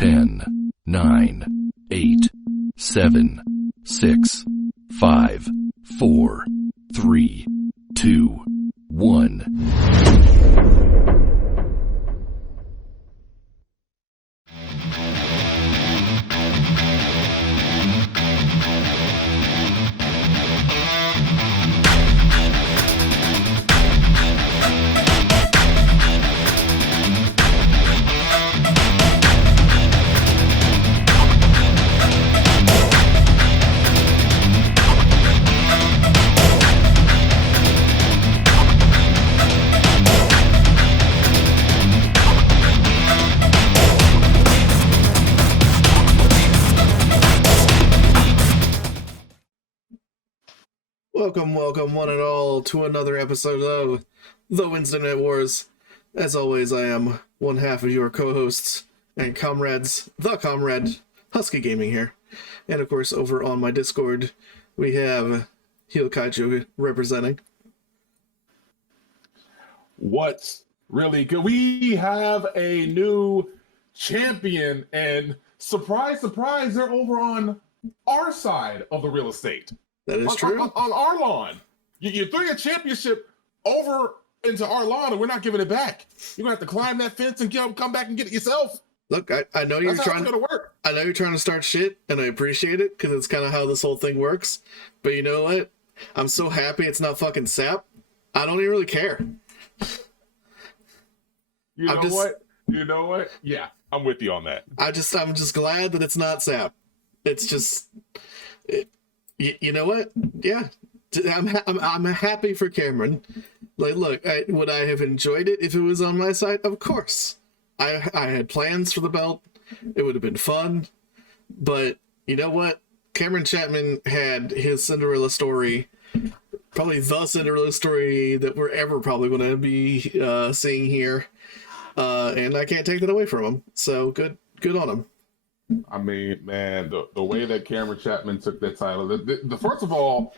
10, 9, 8, 7, 6, 5, 4, 3, 2, 1. Welcome one and all to another episode of The Wednesday Night Wars. As always, I am one half of your co-hosts and comrades, the comrade, Husky Gaming here. And of course, over on my Discord, we have Kaiju representing. What's really good? We have a new champion, and surprise, surprise, they're over on our side of the real estate. That is true. On our lawn. You're throwing a championship over into our lawn, and we're not giving it back. You're going to have to climb that fence and come back and get it yourself. Look, I know you're trying to work. I know you're trying to start shit, and I appreciate it, because it's kind of how this whole thing works. But you know what? I'm so happy it's not fucking sap. I don't even really care. You know what? Yeah, I'm with you on that. I'm just glad that it's not sap. It's just... You know what? Yeah, I'm happy for Cameron. Like, look, would I have enjoyed it if it was on my side? Of course. I had plans for the belt. It would have been fun. But you know what? Cameron Chapman had his Cinderella story, probably the Cinderella story that we're ever probably going to be seeing here. And I can't take that away from him. So good on him. I mean, man, the way that Cameron Chapman took that title, the first of all,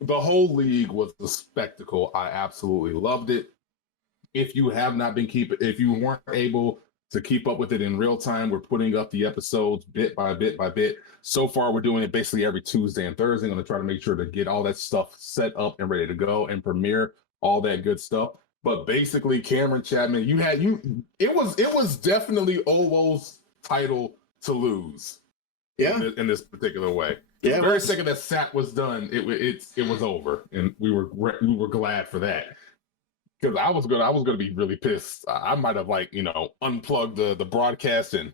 the whole league was a spectacle. I absolutely loved it. If you have not been if you weren't able to keep up with it in real time, we're putting up the episodes bit by bit by bit. So far, we're doing it basically every Tuesday and Thursday. I'm going to try to make sure to get all that stuff set up and ready to go and premiere all that good stuff. But basically, Cameron Chapman, it was definitely Owo's title to lose, in this particular way. Yeah, the very second that SAP was done, it was over, and we were glad for that, because I was gonna be really pissed. I might have unplugged the broadcast and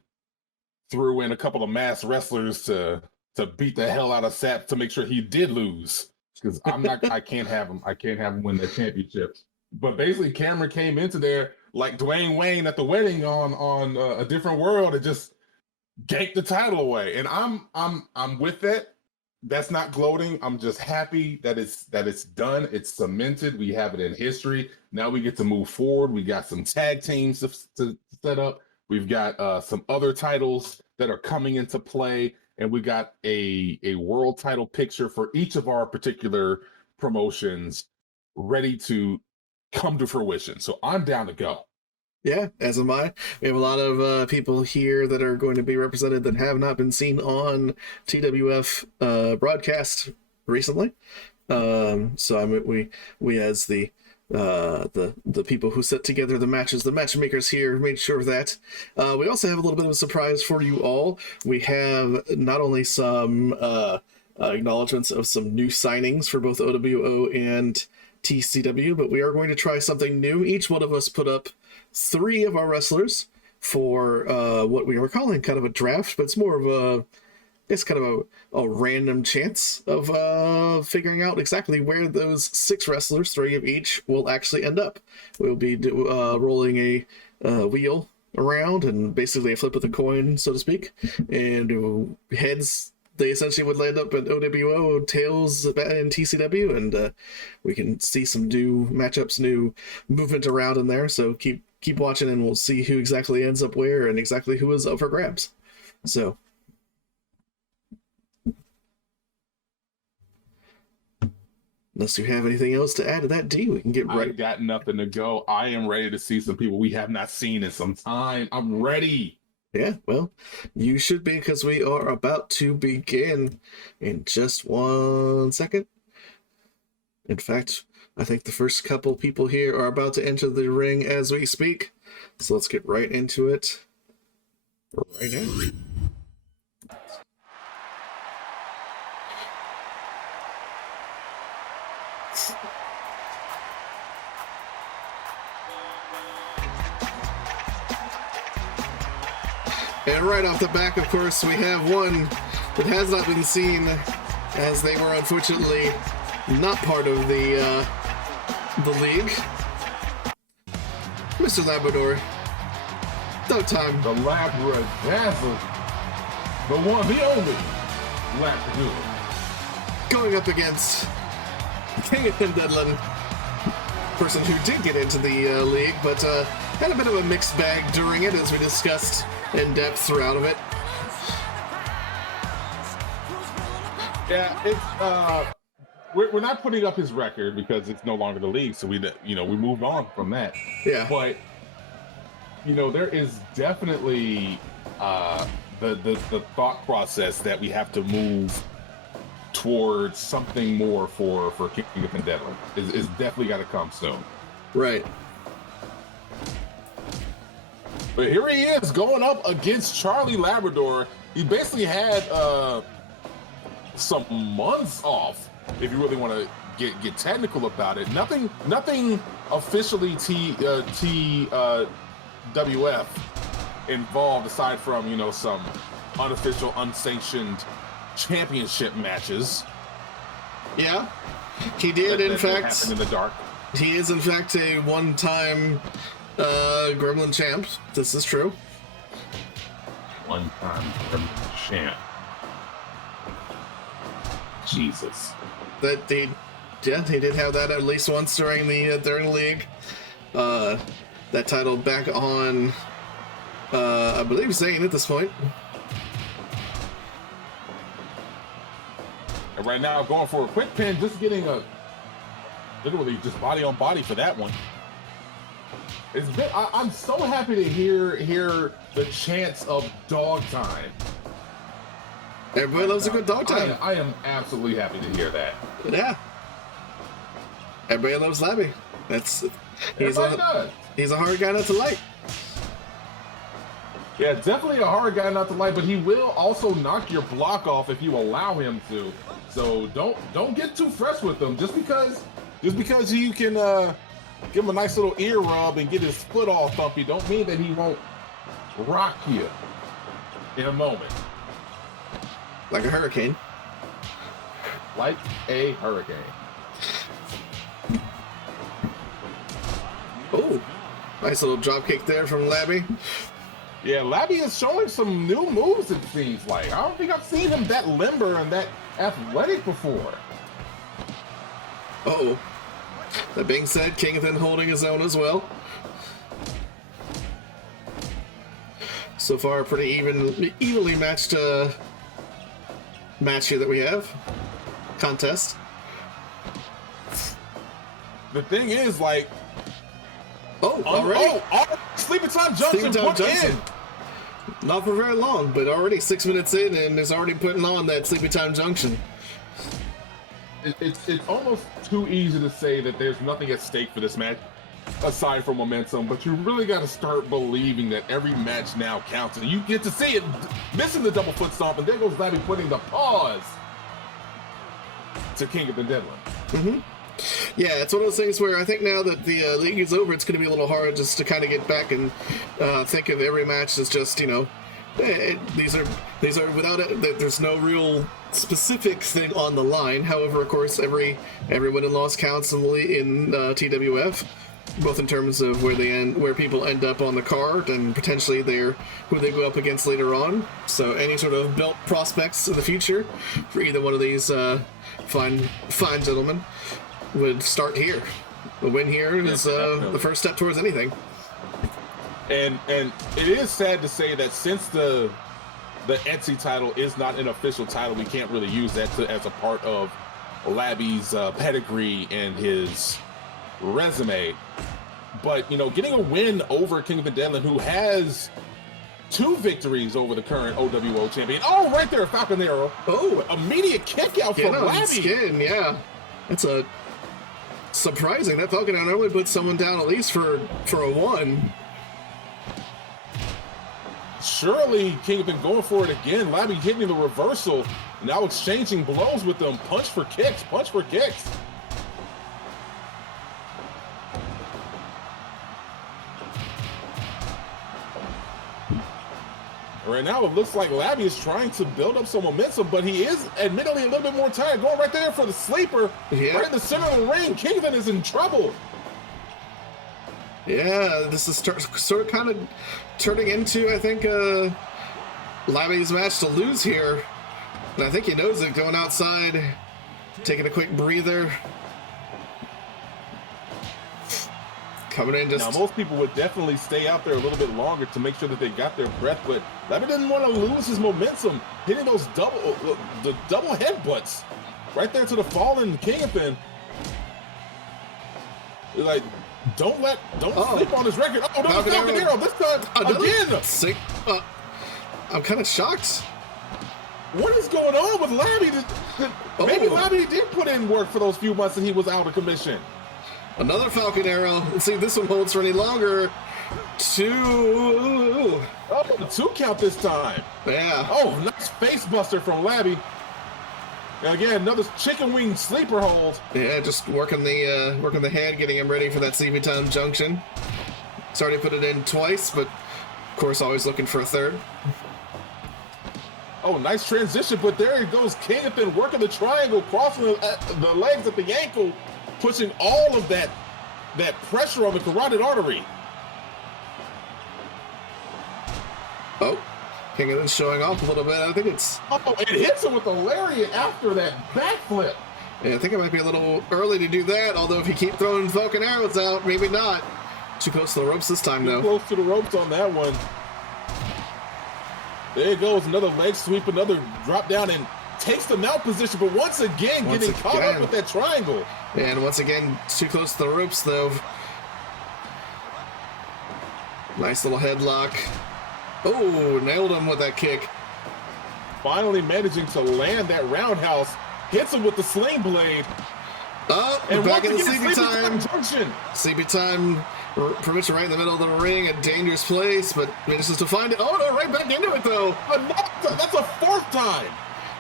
threw in a couple of masked wrestlers to beat the hell out of SAP to make sure he did lose, because I can't have him win the championship. But basically, Cameron came into there like Dwayne Wayne at the wedding on A Different World and just ganked the title away, and I'm with that. That's not gloating. I'm just happy that it's done. It's cemented. We have it in history. Now we get to move forward. We got some tag teams to set up. We've got some other titles that are coming into play, and we got a world title picture for each of our particular promotions ready to come to fruition. So I'm down to go. Yeah, as am I. We have a lot of people here that are going to be represented that have not been seen on TWF broadcast recently. So we as the people who set together the matches, the matchmakers here, made sure of that. We also have a little bit of a surprise for you all. We have not only some acknowledgements of some new signings for both OWO and TCW, but we are going to try something new. Each one of us put up 3 of our wrestlers for what we were calling kind of a draft, but it's more of a random chance of figuring out exactly where those 6 wrestlers, 3 of each, will actually end up. We'll be rolling a wheel around, and basically a flip of the coin, so to speak, and heads, they essentially would land up at OWO, tails in TCW, and we can see some new matchups, new movement around in there, so keep watching, and we'll see who exactly ends up where and exactly who is up for grabs. So, unless you have anything else to add to that, D, we can get right. I got nothing to go. I am ready to see some people we have not seen in some time. I'm ready. Yeah, well, you should be, because we are about to begin in just 1 second. In fact, I think the first couple people here are about to enter the ring as we speak. So let's get right into it right now. And right off the back, of course, we have one that has not been seen, as they were unfortunately not part of the league. Mr. Labrador, no time. The Labrador, the one, the only Labrador. Going up against Kingathan Deadlan, person who did get into the league, but had a bit of a mixed bag during it, as we discussed in depth throughout of it. Yeah, it's we're not putting up his record because it's no longer the league, so we moved on from that. Yeah. But there is definitely the thought process that we have to move towards something more for Kingathan Deadlan. Is definitely got to come soon. Right. But here he is going up against Charlie Labrador. He basically had some months off, if you really want to get technical about it. Nothing officially TWF involved, aside from some unofficial, unsanctioned championship matches. Yeah, he did in fact. Happened in the dark. He is in fact a one-time Gremlin champ. This is true. One-time Gremlin champ. Jesus. He did have that at least once during the league. That title back on, I believe, Zayn at this point. And right now, going for a quick pin, just getting literally just body on body for that one. I'm so happy to hear the chants of dog time. Everybody loves a good dog time. I am absolutely happy to hear that. Yeah. Everybody loves Labby. He's a hard guy not to like. Yeah, definitely a hard guy not to like, but he will also knock your block off if you allow him to. So don't get too fresh with him. Just because you can give him a nice little ear rub and get his foot all thumpy, don't mean that he won't rock you in a moment. Like a hurricane. Like a hurricane. Oh, nice little drop kick there from Labby. Yeah, Labby is showing some new moves, it seems like. I don't think I've seen him that limber and that athletic before. Uh-oh. That being said, Kingathan holding his own as well. So far, a pretty evenly matched match here that we have. Contest. The thing is, like... already? Sleepy Time Junction put in! Not for very long, but already 6 minutes in, and is already putting on that Sleepy Time Junction. It's almost too easy to say that there's nothing at stake for this match, aside from momentum, but you really got to start believing that every match now counts, and you get to see it missing the double foot stomp, and there goes Labby putting the pause to Kingathan Deadlan. Mm-hmm. Yeah, it's one of those things where I think now that the league is over, it's going to be a little hard just to kind of get back and think of every match as just, these are without it, there's no real specific thing on the line. However, of course, every win and loss counts in TWF, both in terms of where people end up on the card and potentially who they go up against later on. So any sort of belt prospects in the future for either one of these fine gentlemen would start here. A win here is the first step towards anything. And it is sad to say that since the Etsy title is not an official title, we can't really use that as a part of Labby's pedigree and his resume. But getting a win over Kingathan Deadlan, who has 2 victories over the current OWO champion. Oh, right there, Falcon Arrow. Oh, Immediate kick out from Labby. Skin, yeah. That's a surprising. That Falcon Arrow normally puts someone down at least for a 1. Surely Kingathan going for it again. Labby hitting the reversal. Now exchanging blows with them. Punch for kicks. Punch for kicks. Right now, it looks like Labby is trying to build up some momentum, but he is admittedly a little bit more tired. Going right there for the sleeper. Yeah. Right in the center of the ring. Kingathan is in trouble. Yeah, this is sort of kind of turning into, I think, Labby's match to lose here. And I think he knows it, going outside, taking a quick breather. Coming in just... Now, most people would definitely stay out there a little bit longer to make sure that they got their breath, but Labby didn't want to lose his momentum, hitting those double headbutts right there to the fallen Kingathan. Like, don't sleep on his record. Oh, no, Falcon Arrow this time again. I'm kind of shocked. What is going on with Labby? Maybe Labby did put in work for those few months that he was out of commission. Another Falcon Arrow. Let's see if this one holds for any longer. 2. Oh, the 2 count this time. Yeah. Oh, nice face buster from Labby. And again, another chicken wing sleeper hold. Yeah, just working the head, getting him ready for that CB time junction. He's already put it in twice, but of course always looking for a third. Oh, nice transition, but there it goes. Kingathan working the triangle, crossing the legs at the ankle, pushing all of that pressure on the carotid artery. Oh, Kingathan showing off a little bit. I think it's... Oh, it hits him with a lariat after that backflip. Yeah, I think it might be a little early to do that, although if you keep throwing Falcon Arrows out, maybe not. Too close to the ropes this time, though. Too close to the ropes on that one. There goes another leg sweep, another drop down, and takes the mount position, but once again getting caught up with that triangle. And once again, too close to the ropes, though. Nice little headlock. Oh, nailed him with that kick. Finally managing to land that roundhouse. Hits him with the sling blade. Oh, and back in the CB time junction. CB time permits right in the middle of the ring, a dangerous place, but manages to find it. Oh no, right back into it though. That's a 4th time.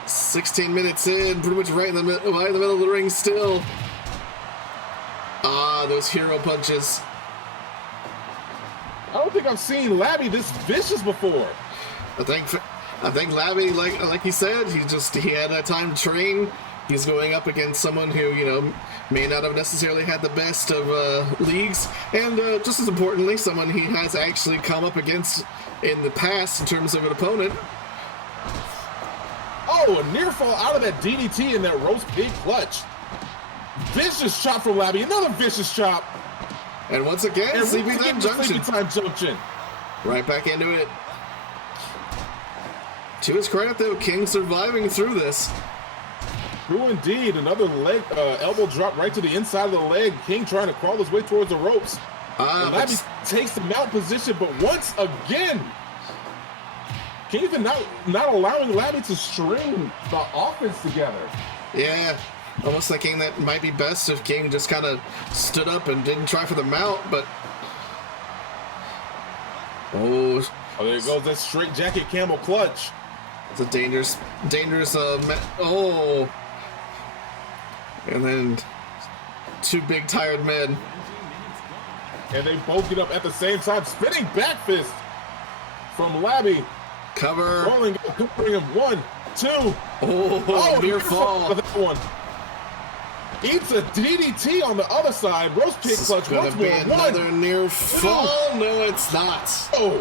16 minutes in, pretty much right in the middle of the ring still. Ah, those hero punches. I don't think I've seen Labby this vicious before. I think Labby, like you said, he had that time to train. He's going up against someone who, you know, may not have necessarily had the best of leagues, and just as importantly, someone he has actually come up against in the past in terms of an opponent. Oh, a near fall out of that DDT and that roast pig clutch. Vicious chop from Labby, another vicious chop. And once again, CB time junction. Right back into it. To his credit, though, King surviving through this. True indeed. Another leg, elbow drop right to the inside of the leg. King trying to crawl his way towards the ropes. And Labby takes the mount position, but once again, Kingathan not allowing Labby to string the offense together. Yeah. Almost thinking that might be best if King just kind of stood up and didn't try for the mount, but... Oh, there goes that straight jacket camel clutch. It's a dangerous, oh. And then 2 big tired men. And they both get up at the same time. Spinning back fist from Labby. Cover. Rolling, covering him. 1, 2. Oh, near fall. That one. Eats a DDT on the other side. Roast pig clutch once more. Another near fall. No, it's not. Oh.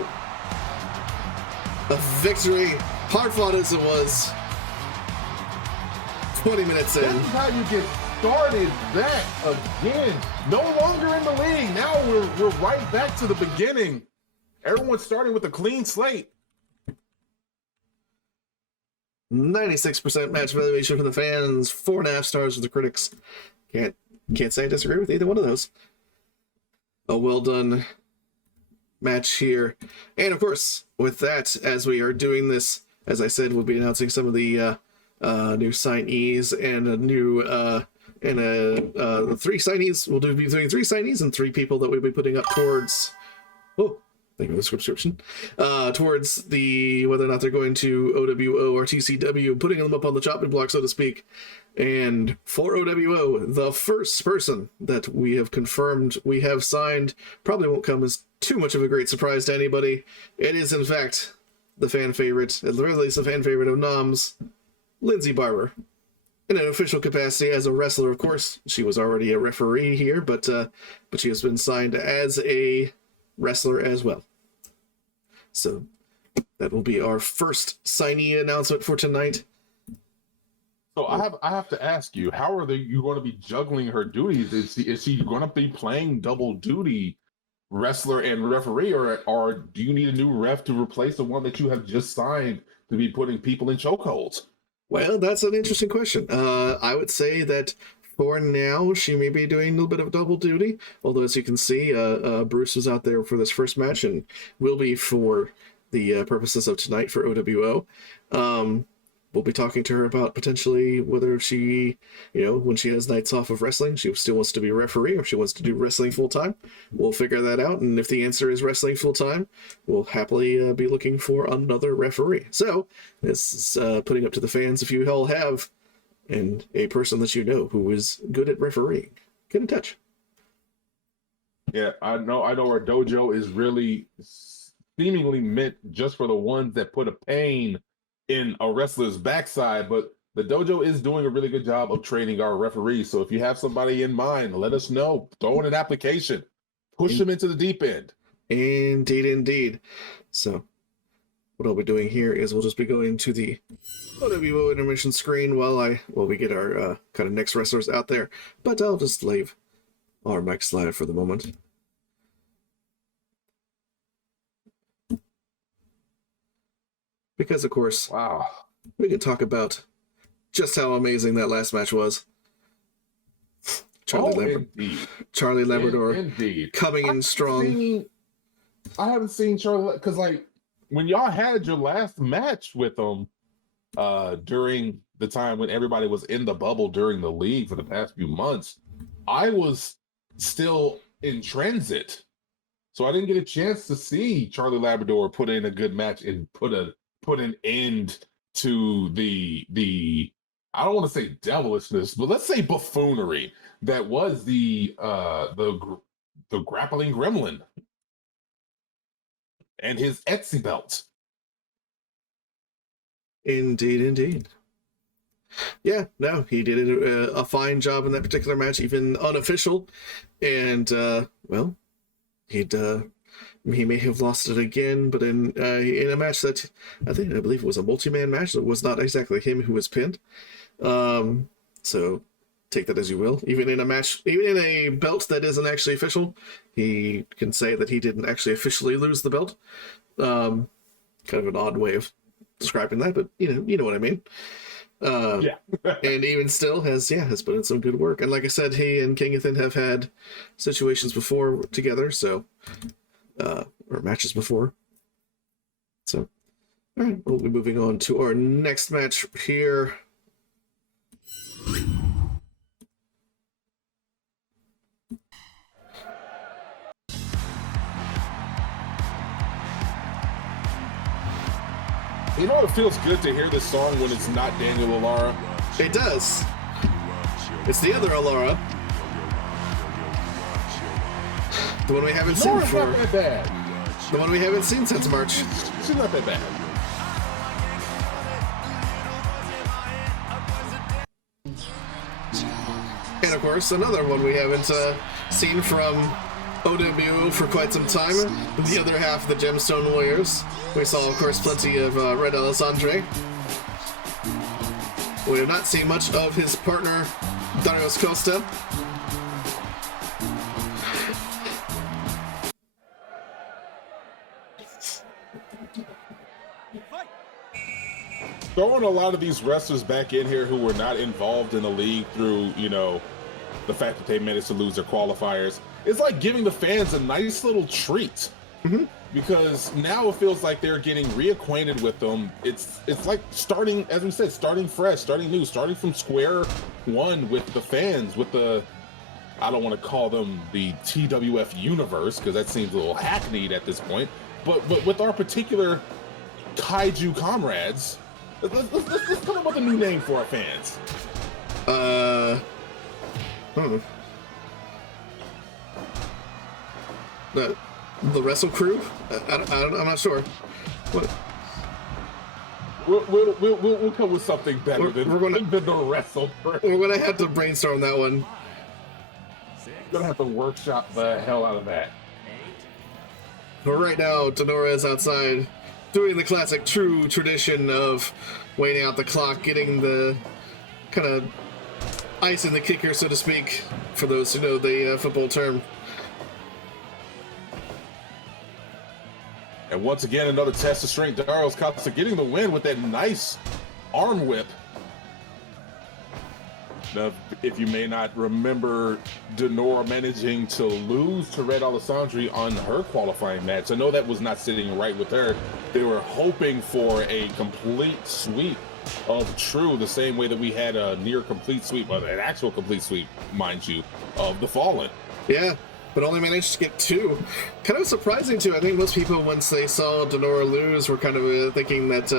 A victory, hard fought as it was. 20 minutes in. This is how you get started back again. No longer in the league. Now we're right back to the beginning. Everyone's starting with a clean slate. 96% match valuation for the fans, 4.5 stars for the critics. Can't say I disagree with either one of those. A well done match here. And of course, with that, as we are doing this, as I said, we'll be announcing some of the new signees and a new three signees. We'll be doing 3 signees and 3 people that we'll be putting up towards. Oh, thank you for the subscription. Towards the whether or not they're going to OWO or TCW, putting them up on the chopping block, so to speak. And for OWO, the first person that we have confirmed we have signed probably won't come as too much of a great surprise to anybody. It is, in fact, the fan favorite, at least the fan favorite of Noms, Lyndsay Barber. In an official capacity as a wrestler, of course. She was already a referee here, but she has been signed as a wrestler as well. So that will be our first signee announcement for tonight. So I have to ask you, how are you going to be juggling her duties? Is she going to be playing double duty, wrestler and referee, or do you need a new ref to replace the one that you have just signed to be putting people in chokeholds? Well, that's an interesting question. I would say that for now, she may be doing a little bit of double duty. Although, as you can see, Bruce was out there for this first match and will be for the purposes of tonight for OWO. We'll be talking to her about potentially whether she, when she has nights off of wrestling, she still wants to be a referee or she wants to do wrestling full-time. We'll figure that out, and if the answer is wrestling full-time, we'll happily be looking for another referee. So, this is putting up to the fans. If you all have a person that you know who is good at refereeing, get in touch. Yeah, I know our dojo is really seemingly meant just for the ones that put a pain in a wrestler's backside, but the dojo is doing a really good job of training our referees. So if you have somebody in mind, let us know. Throw in an application. Push them into the deep end. Indeed. So what I'll be doing here is we'll just be going to the OWO intermission screen while we get our kind of next wrestlers out there. But I'll just leave our mic slide for the moment. Because, of course, wow, we can talk about just how amazing that last match was. Charlie Labrador indeed. Coming in strong. I haven't seen Charlie, because, when y'all had your last match with them during the time when everybody was in the bubble during the league for the past few months, I was still in transit. So I didn't get a chance to see Charlie Labrador put in a good match and put an end to the I don't want to say devilishness, but let's say buffoonery that was the grappling gremlin and his Etsy belt. Indeed. Yeah, no, he did a fine job in that particular match, even unofficial, and he may have lost it again, but in a match that I believe it was a multi-man match, it was not exactly him who was pinned. So take that as you will. Even in a belt that isn't actually official, he can say that he didn't actually officially lose the belt. Kind of an odd way of describing that, but you know what I mean. Yeah. And even still has put in some good work. And like I said, he and Kingathan have had situations before together, so or matches before. So, all right, we'll be moving on to our next match here. You know, it feels good to hear this song when it's not Daniel Alara. It does. It's the other Alara. The one we haven't seen before. Not that bad. The one we haven't seen since March. She's not that bad. And of course, another one we haven't seen from OWO for quite some time. The other half of the Gemstone Warriors. We saw, of course, plenty of Red Alessandre. We have not seen much of his partner, Darios Costa. Throwing a lot of these wrestlers back in here who were not involved in the league through, the fact that they managed to lose their qualifiers, it's like giving the fans a nice little treat. because now it feels like they're getting reacquainted with them. It's like starting, as we said, starting fresh, starting new, starting from square one with the fans, with the, I don't want to call them the TWF universe because that seems a little hackneyed at this point, but with our particular kaiju comrades. Let's come up with a new name for our fans. The Wrestle Crew? I'm not sure. What? We'll come with something better than the Wrestle Crew. We're gonna have to brainstorm that one. Gonna have to workshop the hell out of that. But right now, Denora is outside doing the classic true tradition of waiting out the clock, getting the kind of ice in the kicker, so to speak, for those who know the football term. And once again, another test of strength. Darios Costa getting the win with that nice arm whip. Now, if you may not remember, Denora managing to lose to Red Alessandri on her qualifying match. I know that was not sitting right with her. They were hoping for a complete sweep of True, the same way that we had a near complete sweep, an actual complete sweep, mind you, of the Fallen. Yeah, but only managed to get 2. Kind of surprising too. I think most people, once they saw Denora lose, were kind of thinking that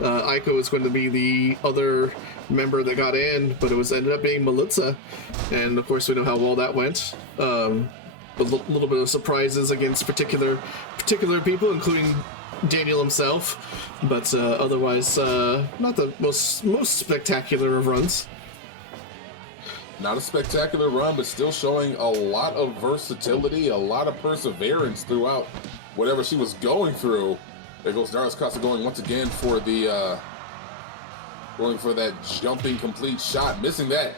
Aiko was going to be the other member that got in, but it ended up being Militsa, and of course we know how well that went. A little bit of surprises against particular people, including Daniel himself, but otherwise not the most spectacular of runs. Not a spectacular run, but still showing a lot of versatility, a lot of perseverance throughout whatever she was going through. There goes Darios Costa going once again for the going for that jumping complete shot, missing that.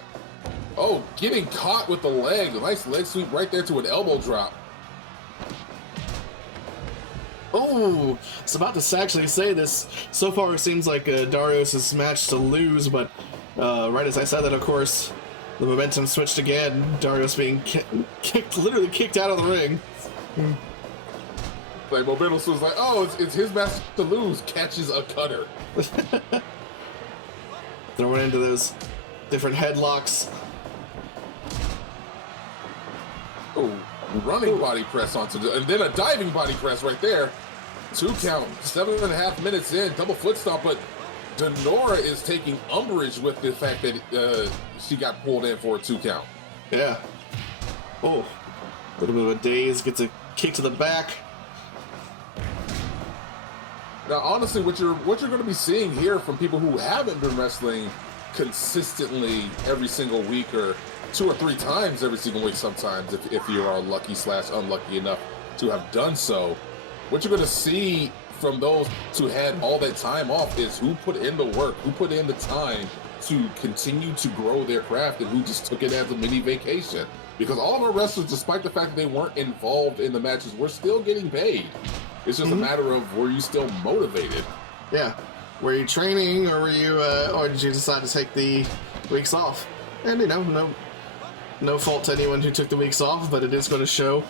Oh, getting caught with the leg. A nice leg sweep right there to an elbow drop. Oh, I was about to actually say this. So far, it seems like Darius' match to lose, but right as I said that, of course, the momentum switched again. Darius being literally kicked out of the ring. Like momentum was like, oh, it's his match to lose. Catches a cutter. Throwing into those different headlocks. Oh, running body press onto and then a diving body press right there. 2 count, 7.5 minutes in, double foot stomp, but Denora is taking umbrage with the fact that she got pulled in for a 2 count. Yeah. Oh, a little bit of a daze, gets a kick to the back. Now, honestly, what you're going to be seeing here from people who haven't been wrestling consistently every single week, or 2 or 3 times every single week sometimes, if you are lucky/unlucky enough to have done so, what you're going to see from those who had all that time off is who put in the work, who put in the time to continue to grow their craft, and who just took it as a mini vacation. Because all of our wrestlers, despite the fact that they weren't involved in the matches, were still getting paid. It's just a matter of, were you still motivated? Yeah. Were you training, or were you, or did you decide to take the weeks off? And you know, no fault to anyone who took the weeks off, but it is going to show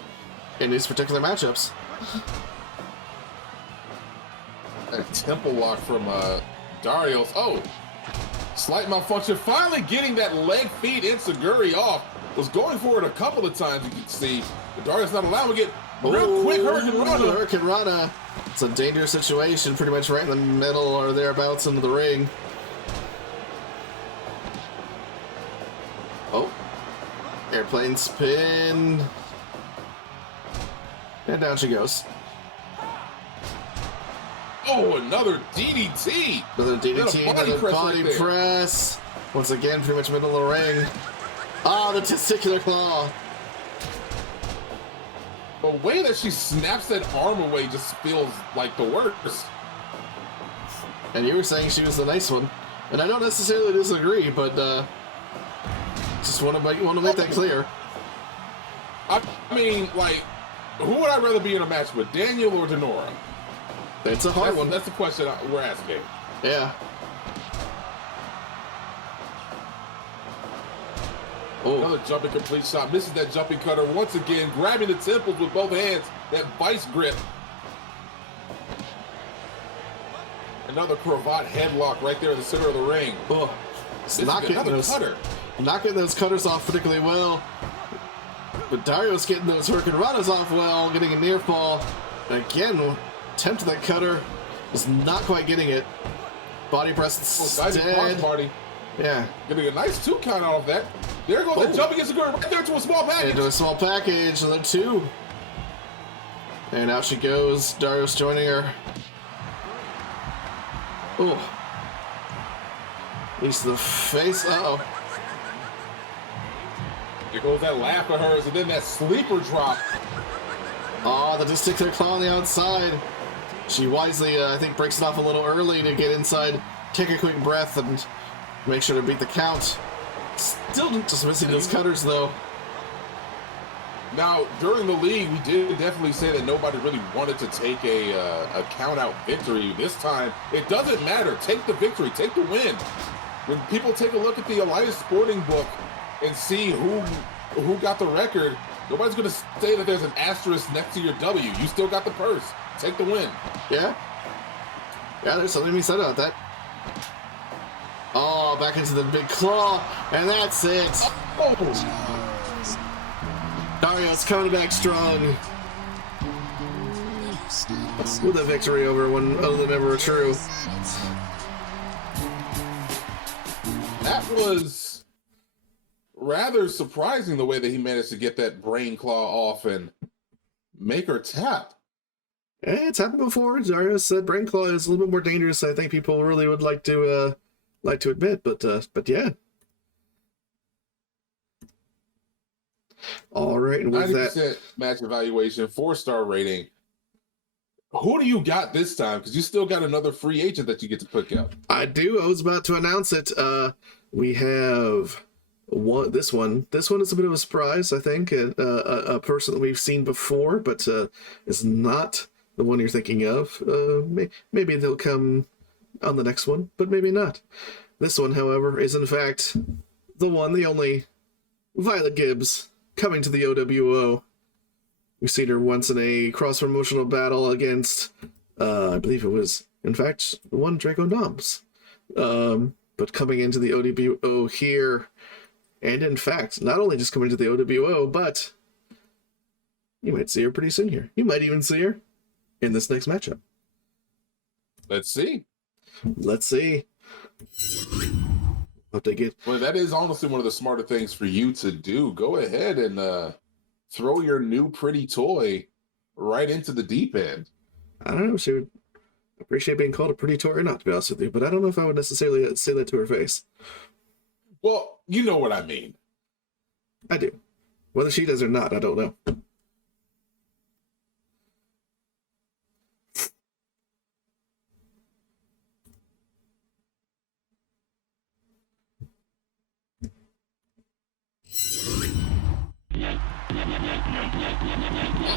in these particular matchups. A temple lock from Darios. Oh, slight malfunction. Finally getting that leg feed Insuguri off. Was going for it a couple of times, you can see. But Darios not allowing it. Real quick Hurricane Rana. It's a dangerous situation, pretty much right in the middle or thereabouts into the ring. Oh. Airplane spin. And down she goes. Oh, another DDT. Another DDT, another body press. Once again, pretty much middle of the ring. Ah, the testicular claw. The way that she snaps that arm away just feels like the worst. And you were saying she was the nice one, and I don't necessarily disagree, but just want to make that clear. I mean, like, who would I rather be in a match with, Daniel or Denora? It's a hard one. That's the question we're asking. Yeah. Oh. Another jumping complete shot. Misses that jumping cutter once again, grabbing the temples with both hands. that vice grip. Another cravat headlock right there in the center of the ring. Oh, not getting those cutters off particularly well. But Darios getting those hurricanranas off well, getting a near fall. Again, attempt that cutter, is not quite getting it. Body press instead. Party. Yeah. Getting a nice 2 count out of that. There goes the jump against the girl right there to a small package. Into a small package, and then 2. And out she goes. Darius joining her. Oh. Leads to the face. Uh-oh. There goes that laugh of hers, and then that sleeper drop. Oh, the just stick their claw on the outside. She wisely, I think, breaks it off a little early to get inside, take a quick breath, and make sure to beat the count. Still just missing those cutters, though. Now, during the league, we did definitely say that nobody really wanted to take a count-out victory. This time, it doesn't matter. Take the victory. Take the win. When people take a look at the Alliance Sporting Book and see who got the record, nobody's going to say that there's an asterisk next to your W. You still got the purse. Take the win. Yeah. Yeah, there's something to be said about that. Oh, back into the big claw, and that's it. Oh. Darius coming back strong with a victory over one of them ever true. That was rather surprising the way that he managed to get that brain claw off and make her tap. Hey, it's happened before. Darius said brain claw is a little bit more dangerous. I think people really would like to admit, but yeah. All right, and with 90% that match evaluation, 4-star rating. Who do you got this time? Because you still got another free agent that you get to pick up. I do. I was about to announce it. We have this one. This one is a bit of a surprise, I think. A person that we've seen before, but is not the one you're thinking of. Maybe they'll come on the next one, but maybe not. This one, however, is in fact the one, the only Violette Gibbs coming to the OWO. We've seen her once in a cross-promotional battle against, I believe it was, in fact, one Draco Noms. But coming into the OWO here, and in fact, not only just coming to the OWO, but you might see her pretty soon here. You might even see her in this next matchup. Let's see. Let's see. Hope they get. Well, that is honestly one of the smarter things for you to do. Go ahead and throw your new pretty toy right into the deep end. I don't know if she would appreciate being called a pretty toy or not, to be honest with you, but I don't know if I would necessarily say that to her face. Well, you know what I mean. I do. Whether she does or not, I don't know.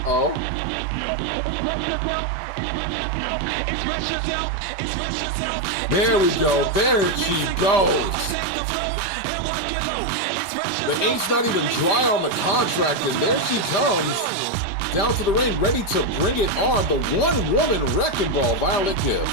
Uh-oh. There we go. There she goes. The ink's not even dry on the contract, and there she comes down to the ring, ready to bring it on. The one-woman wrecking ball, Violette Gibbs.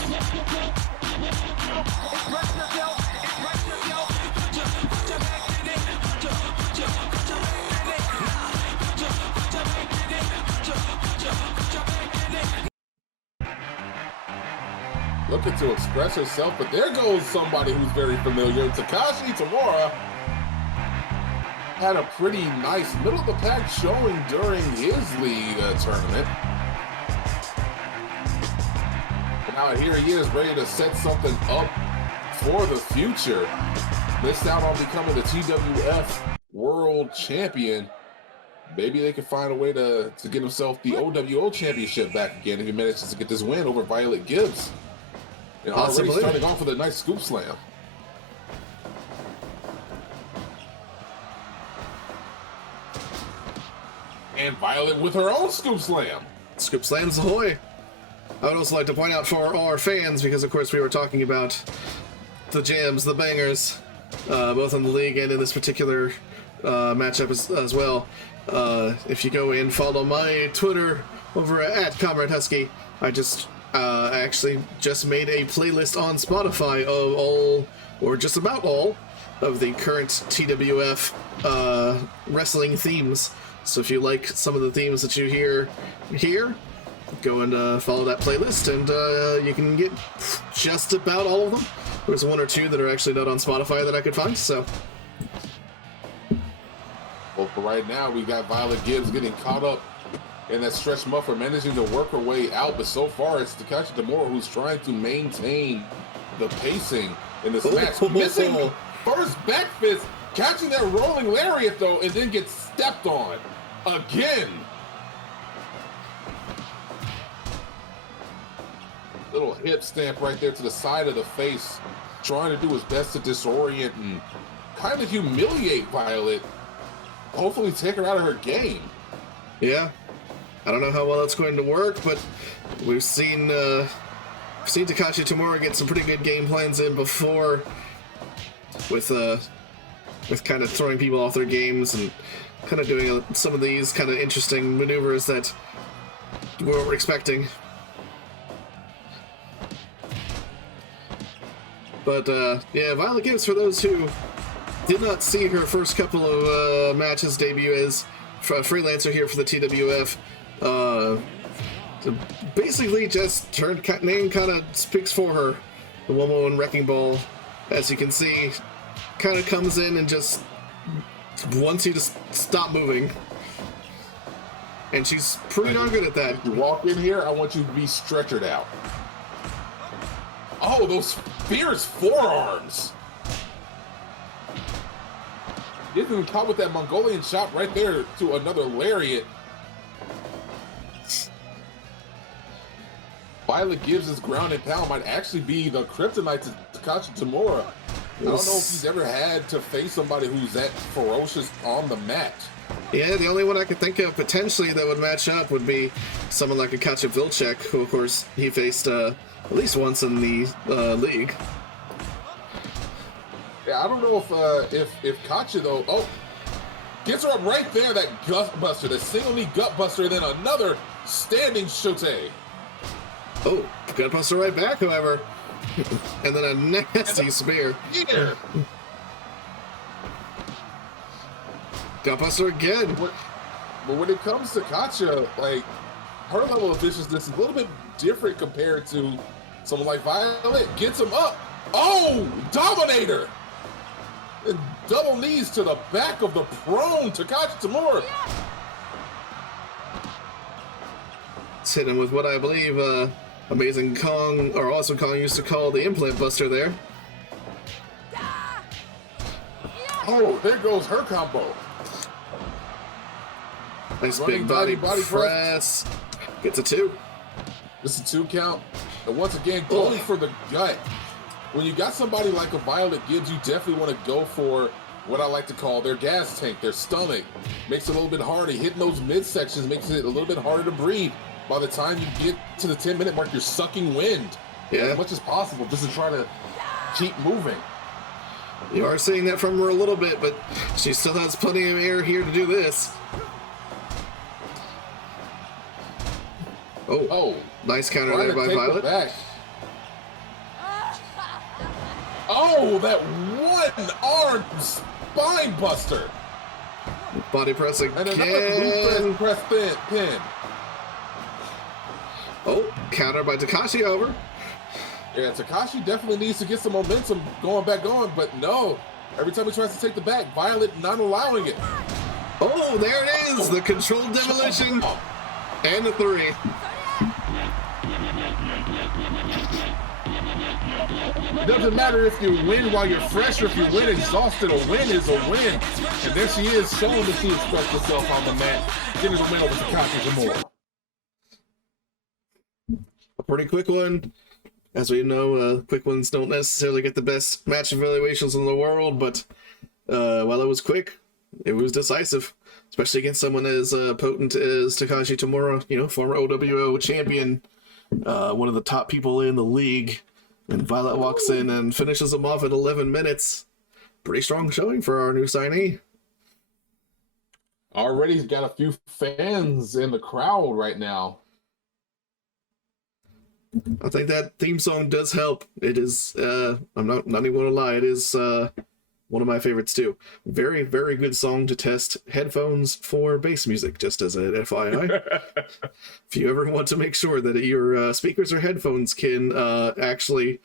Looking to express herself, but there goes somebody who's very familiar. Takashi Tamura had a pretty nice middle of the pack showing during his league tournament. And now here he is, ready to set something up for the future. Missed out on becoming the TWF World Champion. Maybe they can find a way to get himself the OWO Championship back again if he manages to get this win over Violette Gibbs. And already starting off with a nice scoop slam. And Violette with her own scoop slam. Scoop slams ahoy. I would also like to point out for our fans, because of course we were talking about the jams, the bangers, both in the league and in this particular matchup as well. If you go and follow my Twitter over at Comrade Husky. I actually just made a playlist on Spotify of all, or just about all, of the current TWF wrestling themes. So if you like some of the themes that you hear here, go and follow that playlist, and you can get just about all of them. There's one or two that are actually not on Spotify that I could find, so... Well, for right now, we got Violette Gibbs getting caught up in that stretch muffler, managing to work her way out, but so far it's Takashi Tamura who's trying to maintain the pacing in this match. Missing first back fist, catching that rolling lariat though, and then gets stepped on again. Little hip stamp right there to the side of the face, trying to do his best to disorient and kind of humiliate Violette. Hopefully take her out of her game. Yeah. I don't know how well that's going to work, but we've seen Takashi Tamura get some pretty good game plans in before with kind of throwing people off their games and kind of doing some of these kind of interesting maneuvers that we weren't expecting. But yeah, Violette Gibbs, for those who did not see her first couple of matches debut as a freelancer here for the TWF, basically just her name kind of speaks for her. The one-woman wrecking ball, as you can see, kind of comes in and just wants you to stop moving. And she's pretty darn good at that. If you walk in here, I want you to be stretchered out. Oh, those fierce forearms! Getting caught with that Mongolian shot right there to another lariat. Violette Gibbs' ground and pound might actually be the kryptonite to Takashi Tamura. I don't know if he's ever had to face somebody who's that ferocious on the mat. Yeah, the only one I could think of potentially that would match up would be someone like a Katja Vilcek, who of course he faced at least once in the league. Yeah, I don't know if Katja though. Oh, gets her up right there. That gut buster, that single knee gut buster, and then another standing shote. Oh, gut buster right back, however, and then a nasty spear. Here. Gut buster again. But when it comes to Katja, like her level of viciousness is a little bit different compared to someone like Violette. Gets him up. Oh, Dominator. And double knees to the back of the prone Takashi Tamura. It's hit him with what I believe Amazing Kong, or Awesome Kong, used to call the implant buster there. Oh, there goes her combo. Nice big body press. Gets a 2. This is a 2 count. And once again, going for the gut. When you got somebody like a Violette Gibbs, you definitely want to go for what I like to call their gas tank, their stomach. Makes it a little bit harder. Hitting those midsections makes it a little bit harder to breathe. By the time you get to the 10-minute mark, you're sucking wind as much as possible just to try to keep moving. You are seeing that from her a little bit, but she still has plenty of air here to do this. Oh, nice counter there by Violette. Oh, that one-armed spine buster. Body press again. And another press pin. Oh, counter by Takashi over. Yeah, Takashi definitely needs to get some momentum going back on, but no. Every time he tries to take the back, Violette not allowing it. Oh, there it is. The controlled demolition. And a 3. It doesn't matter if you win while you're fresh or if you win exhausted. A win is a win. And there she is, showing that she expressed herself on the mat, getting the win over Takashi Tamura. A pretty quick one. As we know, quick ones don't necessarily get the best match evaluations in the world, but while it was quick, it was decisive, especially against someone as potent as Takashi Tamura, former OWO champion, one of the top people in the league. And Violette walks in and finishes him off at 11 minutes. Pretty strong showing for our new signee. Already got a few fans in the crowd right now. I think that theme song does help. It is, I'm not even going to lie, it is one of my favorites too. Very, very good song to test headphones for bass music, just as an FYI. If you ever want to make sure that your speakers or headphones can actually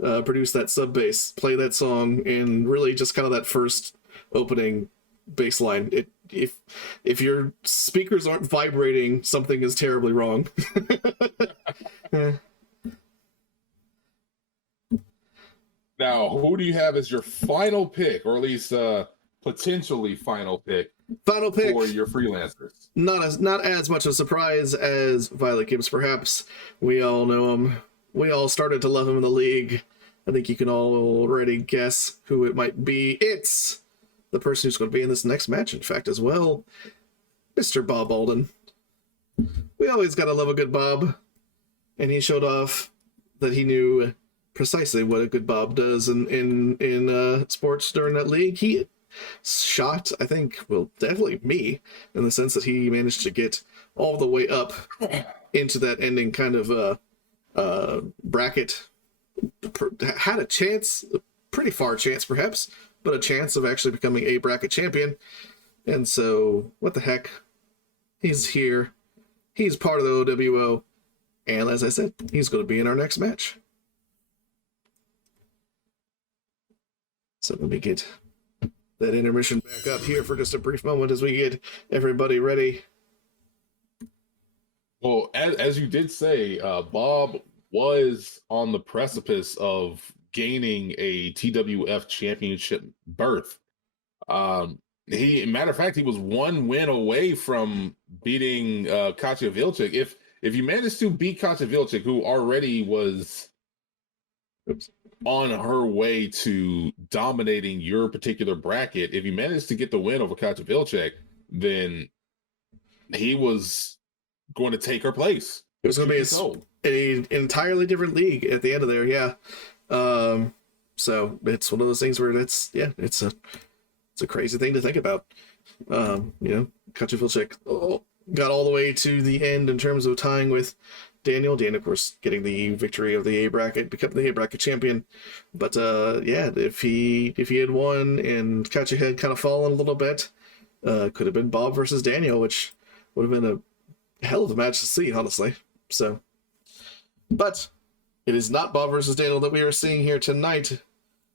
produce that sub bass, play that song, and really just kind of that first opening bass line. If your speakers aren't vibrating, something is terribly wrong. Now, who do you have as your final pick, or at least potentially final pick? Final pick for your freelancers. Not as much a surprise as Violette Gibbs, perhaps. We all know him. We all started to love him in the league. I think you can all already guess who it might be. It's the person who's going to be in this next match, in fact, as well. Mr. Bob Alden. We always gotta love a good Bob. And he showed off that he knew precisely what a good Bob does in sports during that league. He shocked, I think, well, definitely me, in the sense that he managed to get all the way up into that ending kind of bracket. Had a chance, a pretty far chance perhaps, but a chance of actually becoming a bracket champion. And so, what the heck? He's here. He's part of the OWO. And as I said, he's going to be in our next match. So let me get that intermission back up here for just a brief moment as we get everybody ready. Well, as you did say, Bob was on the precipice of gaining a TWF championship berth. Matter of fact, he was one win away from beating Katja Vilcek. If you managed to beat Katja Vilcek, who already was on her way to dominating your particular bracket, if you managed to get the win over Katja Vilcek, then he was going to take her place. It was going to be an entirely different league at the end of there, yeah. So it's one of those things where it's a crazy thing to think about. Katja Vilcek got all the way to the end in terms of tying with Daniel. Dan, of course, getting the victory of the A bracket, becoming the A bracket champion. But if he had won and Katja had kind of fallen a little bit, could have been Bob versus Daniel, which would have been a hell of a match to see, honestly. So, but it is not Bob versus Daniel that we are seeing here tonight.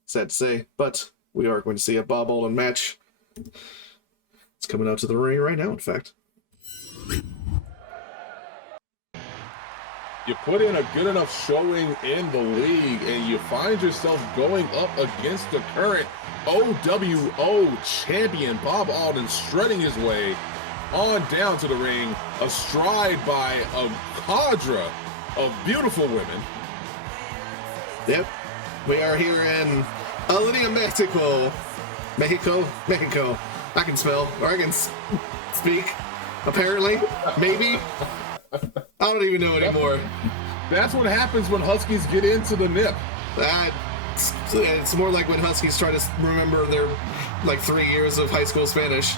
Sad to say, but we are going to see a Bob Alden match. It's coming out to the ring right now, in fact. You put in a good enough showing in the league, and you find yourself going up against the current OWO champion, Bob Alden, strutting his way on down to the ring, astride by a cadre of beautiful women. Yep, we are here in Alara, Mexico. I can spell, or I can speak, apparently, maybe. I don't even know anymore. That's what happens when Huskies get into the nip. It's more like when Huskies try to remember their 3 years of high school Spanish.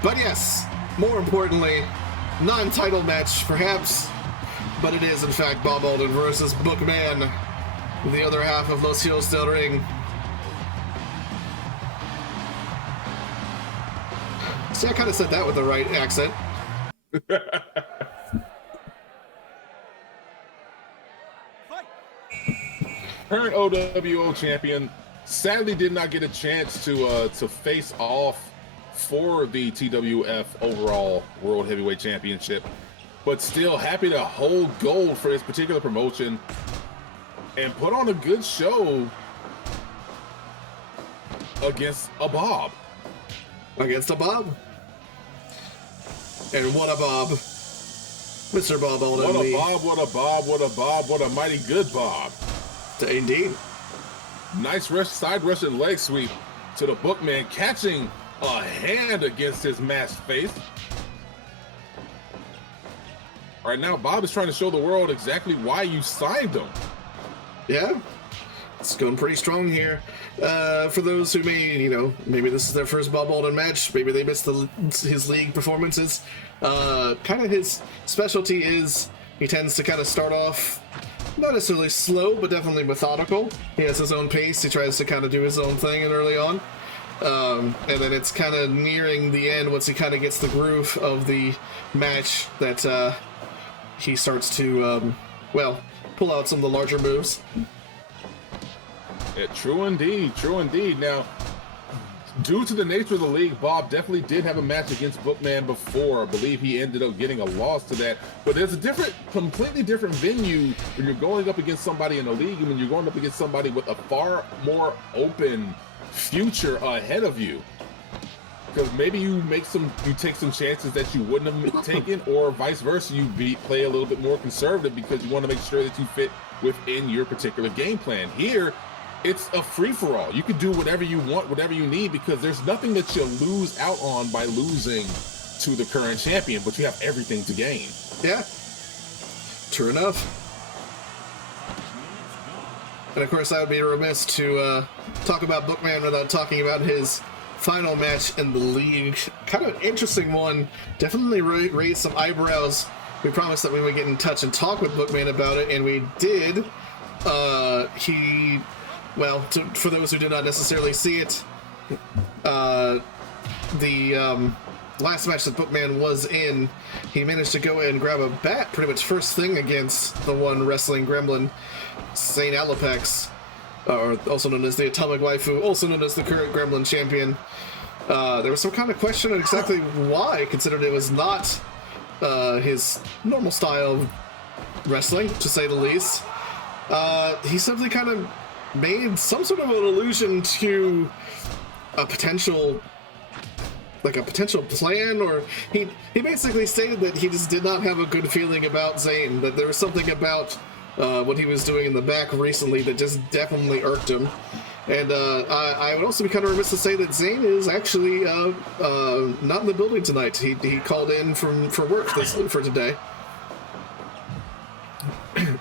But yes, more importantly, non-title match perhaps, but it is in fact Bob Alden versus Bookman, the other half of Los Hilos del Ring. See, I kind of said that with the right accent. Current OWO champion sadly did not get a chance to face off for the TWF overall World Heavyweight Championship, but still happy to hold gold for his particular promotion and put on a good show against a Bob. Against a Bob. And what a Bob. Mr. Bob Alden. What a Bob, what a Bob, what a Bob, what a mighty good Bob. Indeed. Nice side rush and leg sweep to the Bookman, catching a hand against his masked face. All right, now Bob is trying to show the world exactly why you signed him. Yeah. It's going pretty strong here. For those who may, maybe this is their first Bob Alden match, maybe they missed his league performances. Kind of his specialty is he tends to kind of start off not necessarily slow, but definitely methodical. He has his own pace. He tries to kind of do his own thing early on. And then it's kind of nearing the end once he kind of gets the groove of the match that he starts to, pull out some of the larger moves. Yeah, true indeed, true indeed. Now, due to the nature of the league, Bob definitely did have a match against Bookman before. I believe he ended up getting a loss to that. But there's a completely different venue when you're going up against somebody in the league and when you're going up against somebody with a far more open future ahead of you. Because maybe you take some chances that you wouldn't have taken, or vice versa, you play a little bit more conservative because you want to make sure that you fit within your particular game plan. Here, it's a free-for-all. You can do whatever you want, whatever you need, because there's nothing that you lose out on by losing to the current champion, but you have everything to gain. Yeah, true enough. And of course, I would be remiss to talk about Bookman without talking about his final match in the league. Kind of an interesting one. Definitely raised some eyebrows. We promised that we would get in touch and talk with Bookman about it, and we did. For those who did not necessarily see it, the last match that Bookman was in, he managed to go and grab a bat pretty much first thing against the one wrestling gremlin, St. Alapex, or also known as the Atomic Waifu, also known as the current Gremlin champion. There was some kind of question on exactly why, considered it was not his normal style of wrestling, to say the least. He simply kind of made some sort of an allusion to a potential plan, or he basically stated that he just did not have a good feeling about Zane, that there was something about what he was doing in the back recently that just definitely irked him. And I would also be kind of remiss to say that Zane is actually not in the building tonight. He called in for work for today.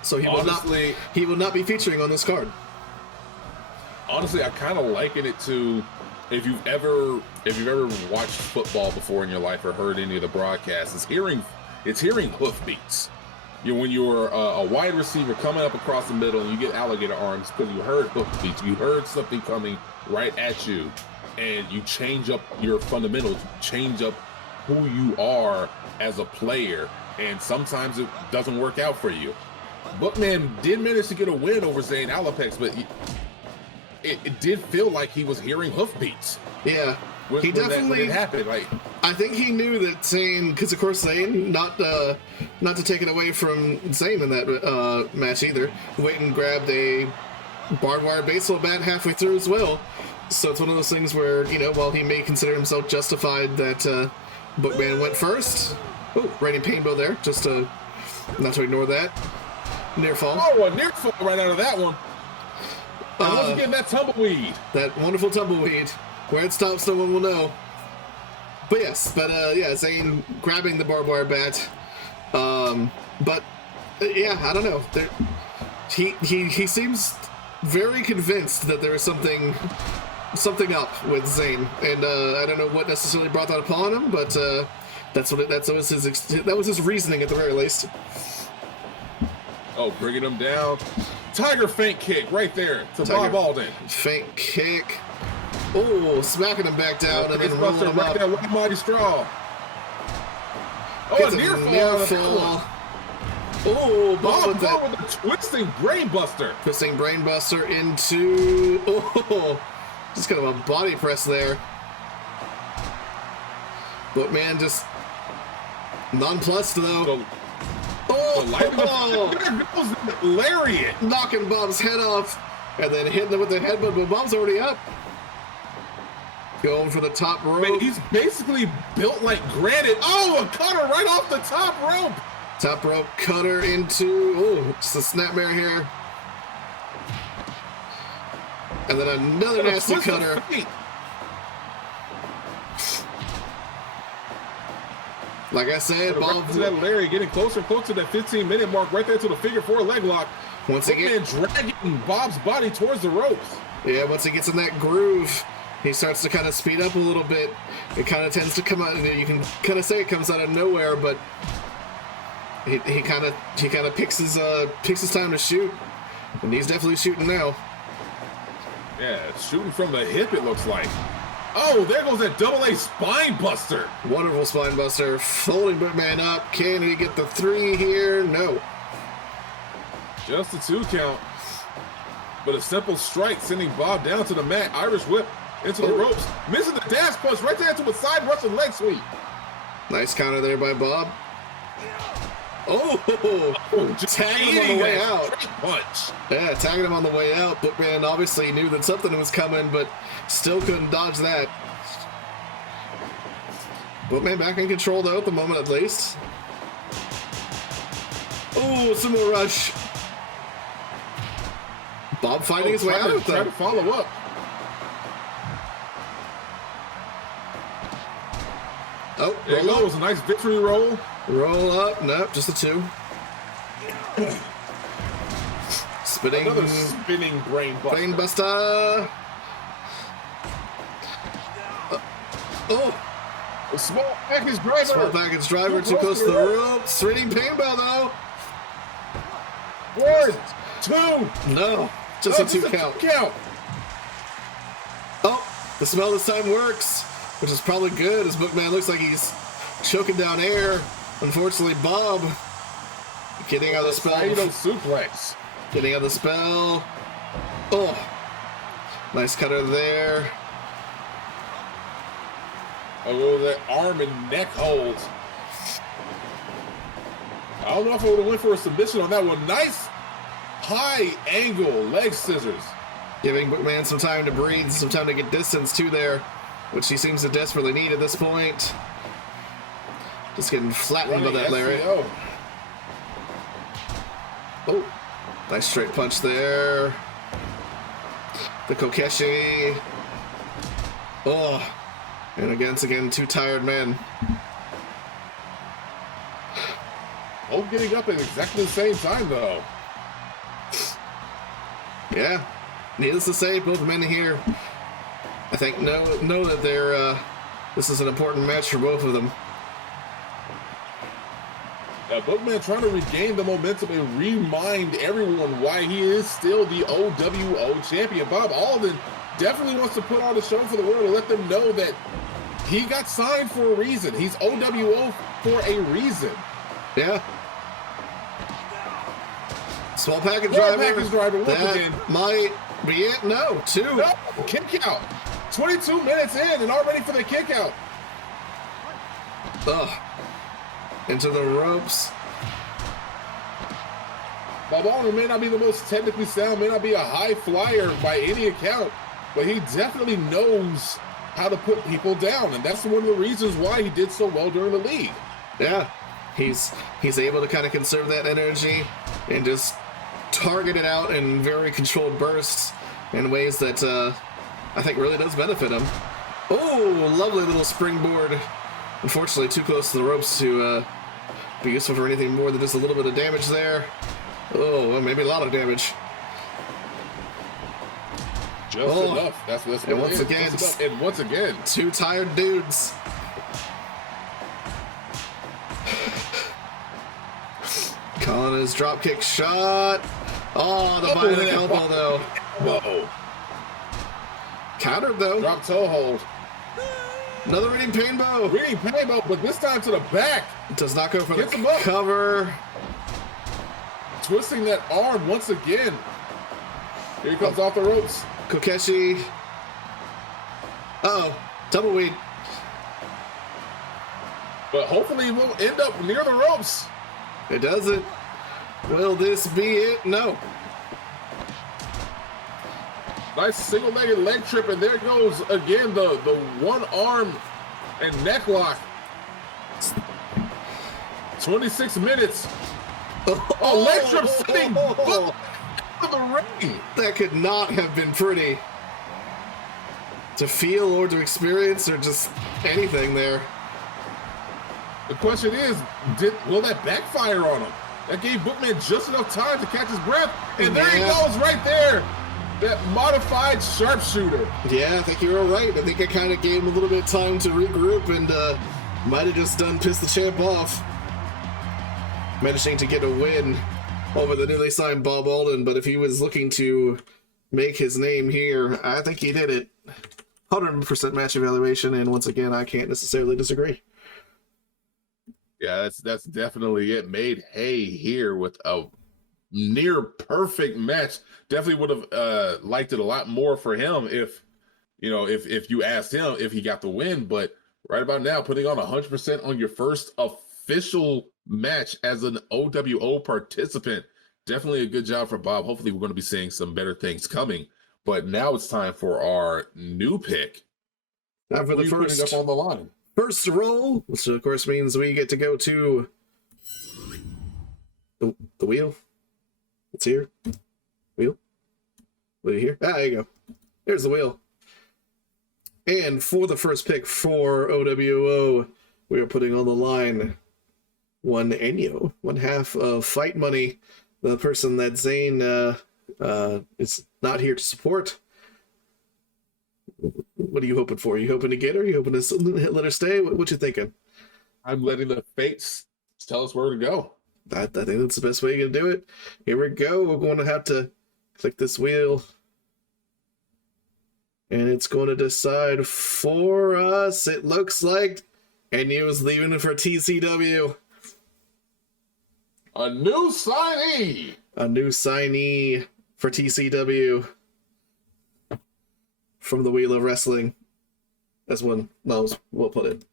So he will not be featuring on this card. Honestly, I kind of liken it to if you've ever watched football before in your life or heard any of the broadcasts, it's hearing hoofbeats. When you're a wide receiver coming up across the middle and you get alligator arms because you heard hoofbeats, you heard something coming right at you, and you change up your fundamentals, change up who you are as a player, and sometimes it doesn't work out for you. Bookman did manage to get a win over Zane Alapex, but it did feel like he was hearing hoofbeats. Yeah, he definitely when it happened. I think he knew that Zane, because of course Zane, not to take it away from Zane in that match either, went and grabbed a barbed wire baseball bat halfway through as well. So it's one of those things where, while he may consider himself justified that Bookman went first. Oh, Rainy Painbow there, just not to ignore that. Near fall. Oh, a near fall right out of that one. And once again, that tumbleweed. That wonderful tumbleweed. Where it stops, no one will know. But yes, Zane grabbing the barbed wire bat. I don't know. He seems very convinced that there is something up with Zane, and I don't know what necessarily brought that upon him, but that was his reasoning at the very least. Oh, bringing him down. Tiger feint kick right there to Bob Alden. Feint kick. Oh, smacking him back down and then rolling him right up. There, like mighty straw. Oh, a near fall. Oh, Bob with a twisting brainbuster. Twisting brainbuster into... Oh, just kind of a body press there. But man, just nonplussed though. There goes the lariat. Knocking Bob's head off and then hitting him with the headbutt, but Bob's already up. Going for the top rope. Man, he's basically built like granite. Oh, a cutter right off the top rope. Top rope cutter into, just a snapmare here. And then another nasty cutter. Like I said, Bob. To that Larry getting closer and closer to that 15-minute mark, right there to the figure 4 leg lock. Once again, dragging Bob's body towards the ropes. Yeah, once he gets in that groove, he starts to kind of speed up a little bit. It kind of tends to come out. You can kind of say it comes out of nowhere, but he kind of picks his time to shoot, and he's definitely shooting now. Yeah, shooting from the hip. It looks like. Oh, there goes that double-A spine buster. Wonderful spine buster, folding Bookman up. Can he get the 3 here? No. Just a 2 count. But a simple strike sending Bob down to the mat. Irish whip into the ropes. Missing the dash punch right there to a side Russian leg sweep. Nice counter there by Bob. Oh, just tagging him on the way out. Punch. Yeah, tagging him on the way out. Bookman obviously knew that something was coming, but still couldn't dodge that. Bookman back in control though at the moment at least. Oh, sumo rush. Bob fighting his way out of trying to follow up. Oh, there goes a nice victory roll. Roll up. Nope, just a 2. Spinning. Another spinning brain buster. Brain buster. Oh. A small package driver. Small package driver too close to the ropes. 3D paintball though. 1, 2. No, just a 2 count. Oh, the smell this time works, which is probably good as Bookman looks like he's choking down air. Unfortunately, Bob getting out of the spell. Suplex. Getting out of the spell. Oh, nice cutter there. Oh, that arm and neck hold. I don't know if I would have went for a submission on that one. Nice high angle leg scissors. Giving Bookman some time to breathe, some time to get distance too there, which he seems to desperately need at this point. Just getting flattened by that Larry. Oh, nice straight punch there. The Kokeshi. Oh, and again, 2 tired men. Both getting up at exactly the same time, though. Yeah, needless to say, both men here, I think, know that they're. This is an important match for both of them. Bookman trying to regain the momentum and remind everyone why he is still the OWO champion. Bob Alden definitely wants to put on a show for the world and let them know that he got signed for a reason. He's OWO for a reason. Yeah. Small package driver. Once again. Might be it. No, 2. No, kick out. 22 minutes in and already for the kick out. Ugh. Into the ropes. Bob Alden may not be the most technically sound, may not be a high flyer by any account, but he definitely knows how to put people down, and that's one of the reasons why he did so well during the league. Yeah, he's able to kind of conserve that energy and just target it out in very controlled bursts in ways that I think really does benefit him. Oh, lovely little springboard. Unfortunately, too close to the ropes to be useful for anything more than just a little bit of damage there. Oh, well, maybe a lot of damage. Just enough. That's what and once again, and once again, 2 tired dudes. Calling his dropkick shot. Oh, the bionic elbow though. Whoa. Countered though. Drop toe hold. Another reading painbow. Reading painbow, but this time to the back. Does not go for the cover. Twisting that arm once again. Here he comes off the ropes. Kokeshi. Uh-oh. Tumbleweed. But hopefully he won't end up near the ropes. It doesn't. Will this be it? No. Nice single-legged leg trip, and there goes again the one arm and neck lock. 26 minutes. Oh, leg trip sitting to the ring. That could not have been pretty to feel or to experience or just anything there. The question is, will that backfire on him? That gave Bookman just enough time to catch his breath, and there he goes right there. That modified sharpshooter. Yeah, I think you were right. I think it kind of gave him a little bit of time to regroup and might have just pissed the champ off. Managing to get a win over the newly signed Bob Alden, but if he was looking to make his name here, I think he did it. 100% match evaluation, and once again, I can't necessarily disagree. Yeah, that's definitely it. Made hay here with a near perfect match. Definitely would have liked it a lot more for him if you asked him if he got the win. But right about now, putting on 100% on your first official match as an OWO participant, definitely a good job for Bob. Hopefully, we're going to be seeing some better things coming. But now it's time for our new pick. Now for the first up on the line. First roll, which of course means we get to go to the wheel. It's here. Wheel. What do you hear? There you go. There's the wheel. And for the first pick for OWO, we are putting on the line one Enyo, one half of Fight Money, the person that Zane is not here to support. What are you hoping for? Are you hoping to get her? Are you hoping to let her stay? What you thinking? I'm letting the fates tell us where to go. I think that's the best way you're going to do it. Here we go. We're going to have to click this wheel. And it's going to decide for us. It looks like Enyo's leaving for TCW. A new signee! A new signee for TCW. From the Wheel of Wrestling, as one knows, we'll put it.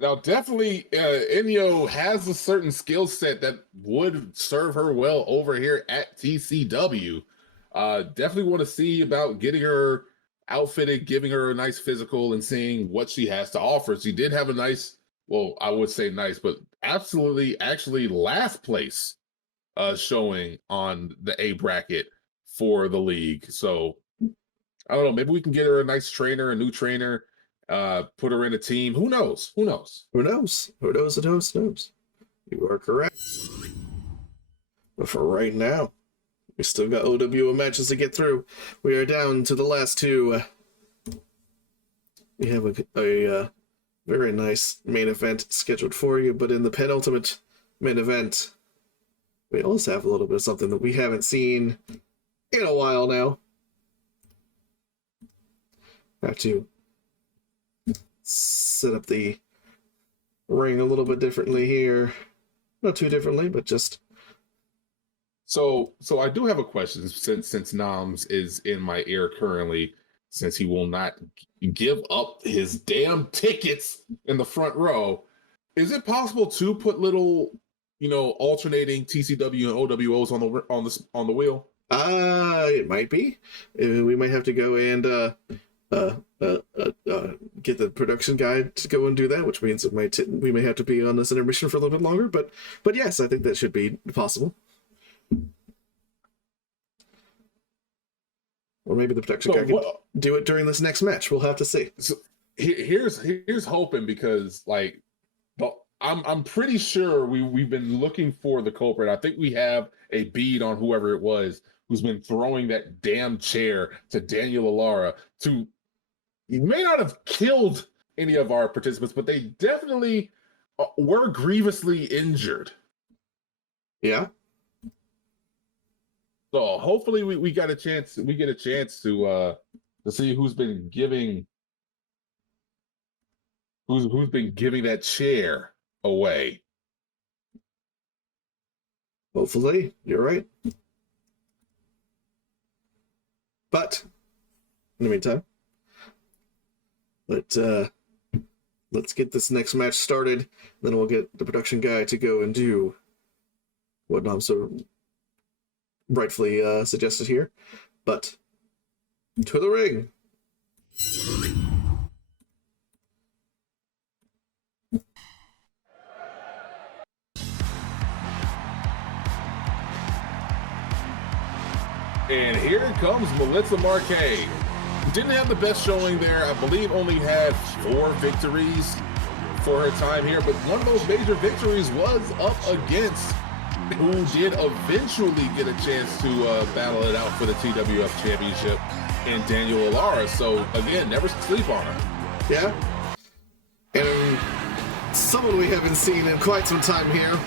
Now, definitely, Enyo has a certain skill set that would serve her well over here at TCW. Definitely want to see about getting her outfitted, giving her a nice physical, and seeing what she has to offer. She did have a nice, well, I would say nice, but absolutely, actually last place showing on the A bracket for the league. So, I don't know, maybe we can get her a nice trainer, a new trainer, put her in a team. Who knows? Who knows? Who knows? Who knows? Who knows? Who knows? You are correct. But for right now, we still got OWO matches to get through. We are down to the last two. We have a very nice main event scheduled for you, but in the penultimate main event, we also have a little bit of something that we haven't seen in a while now. Have to set up the ring a little bit differently here. Not too differently, but just... So I do have a question since Noms is in my ear currently, since he will not give up his damn tickets in the front row. Is it possible to put little, alternating TCW and OWOs on the wheel? It might be. We might have to go and get the production guy to go and do that, which means we may have to be on this intermission for a little bit longer. But yes, I think that should be possible. Or maybe the production guy can do it during this next match. We'll have to see. So here's hoping, because I'm pretty sure we've been looking for the culprit. I think we have a bead on whoever it was who's been throwing that damn chair to Daniel Alara. He may not have killed any of our participants, but they definitely were grievously injured. Yeah. So hopefully we get a chance to see who's been giving that chair away. Hopefully, you're right. But in the meantime, let's get this next match started. Then we'll get the production guy to go and do what Nom so rightfully suggested here. But to the ring. And here comes Militsa Marcaigh. Didn't have the best showing there. I believe only had 4 victories for her time here, but one of those major victories was up against who did eventually get a chance to battle it out for the TWF Championship in Daniel Alara. So again, never sleep on her. Yeah. And someone we haven't seen in quite some time here.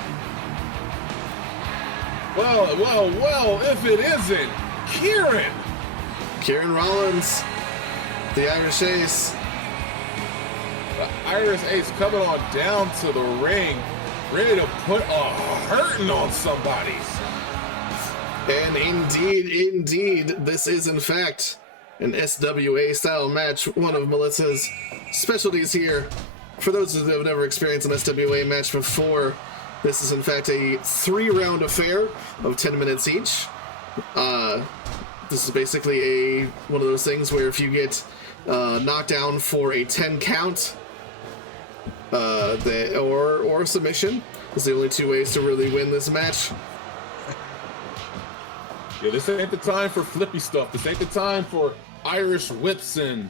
Well, if it isn't Kieran Rollins, the Irish Ace. The Irish Ace coming on down to the ring, ready to put a hurting on somebody. And indeed, this is in fact an SWA style match, one of Militsa's specialties here. For those who have never experienced an SWA match before, this is in fact a 3-round affair of 10 minutes each. This is basically one of those things where if you get knocked down for a 10 count, or submission, is the only two ways to really win this match. Yeah, this ain't the time for flippy stuff. This ain't the time for Irish whips and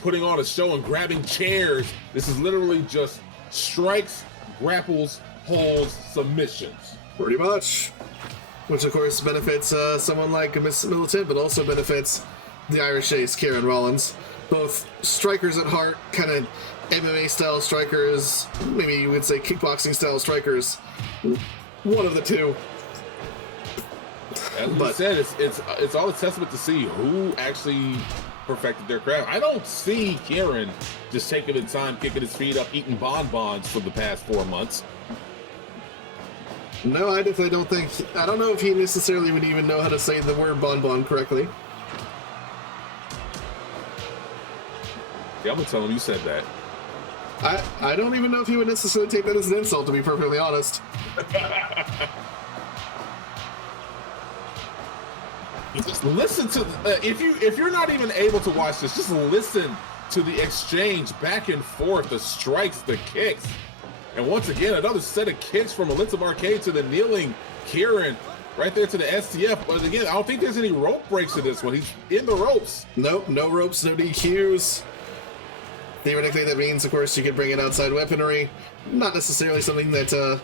putting on a show and grabbing chairs. This is literally just strikes, grapples, holds, submissions. Pretty much. Which of course benefits someone like Miss Militant, but also benefits the Irish Ace, Kieran Rollins. Both strikers at heart, kind of MMA style strikers, maybe you would say kickboxing style strikers. One of the two. As we said, it's all a testament to see who actually perfected their craft. I don't see Kieran just taking the time, kicking his feet up, eating bonbons for the past 4 months. No, I definitely don't think. I don't know if he necessarily would even know how to say the word bonbon correctly. Yeah, I'm gonna tell him you said that. I don't even know if he would necessarily take that as an insult, to be perfectly honest. Just listen to if you're not even able to watch this, just listen to the exchange back and forth, the strikes, the kicks, and once again another set of kicks from Militsa Marcaigh to the kneeling Kieran right there to the STF. But again, I don't think there's any rope breaks to this one. He's in the ropes. Nope, no ropes, no DQs. Theoretically, that means, of course, you could bring in outside weaponry. Not necessarily something that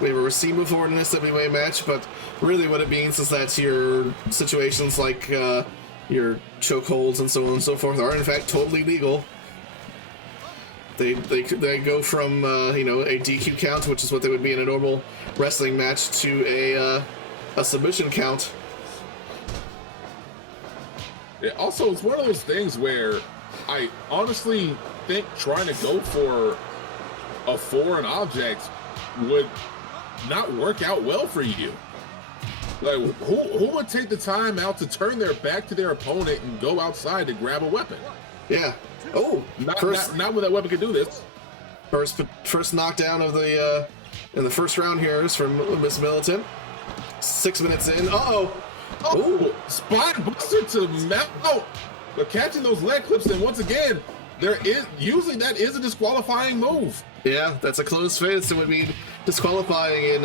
we've ever seen before in an SWA match, but really what it means is that your situations like your chokeholds and so on and so forth are in fact totally legal. They go from a DQ count, which is what they would be in a normal wrestling match, to a submission count. Yeah, also, it's one of those things where I honestly think trying to go for a foreign object would not work out well for you. Like, who would take the time out to turn their back to their opponent and go outside to grab a weapon? Yeah. Oh, not when that weapon can do this. First knockdown of the in the first round here is from Miss Militant. 6 minutes in. Oh, spine buster to mount. But catching those leg clips, and once again, that is a disqualifying move. Yeah, that's a close fist. It would be disqualifying in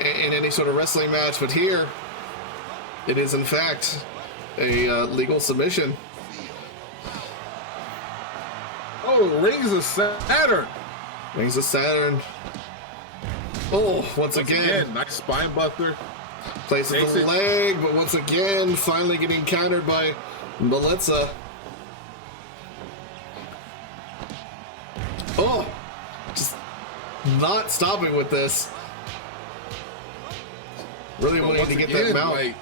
any sort of wrestling match, but here it is in fact a legal submission. Oh, rings of Saturn. Rings of Saturn. Oh, once again, nice spine buster. Places the leg, but once again, finally getting countered by Militsa. Oh, just not stopping with this. Really wanting to get that mount. Like,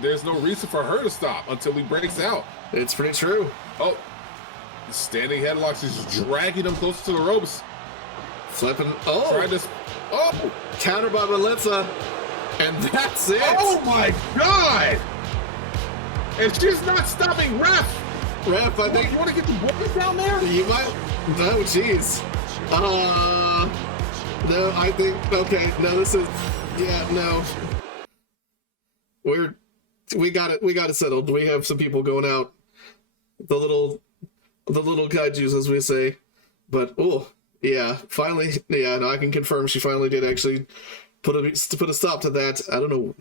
there's no reason for her to stop until he breaks out. It's pretty true. Oh, standing headlocks is dragging him closer to the ropes. Flipping. Oh, counter by Militsa, and that's it. Oh my God! And she's not stopping, ref. I think you want to get the boys down there. You might. No, jeez. No, I think. Okay, no, this is. Yeah, no. We got it settled. We have some people going out. The little kaijus, as we say. But yeah, finally, yeah, no, I can confirm she finally did actually put a stop to that. I don't know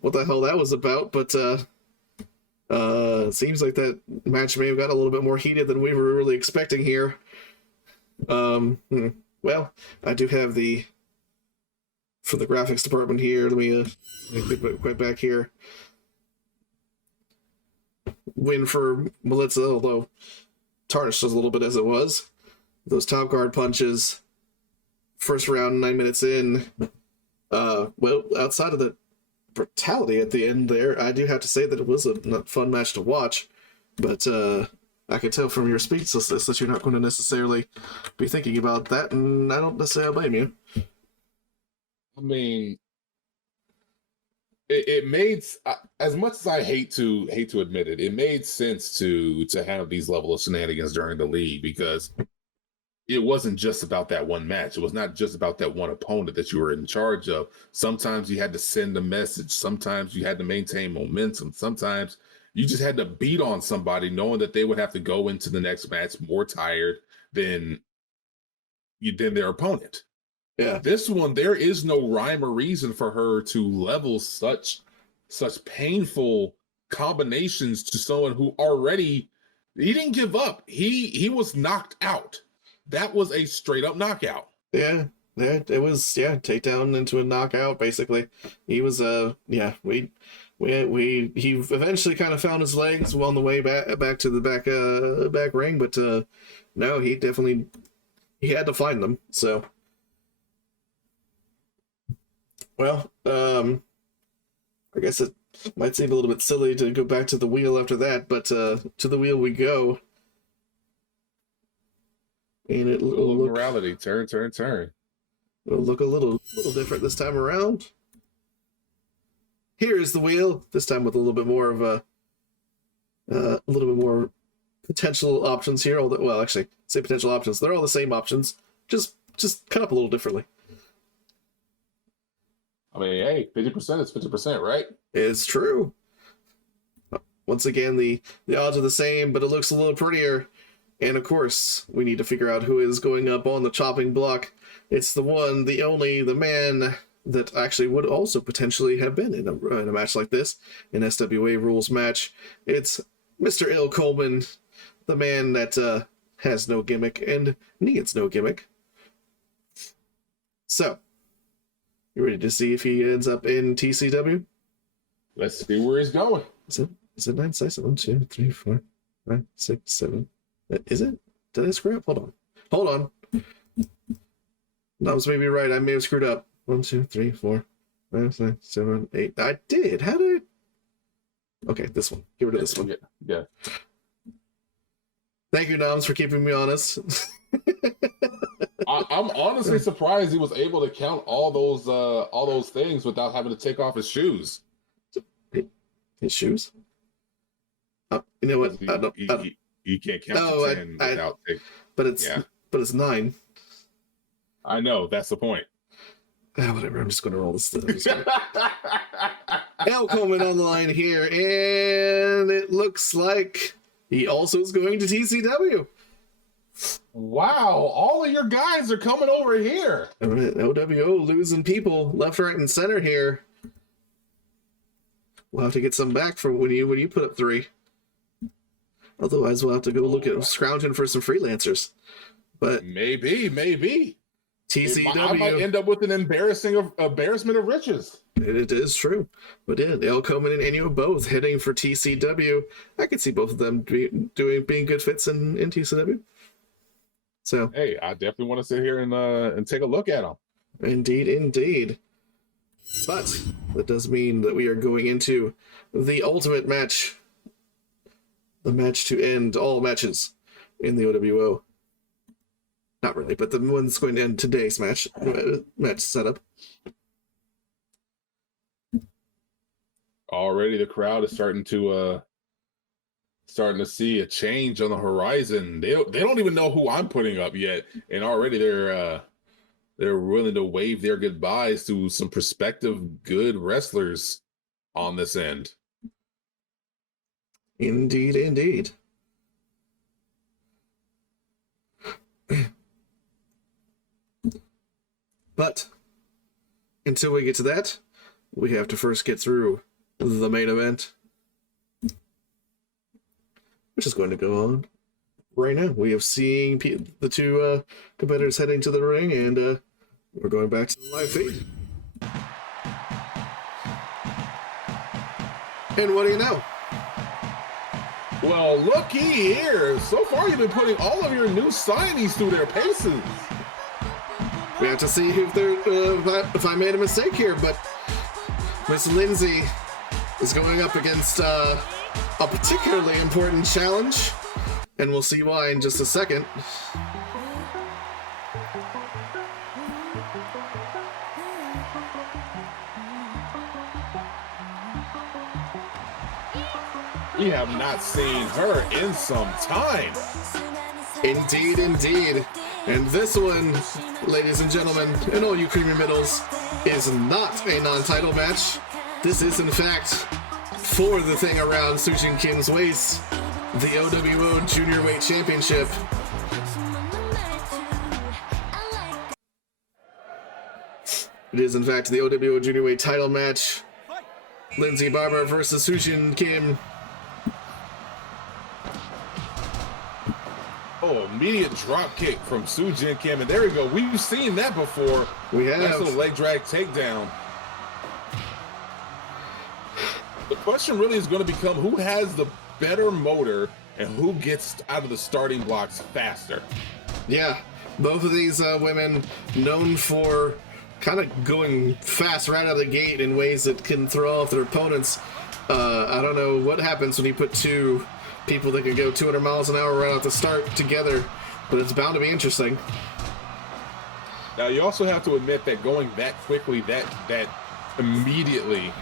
what the hell that was about, but Seems like that match may have got a little bit more heated than we were really expecting here. Well, I do have for the graphics department here. Let me quite back here. Win for Militsa, although tarnished a little bit as it was. Those top guard punches. First round, 9 minutes in. Well, outside of the brutality at the end there, I do have to say that it was a fun match to watch. But I can tell from your speechlessness that you're not going to necessarily be thinking about that, and I don't necessarily blame you. I mean, it made, as much as I hate to admit it, it made sense to have these level of shenanigans during the league, because it wasn't just about that one match. It was not just about that one opponent that you were in charge of. Sometimes you had to send a message. Sometimes you had to maintain momentum. Sometimes you just had to beat on somebody knowing that they would have to go into the next match more tired than their opponent. Yeah. This one, there is no rhyme or reason for her to level such painful combinations to someone who already, he didn't give up. He was knocked out. That was a straight up knockout. Yeah, it was, takedown into a knockout, basically. He was, he eventually kind of found his legs on the way back to the back ring, but no, he had to find them, so. Well, I guess it might seem a little bit silly to go back to the wheel after that, but to the wheel we go. And it will look, morality, turn. It'll look a little different this time around. Here's the wheel, this time with a little bit more of a little bit more potential options here. Well, actually, say potential options. They're all the same options, just cut up a little differently. I mean, hey, 50% is 50%, right? It's true. Once again, the odds are the same, but it looks a little prettier. And of course, we need to figure out who is going up on the chopping block. It's the one, the only, the man that actually would also potentially have been in a match like this, an SWA rules match. It's Mr. Il Coleman, the man that has no gimmick and needs no gimmick. So, you ready to see if he ends up in TCW? Let's see where he's going. Is it 9 size? 1, 2, 3, 4, 5, 6, 7. Is it? Did I screw up? Hold on. That was maybe right. I may have screwed up. 1, 2, 3, 4, 5, 6, 7, 8. I did. How did I? Okay, this one. Get rid of this one. Yeah. Thank you, Noms, for keeping me honest. I'm honestly surprised he was able to count all those things without having to take off his shoes. His shoes? You know what? You can't count to 10 without taking. But it's 9. I know, that's the point. Whatever, I'm just going to roll this. Al Coleman on the line here, and it looks like he also is going to TCW. Wow, all of your guys are coming over here. OWO losing people left, right, and center here. We'll have to get some back from when you put up 3. Otherwise, we'll have to go look at scrounging for some freelancers. But maybe. TCW. I might end up with an embarrassment of riches. It is true. But yeah, Al Coleman and Ennio both heading for TCW. I could see both of them being good fits in TCW. So hey, I definitely want to sit here and take a look at them. Indeed. But that does mean that we are going into the ultimate match. The match to end all matches in the OWO. Not really, but the one that's going to end today's match setup. Already the crowd is starting to see a change on the horizon. They don't even know who I'm putting up yet, and already they're willing to wave their goodbyes to some prospective good wrestlers on this end. Indeed. But until we get to that, we have to first get through the main event. which is going to go on right now. We have seen the two competitors heading to the ring, and we're going back to the live feed. And what do you know? Well, looky here. So far, you've been putting all of your new signees through their paces. We have to see if I made a mistake here, but Miss Lyndsay is going up against a particularly important challenge, and we'll see why in just a second. We have not seen her in some time. Indeed, indeed. And this one, ladies and gentlemen, and all you creamy middles, is not a non-title match. This is, in fact, for the thing around Su-Jin Kim's waist, the OWO Juniorweight Championship. It is, in fact, the OWO Juniorweight title match. Lyndsay Barber versus Su-Jin Kim. Oh, immediate drop kick from Su-Jin Kim, and there we go. We've seen that before. We have. Nice little leg drag takedown. The question really is going to become who has the better motor and who gets out of the starting blocks faster. Yeah, both of these women known for kind of going fast right out of the gate in ways that can throw off their opponents. I don't know what happens when you put two people that can go 200 miles an hour right out the start together, but it's bound to be interesting. Now, you also have to admit that going that quickly, that immediately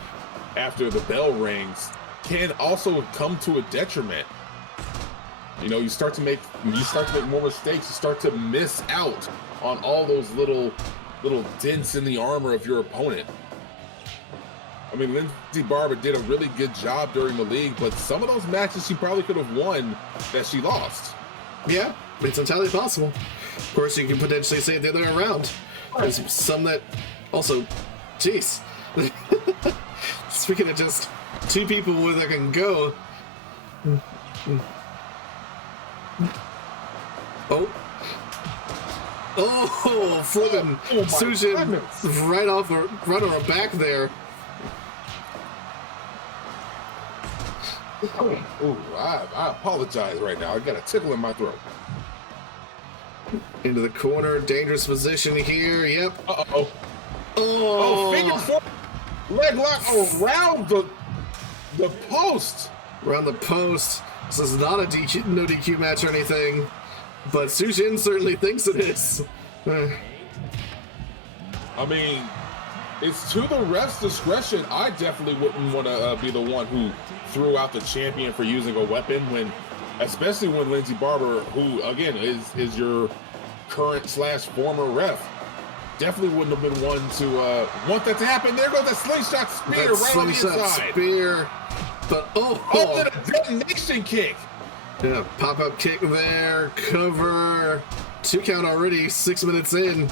after the bell rings, can also come to a detriment. You know, you start to make more mistakes. You start to miss out on all those little dents in the armor of your opponent. I mean, Lyndsay Barber did a really good job during the league, but some of those matches she probably could have won that she lost. Yeah, it's entirely possible. Of course, you can potentially say the other way around. There's some that also, jeez. Speaking of just two people where they can go. Oh, flipping Su-Jin right on her back there. Oh, I apologize right now. I got a tickle in my throat. Into the corner, dangerous position here. Yep. Uh-oh. Oh, finger four, leg lock around the post. Around the post. This is not a DQ, no DQ match or anything, but Su-Jin certainly thinks it is. I mean, it's to the ref's discretion. I definitely wouldn't want to be the one who threw out the champion for using a weapon especially when Lyndsay Barber, who again is your current / former ref, definitely wouldn't have been one to want that to happen. There goes that slingshot spear right on the inside. Spear, but then a detonation kick. Yeah, pop-up kick there, cover, 2 count already, 6 minutes in.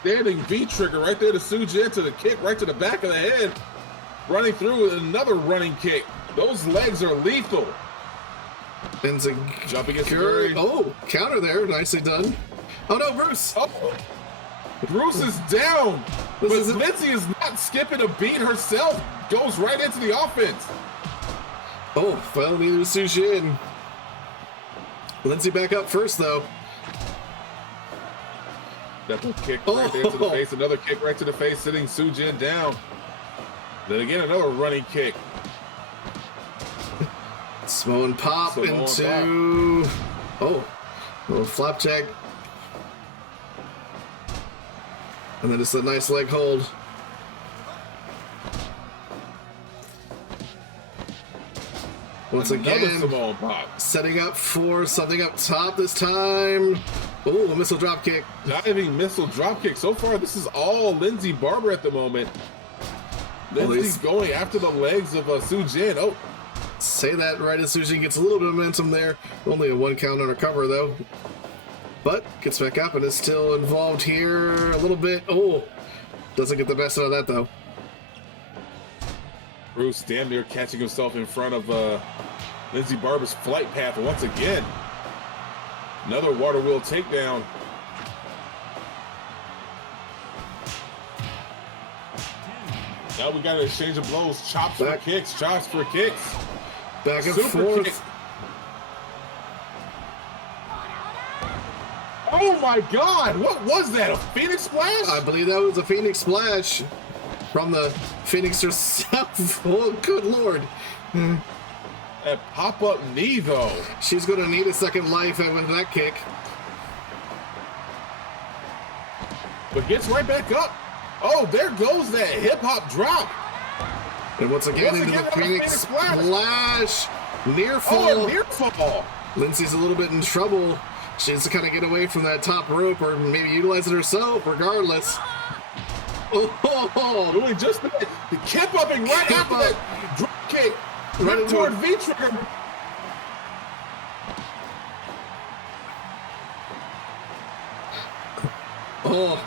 Standing V-trigger right there to Su-Jin, to the kick right to the back of the head. Running through with another running kick. Those legs are lethal. And jumping into counter there, nicely done. Oh no, Bruce! Oh, Bruce is down, but Lyndsay is not skipping a beat herself. Goes right into the offense. Oh, well, neither is Su-Jin. Lyndsay back up first, though. Double kick right there to the face. Another kick right to the face, sitting Su-Jin down. Then again, another running kick. Samoan pop into... Oh, a little flapjack. And then just a nice leg hold. Once again, setting up for something up top this time. Oh, a missile drop kick. Diving missile drop kick. So far, this is all Lyndsay Barber at the moment. Lyndsay's going after the legs of Su-Jin. Oh, say that right as Su-Jin gets a little bit of momentum there. Only a 1 count on her cover, though. But gets back up and is still involved here a little bit. Oh, doesn't get the best out of that, though. Bruce damn near catching himself in front of Lyndsay Barber's flight path once again. Another water wheel takedown. Now we got an exchange of blows. Chops for kicks. Chops for kicks. Back and Super forth. kick. Oh my God! What was that? A Phoenix Splash? I believe that was a Phoenix Splash from the Phoenix herself. Oh, good Lord. That pop-up knee, though. She's going to need a second life with that kick. But gets right back up. Oh, there goes that hip-hop drop. And once again into the Phoenix Splash. Near fall. Oh, near fall. Lyndsay's a little bit in trouble. She has to kind of get away from that top rope or maybe utilize it herself, regardless. Oh, doing just that. He kept upping right after that drop kick. Right toward V-trigger. Oh,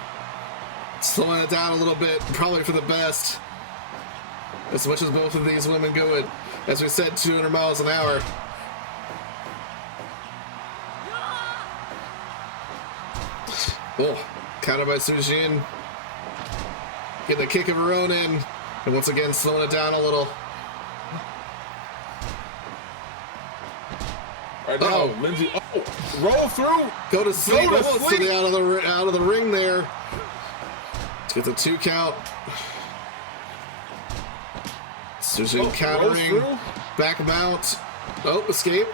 slowing it down a little bit, probably for the best. As much as both of these women go at, as we said, 200 miles an hour. Oh, counter by Su-Jin. Getting a kick of her own in. And once again, slowing it down a little. Right now, Lyndsay. Oh, roll through. Go to sleep. Almost to the out of the ring there. Let's get the 2 count. Su-Jin countering. Back mount. Oh, escape.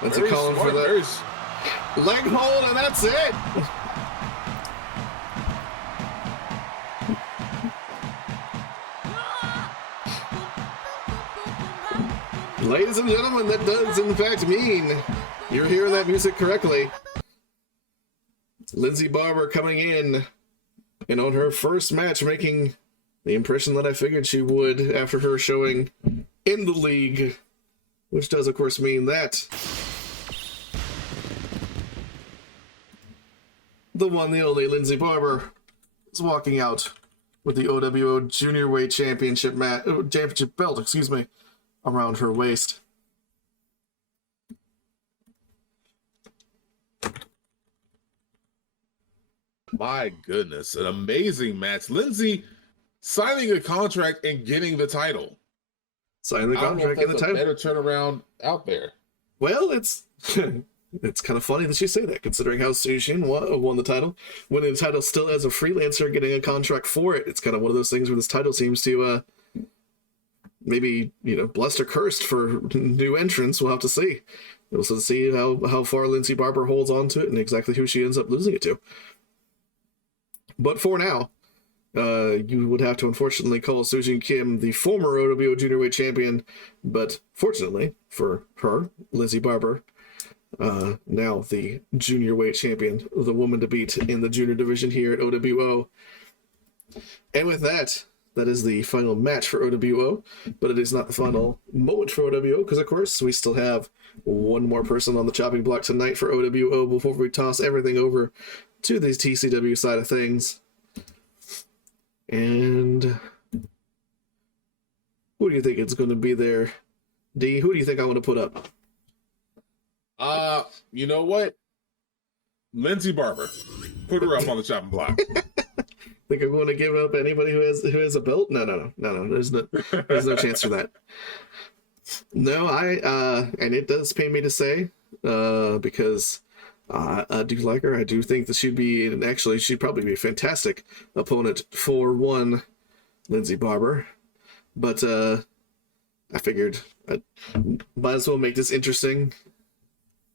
That's a calling for that. Leg hold, and that's it. Ladies and gentlemen, that does in fact mean you're hearing that music correctly. Lyndsay Barber coming in and on her first match making the impression that I figured she would after her showing in the league, which does of course mean that the one, the only Lyndsay Barber is walking out with the OWO Juniorweight Championship belt, excuse me, around her waist. My goodness, an amazing match. Lyndsay signing a contract and getting the title. Signing the contract and the title. Better turnaround out there. Well, it's it's kind of funny that you say that, considering how Su-Jin won the title, winning the title still as a freelancer, getting a contract for it. It's kind of one of those things where this title seems to maybe, blessed or cursed for new entrants. We'll have to see. We'll also see how far Lyndsay Barber holds on to it and exactly who she ends up losing it to. But for now, you would have to unfortunately call Su-Jin Kim the former OWO Juniorweight champion, but fortunately for her, Lyndsay Barber, now the Juniorweight champion, the woman to beat in the junior division here at OWO. And with that, that is the final match for OWO, but it is not the final moment for OWO, because of course we still have one more person on the chopping block tonight for OWO before we toss everything over to the TCW side of things. And who do you think it's going to be there, D? Who do you think I want to put up? You know what? Lyndsay Barber. Put her up on the chopping block. Think I'm going to give up anybody who has a belt? No. There's no chance for that. No, and it does pain me to say, because I do like her. I do think that she'd probably be a fantastic opponent for one Lyndsay Barber. But I figured I might as well make this interesting.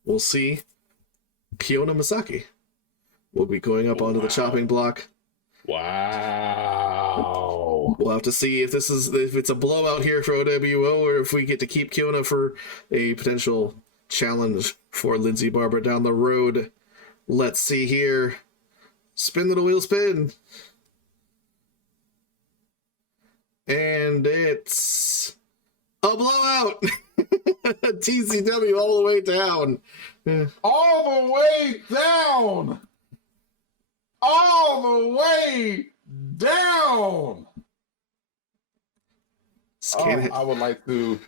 We'll see. Kiona Misaki will be going up onto the chopping block. Wow. We'll have to see if it's a blowout here for OWO, or if we get to keep Kiona for a potential challenge for Lyndsay Barber down the road. Let's see here. Spin little wheel spin. And it's a blowout. TCW all the way down. All the way down. All the way down. I would like to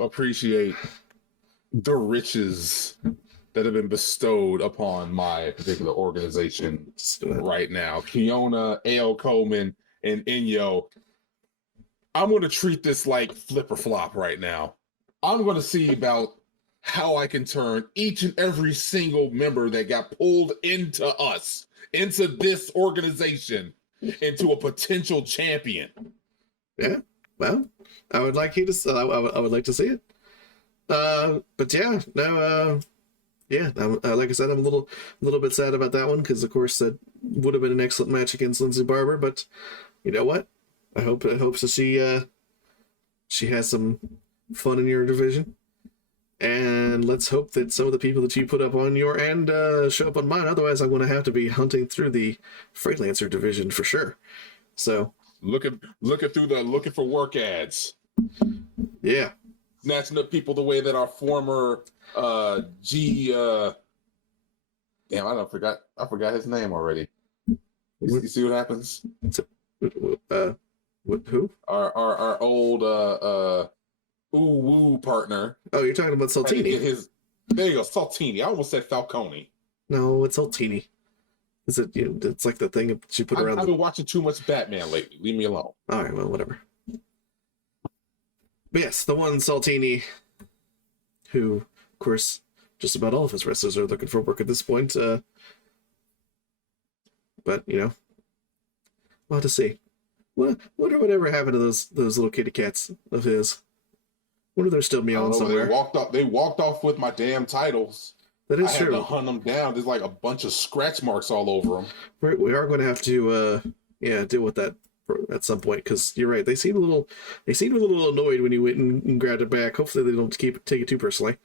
appreciate the riches that have been bestowed upon my particular organization right now. Kiona, A.O. Coleman, and Inyo. I'm going to treat this like flip or flop right now. I'm going to see about how I can turn each and every single member that got pulled into us, into this organization, into a potential champion. Yeah, well, I would like you to. I would like to see it. But yeah, no. Yeah, like I said, I'm a little bit sad about that one because, of course, that would have been an excellent match against Lyndsay Barber. But you know what? I hope that she has some fun in your division, and let's hope that some of the people that you put up on your end show up on mine. Otherwise, I'm going to have to be hunting through the freelancer division for sure. So looking for work ads. Yeah. Snatching up people the way that our former damn, I forgot his name already. You see what happens? Who? Our old woo partner. Oh, you're talking about Saltini. There you go, Saltini. I almost said Falcone. No, it's Saltini. Is it? It's like the thing that you put around. I've been watching too much Batman lately. Leave me alone. All right, well, whatever. But yes, the one Saltini, who, of course, just about all of his wrestlers are looking for work at this point. But we'll have to see. Wonder whatever happened to those little kitty cats of his. Wonder they're still meowing somewhere. They walked off with my damn titles. That is true. I had to hunt them down. There's like a bunch of scratch marks all over them. We are going to have to deal with that at some point, because you're right. They seemed a little annoyed when you went and grabbed it back. Hopefully they don't take it too personally.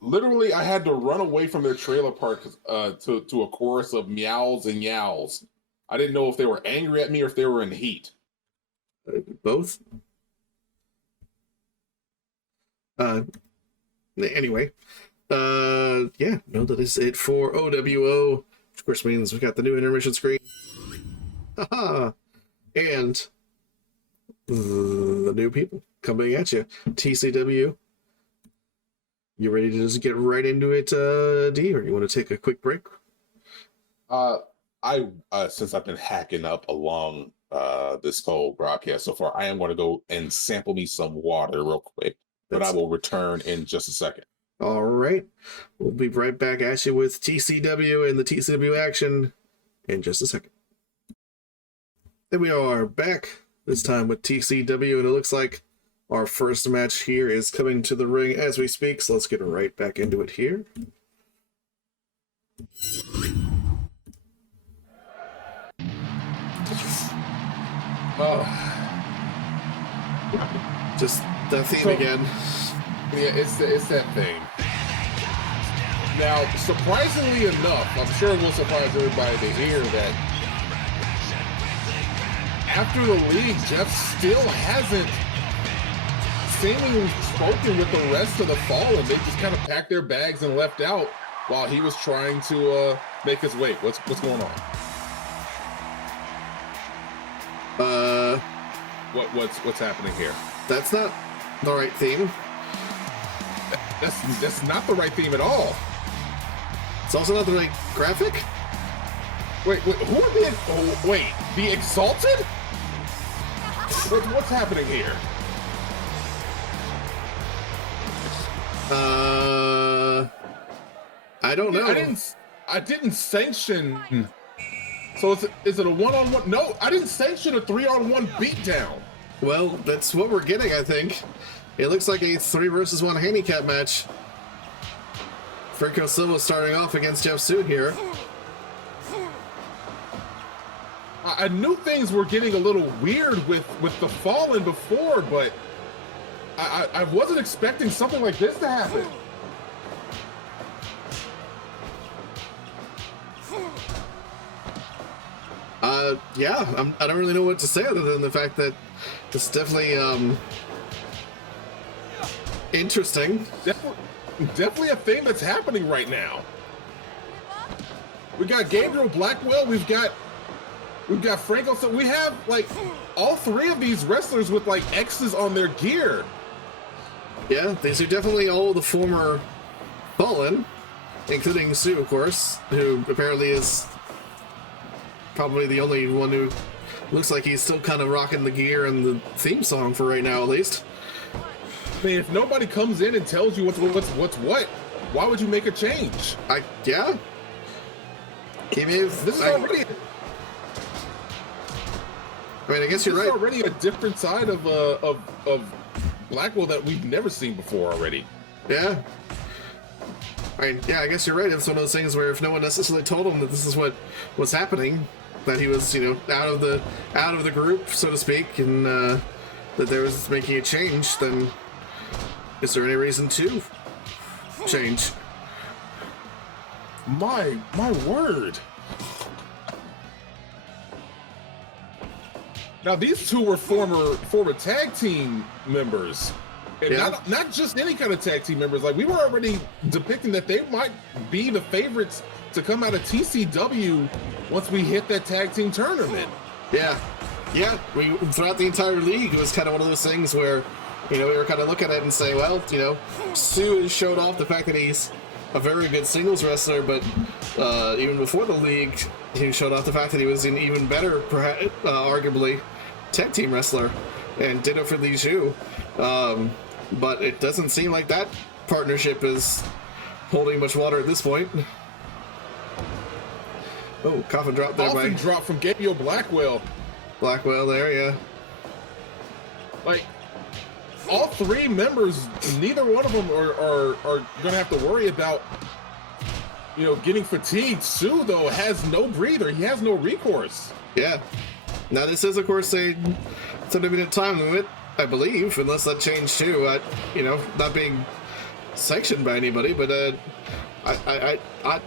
Literally, I had to run away from their trailer park to a chorus of meows and yowls. I didn't know if they were angry at me or if they were in heat. Both. Anyway, that is it for OWO. Which of course means we got the new intermission screen. Haha. And the new people coming at you. TCW. You ready to just get right into it, D, or you want to take a quick break? Since I've been hacking up along this whole broadcast so far, I am going to go and sample me some water real quick, but I will return in just a second. All right. We'll be right back at you with TCW and the TCW action in just a second. Then we are back, this time with TCW, and it looks like our first match here is coming to the ring as we speak, so let's get right back into it here. Oh. Just that theme again. Yeah, it's that thing. Now, surprisingly enough, I'm sure it will surprise everybody to hear that after the league, Geoff still hasn't seemingly spoken with the rest of the Fallen. They just kind of packed their bags and left out while he was trying to make his way. What's going on? What's happening here? That's not the right theme. That's not the right theme at all. It's also not the right graphic. Wait, who did? Oh, wait, the Xhalted? What's happening here? I don't know. I didn't sanction. So is it a one-on-one? No, I didn't sanction a 3-on-1 beatdown. Well, that's what we're getting, I think. It looks like a 3 versus 1 handicap match. Franco Silva starting off against Geoff Soo here. I knew things were getting a little weird with the Fallen before, but I wasn't expecting something like this to happen. Yeah, I don't really know what to say other than the fact that it's definitely interesting. Definitely a thing that's happening right now. We got Gabriel Blackwell. We've got We've got Franco. So we have like all three of these wrestlers with like X's on their gear. Yeah, these are definitely all the former Fallen, including Sue, of course, who apparently is probably the only one who looks like he's still kind of rocking the gear and the theme song for right now, at least. I mean, if nobody comes in and tells you what's what, why would you make a change? Yeah. He may have, this is already. I mean, I guess you're right. This is already a different side of Blackwell that we've never seen before already. Yeah. I mean, yeah, I guess you're right. It's one of those things where if no one necessarily told him that this is what was happening, that he was, you know, out of the group, so to speak, and that there was making a change, then is there any reason to change? My word. Now these two were former tag team members. And Yeah. not just any kind of tag team members. Like we were already depicting that they might be the favorites to come out of TCW once we hit that tag team tournament. Yeah. We throughout the entire league, it was kind of one of those things where, you know, we were kind of looking at it and say, well, you know, Sue has showed off the fact that he's a very good singles wrestler, but even before the league, he showed off the fact that he was an even better, arguably, tag team wrestler, and ditto for Li Zhu. But it doesn't seem like that partnership is holding much water at this point. Oh, coffin drop there by Drop from Gabriel Blackwell. Blackwell there, yeah. Like all three members, neither one of them are gonna have to worry about, you know, getting fatigued. Sue though has no breather. He has no recourse. Yeah. Now this is, of course, a 30-minute time limit, I believe, unless that changed too. You know, not being sanctioned by anybody, but I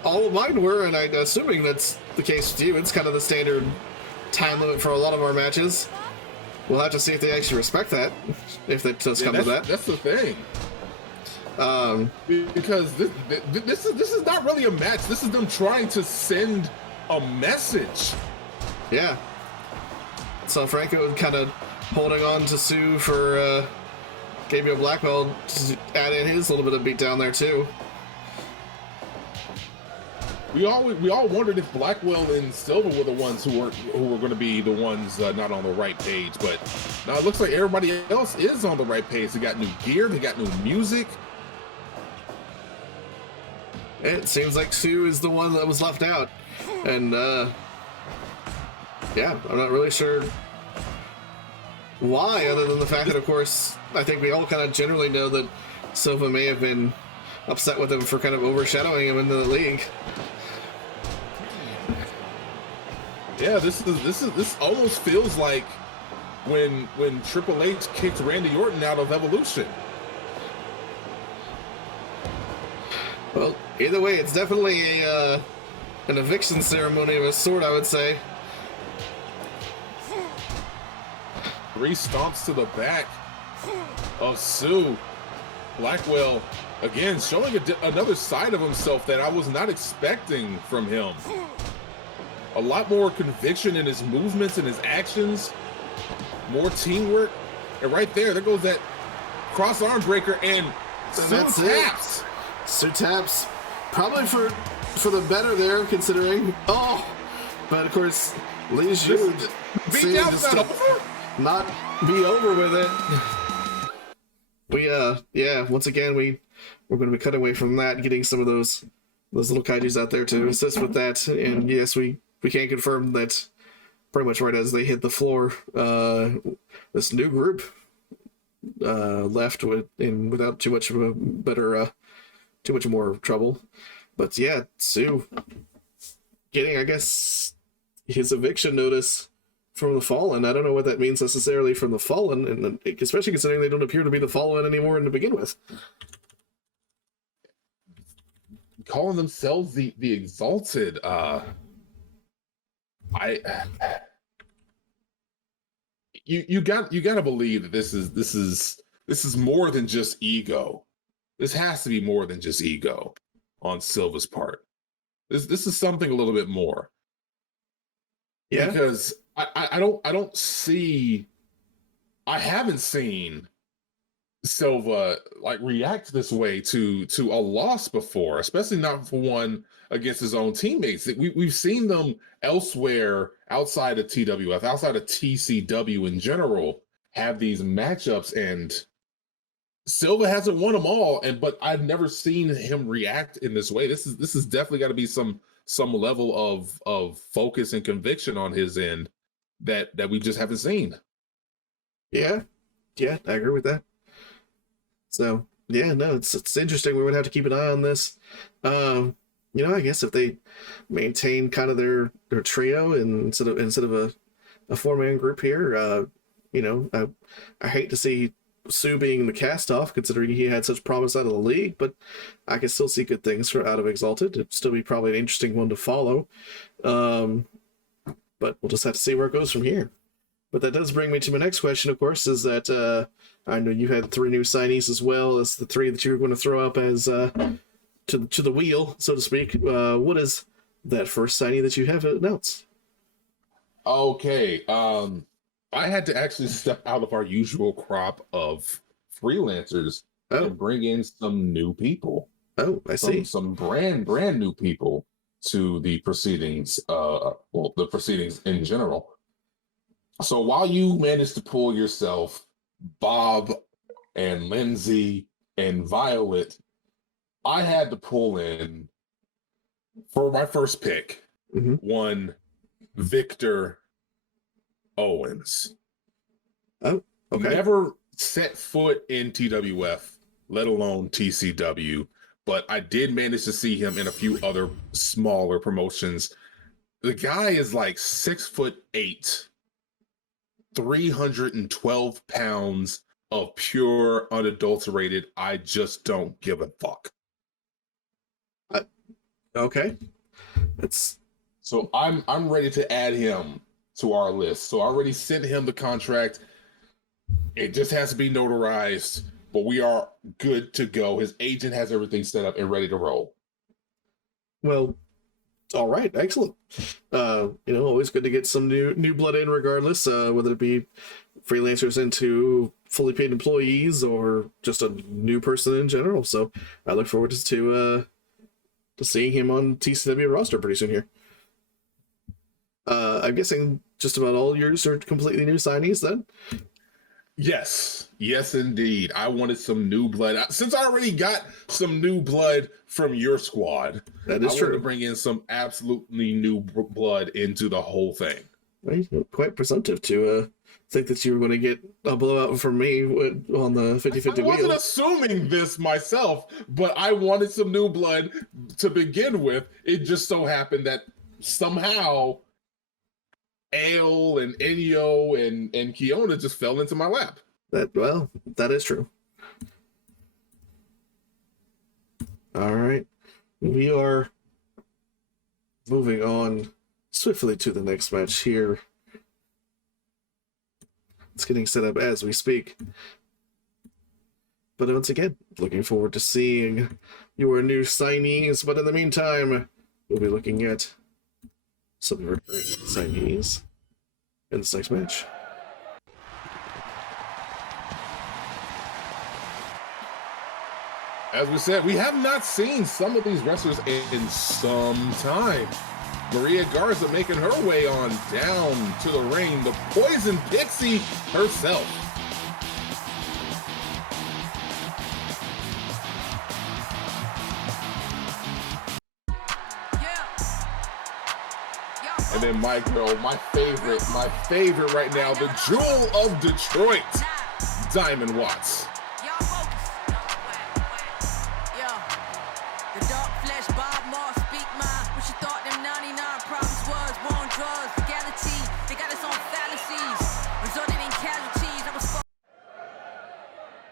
all of mine were, and I'm assuming that's the case with you. It's kind of the standard time limit for a lot of our matches. We'll have to see if they actually respect that, if it does come to that. That's the thing. Because this is not really a match. This is them trying to send a message. Yeah. So Franco kind of holding on to Sue for Gabriel Blackwell to add in his little bit of beat down there too. We all wondered if Blackwell and Silva were the ones who were going to be the ones not on the right page, but now it looks like everybody else is on the right page. They got new gear, they got new music. It seems like Sue is the one that was left out, and yeah, I'm not really sure why, other than the fact that, of course, I think we all kind of generally know that Silva may have been upset with him for kind of overshadowing him into the league. Yeah, this almost feels like when Triple H kicked Randy Orton out of Evolution. Well, either way, it's definitely an eviction ceremony of a sort, I would say. 3 stomps to the back of Sue. Blackwell, again, showing another side of himself that I was not expecting from him. A lot more conviction in his movements and his actions, more teamwork. And right there goes that cross arm breaker, and Sue taps. Sue taps, probably for the better there, considering. Oh, but of course, Li Zhu seemed to not be over with it. Yeah, once again, we're going to be cutting away from that, getting some of those little kaijus out there to assist with that. And yes, we can confirm that pretty much right as they hit the floor, this new group left without too much of a better, too much more trouble. But yeah, Sue getting, I guess, his eviction notice from the Fallen. I don't know what that means necessarily from the Fallen, and especially considering they don't appear to be the Fallen anymore to begin with. Calling themselves the Xhalted. You got to believe that this is more than just ego. This has to be more than just ego on Silva's part. This is something a little bit more. Yeah. Because I haven't seen Silva like react this way to a loss before, especially not for one against his own teammates. We've seen them elsewhere outside of TWF, outside of TCW in general, have these matchups, and Silva hasn't won them all. But I've never seen him react in this way. This is definitely got to be some level of focus and conviction on his end that we just haven't seen. Yeah, I agree with that. So yeah, no, it's interesting. We would have to keep an eye on this. I guess if they maintain kind of their trio and instead of a 4-man group here, I hate to see Soo being the cast off, considering he had such promise out of the league, but I can still see good things out of Xhalted. It'd still be probably an interesting one to follow. But we'll just have to see where it goes from here. But that does bring me to my next question, of course, is that I know you had 3 new signees as well as the 3 that you were going to throw up as to the wheel, so to speak. What is that first signee that you have announced? Okay. I had to actually step out of our usual crop of freelancers and bring in some new people. Oh, I see. Some brand new people to the proceedings, the proceedings in general. So while you managed to pull yourself Bob and Lyndsay and Violette, I had to pull in for my first pick, one Victor Owens. Oh, okay. Never set foot in TWF, let alone TCW, but I did manage to see him in a few other smaller promotions. The guy is like 6'8", 312 pounds of pure, unadulterated, I just don't give a fuck. Okay. So I'm ready to add him to our list. So I already sent him the contract. It just has to be notarized, but we are good to go. His agent has everything set up and ready to roll. Well, all right, excellent. Always good to get some new blood in, regardless, whether it be freelancers into fully paid employees or just a new person in general. So I look forward to seeing him on TCW roster pretty soon here. I'm guessing just about all yours are completely new signees then? Yes, indeed. I wanted some new blood. Since I already got some new blood from your squad, that is I true. wanted to bring in some absolutely new blood into the whole thing. Right? Quite presumptive to think that you were going to get a blowout from me on the 50-50 wheel. I wasn't assuming this myself, but I wanted some new blood to begin with. It just so happened that somehow Ale and Enyo and Kiona just fell into my lap. That is true. All right. We are moving on swiftly to the next match here. It's getting set up as we speak. But once again, looking forward to seeing your new signees. But in the meantime, we'll be looking at some of our signees in this next match. As we said, we have not seen some of these wrestlers in some time. Maria Garza making her way on down to the ring, the Poison Pixie herself. And then my girl, my favorite right now, the Jewel of Detroit, Diamond Watts.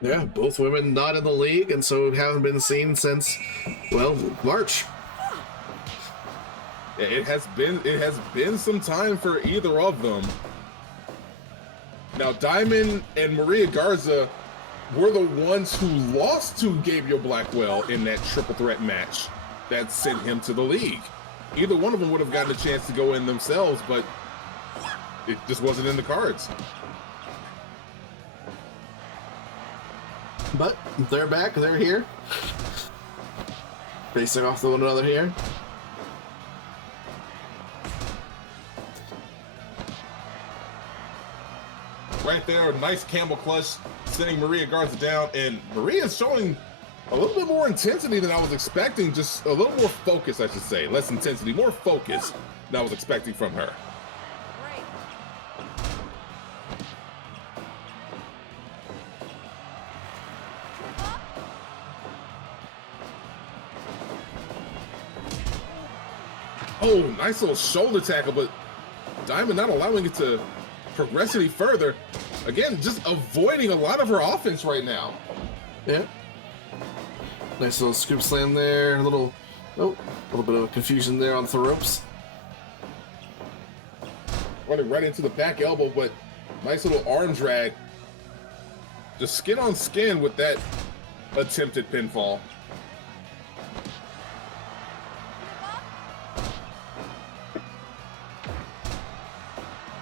Yeah, both women not in the league, and so haven't been seen since, well, March. It has been some time for either of them. Now, Diamond and Maria Garza were the ones who lost to Gabriel Blackwell in that triple threat match that sent him to the league. Either one of them would have gotten a chance to go in themselves, but it just wasn't in the cards. But they're back. They're here. Facing off with one another here. Right there, nice camel clutch, sending Marcaigh Garza down, and Marcaigh is showing a little bit more intensity than I was expecting, just a little more focus, I should say. Less intensity, more focus than I was expecting from her. Oh, nice little shoulder tackle, but Diamond not allowing it to progress any further. Again, just avoiding a lot of her offense right now. Yeah. Nice little scoop slam there. A little bit of confusion there on the ropes. Running right into the back elbow, but nice little arm drag. Just skin on skin with that attempted pinfall.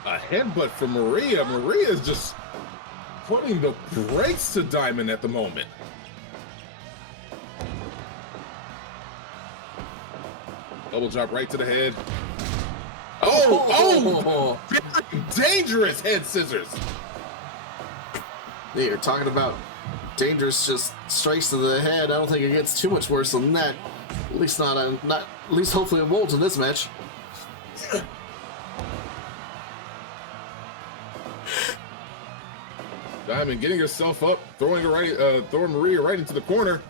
A headbutt from Marcaigh. Marcaigh is just putting the brakes to Diamond at the moment. Double drop right to the head. Oh! Very dangerous head scissors. Yeah, you're talking about dangerous just strikes to the head. I don't think it gets too much worse than that. At least hopefully it won't in this match. Diamond getting herself up, throwing Marcaigh right into the corner.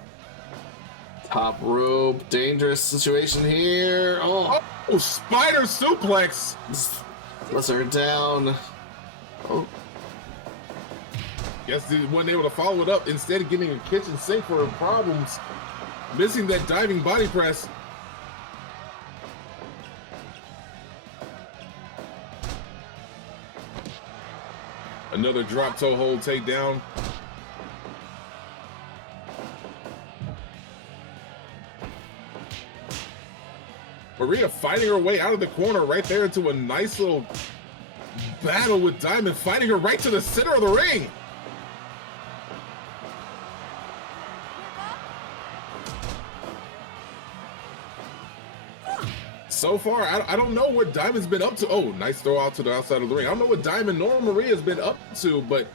Top rope, dangerous situation here. Oh, spider suplex. Lets her down. Oh. Guess he wasn't able to follow it up. Instead of getting a kitchen sink for her problems, missing that diving body press. Another drop toe hold takedown. Marcaigh fighting her way out of the corner right there into a nice little battle with Diamond, fighting her right to the center of the ring. So far, I don't know what Diamond's been up to. Oh, nice throw out to the outside of the ring. I don't know what Diamond nor Marcaigh has been up to, but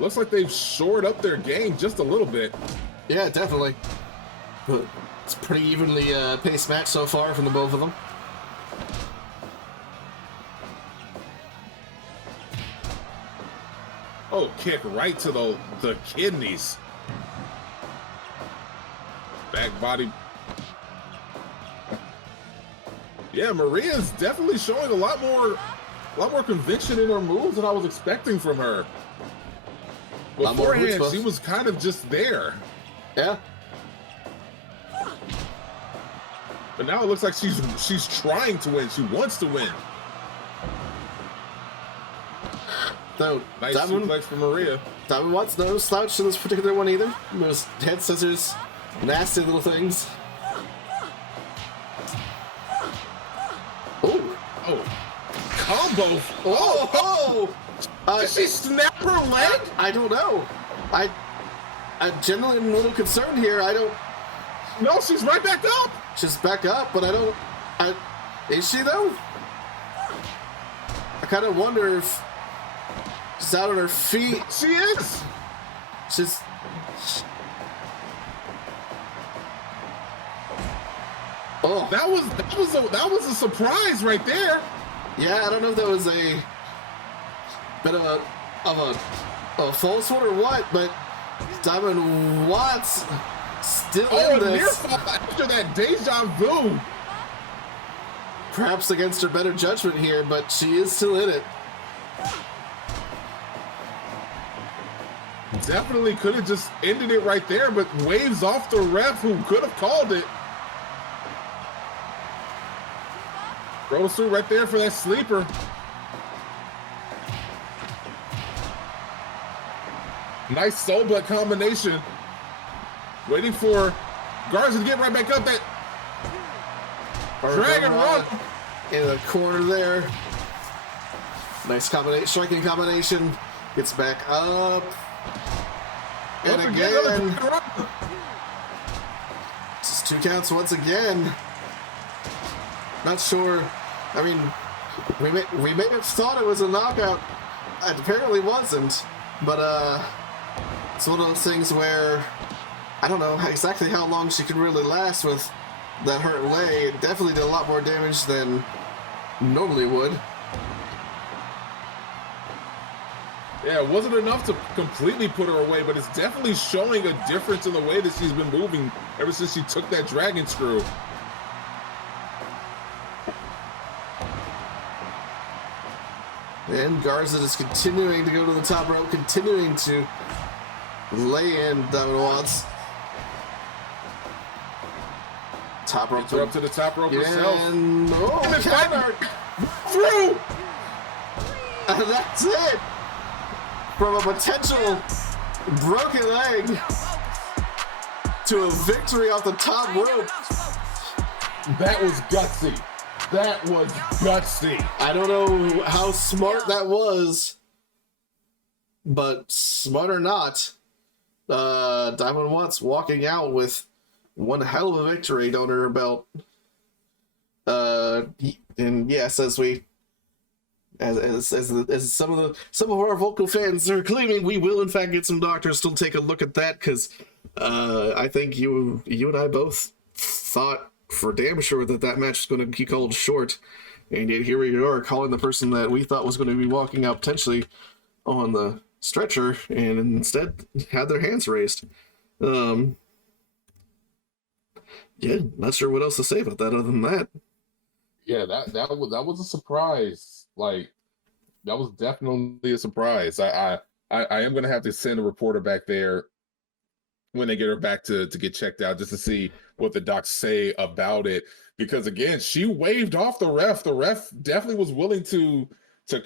looks like they've shored up their game just a little bit. Yeah, definitely. But it's a pretty evenly paced match so far from the both of them. Oh, kick right to the kidneys. Back body. Yeah, Marcaigh is definitely showing a lot more conviction in her moves than I was expecting from her. Beforehand, she was kind of just there. Yeah. But now it looks like she's trying to win. She wants to win. So, nice suplex from Marcaigh. Diamond wants no slouch in this particular one either. Those head scissors, nasty little things. Combo. Did she snap her leg? I don't know. I generally am a little concerned here. No, she's right back up. She's back up, but is she though? I kind of wonder if she's out on her feet. She is. Oh, that was a surprise right there. Yeah, I don't know if that was a bit of a false one or what, but Diamond Watts still in this. Near fall after that deja vu. Perhaps against her better judgment here, but she is still in it. Definitely could have just ended it right there, but waves off the ref who could have called it. Rolls through right there for that sleeper. Nice soul blood combination. Waiting for Garza to get right back up. That Dragon Run in the corner there. Nice combination, striking combination. Gets back up. And again. Just 2 counts once again. Not sure. I mean, we may have thought it was a knockout. It apparently wasn't. But it's one of those things where I don't know exactly how long she could really last with that hurt leg. It definitely did a lot more damage than normally would. Yeah, it wasn't enough to completely put her away, but it's definitely showing a difference in the way that she's been moving ever since she took that dragon screw. And Garza is continuing to go to the top rope, continuing to lay in Diamond Watts. Top rope. Up to the top rope herself. And counter! Through! And that's it! From a potential broken leg to a victory off the top rope. That was gutsy. That was gutsy. I don't know how smart that was, but smart or not, Diamond Watts walking out with one hell of a victory under her belt. And yes, as some of our vocal fans are claiming, we will in fact get some doctors to take a look at that, because I think you and I both thought for damn sure that match was going to be called short, and yet here we are calling the person that we thought was going to be walking out potentially on the stretcher, and instead had their hands raised. Yeah, not sure what else to say about that other than that. Yeah, that was a surprise. Like, that was definitely a surprise. I am gonna have to send a reporter back there when they get her back to get checked out, just to see what the docs say about it. Because again, she waved off the ref. The ref definitely was willing to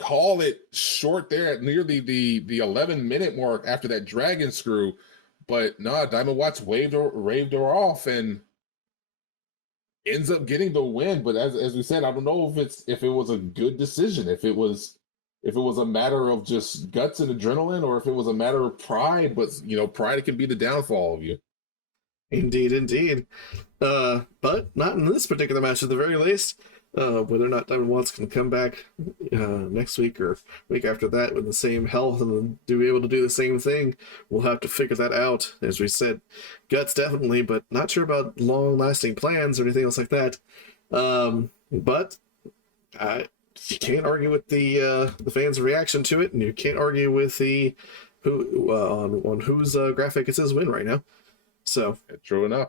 call it short there at nearly the 11-minute mark after that dragon screw. But nah, Diamond Watts waved her off and ends up getting the win. But as we said, I don't know if it was a good decision, if it was a matter of just guts and adrenaline, or if it was a matter of pride. But pride can be the downfall of you. Indeed. But not in this particular match at the very least. Whether or not Diamond Watts can come back next week or week after that with the same health and be able to do the same thing, we'll have to figure that out. As we said, guts definitely, but not sure about long-lasting plans or anything else like that. But you can't argue with the fans' reaction to it, and you can't argue with on whose graphic it says win right now. So true enough.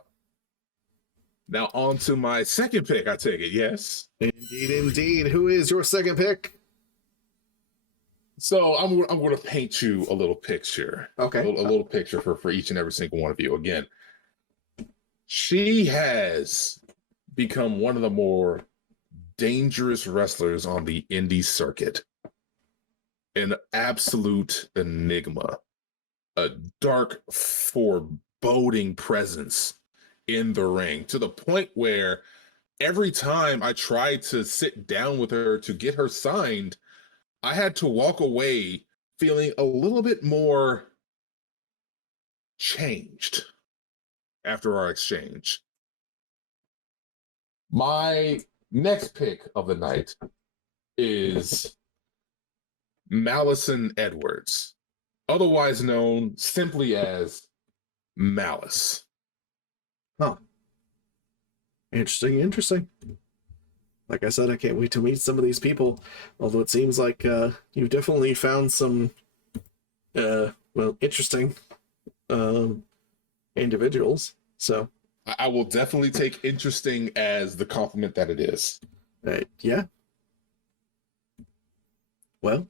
Now on to my second pick, I take it, yes? Indeed. Who is your second pick? So I'm going to paint you a little picture. Okay. A little picture for each and every single one of you. Again, she has become one of the more dangerous wrestlers on the indie circuit. An absolute enigma. A dark, foreboding presence in the ring, to the point where every time I tried to sit down with her to get her signed, I had to walk away feeling a little bit more changed after our exchange. My next pick of the night is Malison Edwards, otherwise known simply as Malice. Huh. Interesting. Like I said, I can't wait to meet some of these people, although it seems like you've definitely found some interesting individuals. So I will definitely take interesting as the compliment that it is. Yeah. Well,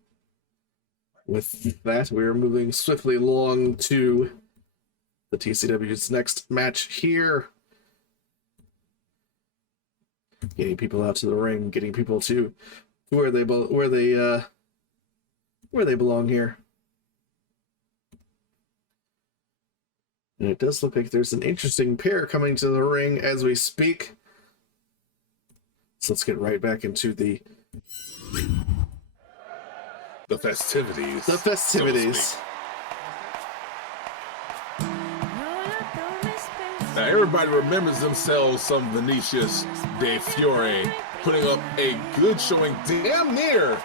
with that, we're moving swiftly along to the TCW's next match here. Getting people out to the ring, getting people to where they belong here. And it does look like there's an interesting pair coming to the ring as we speak. So let's get right back into the the festivities. The festivities. So now everybody remembers themselves some Vinicius de Fiore putting up a good showing, damn near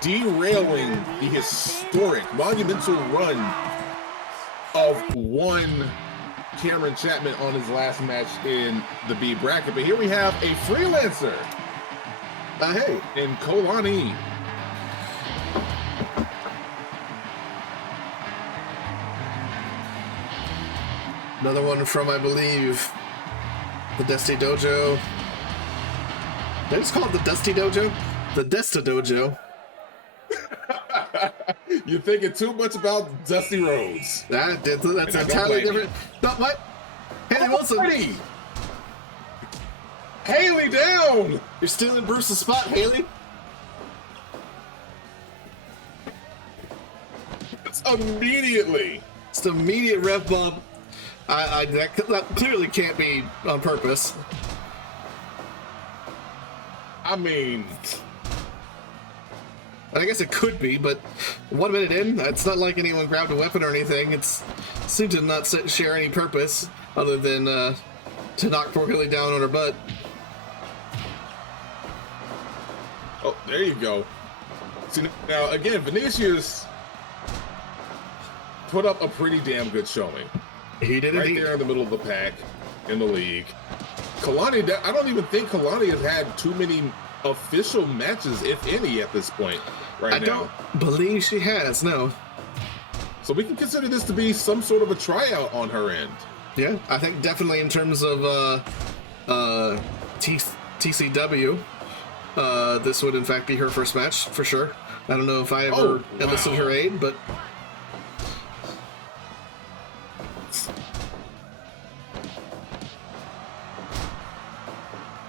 derailing the historic monumental run of one Cameron Chapman on his last match in the B bracket. But here we have a freelancer. Hey. In Kolani. Another one from, I believe, the Dusty Dojo. Did I just call it the Dusty Dojo? The Desta Dojo. You're thinking too much about Dusty Rhodes. That's entirely different. No, what? Haley Wilson. Haley down! You're stealing Bruce's spot, Haley. It's immediately. It's the immediate rev bump. That clearly can't be on purpose. I mean, I guess it could be, but 1 minute in, it's not like anyone grabbed a weapon or anything. It seemed to not share any purpose other than to knock poor Haley down on her butt. oh, there you go. See, now, again, Vinicius put up a pretty damn good showing. He did right indeed. there in the middle of the pack in the league. Kolani, I don't even think Kolani has had too many official matches, if any, at this point right now. I don't believe she has, no. So we can consider this to be some sort of a tryout on her end. Yeah, I think definitely in terms of TCW, this would in fact be her first match, for sure. I don't know if I ever enlisted her aid, but...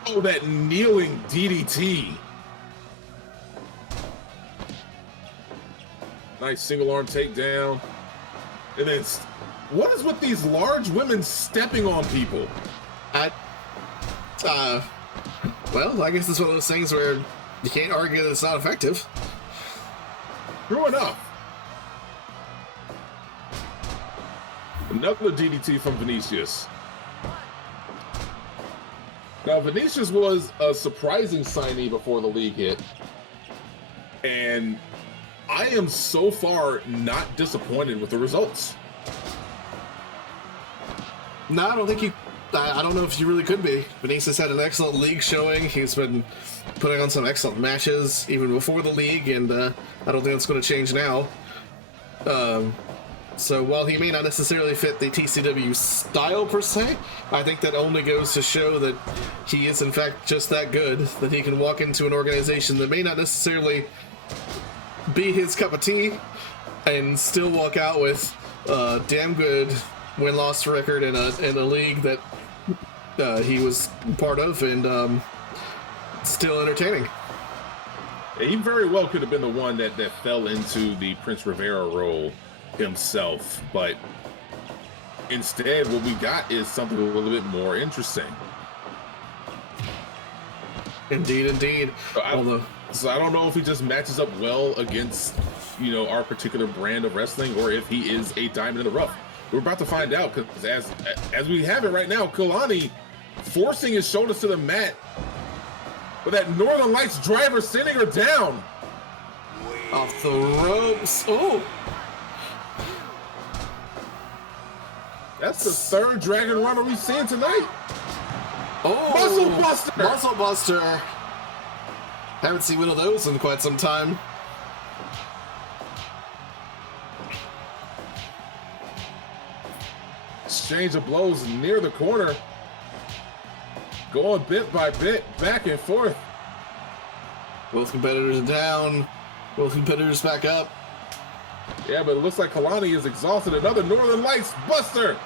Oh, that kneeling DDT. Nice single arm takedown. And then, what is with these large women stepping on people? Well, I guess it's one of those things where you can't argue that it's not effective. True enough. Another DDT from Vinicius. Now, Vinicius was a surprising signee before the league hit, and I am so far not disappointed with the results. No, I don't think I don't know if you really could be. Vinicius had an excellent league showing. He's been putting on some excellent matches even before the league, and I don't think that's going to change now. So while he may not necessarily fit the TCW style per se, I think that only goes to show that he is in fact just that good, that he can walk into an organization that may not necessarily be his cup of tea and still walk out with a damn good win-loss record in a league that he was part of, and still entertaining. He very well could have been the one that fell into the Prince Rivera role himself, but instead what we got is something a little bit more interesting. Indeed. So I don't know if he just matches up well against, our particular brand of wrestling, or if he is a diamond in the rough. We're about to find out, because as we have it right now, Kolani forcing his shoulders to the mat with that Northern Lights driver sending her down. Off the ropes. Oh! That's the third Dragon Runner we've seen tonight. Oh! Muscle Buster! Muscle Buster! Haven't seen one of those in quite some time. Exchange of blows near the corner. Going bit by bit, back and forth. Both competitors are down. Both competitors back up. Yeah, but it looks like Kolani is exhausted. Another Northern Lights Buster.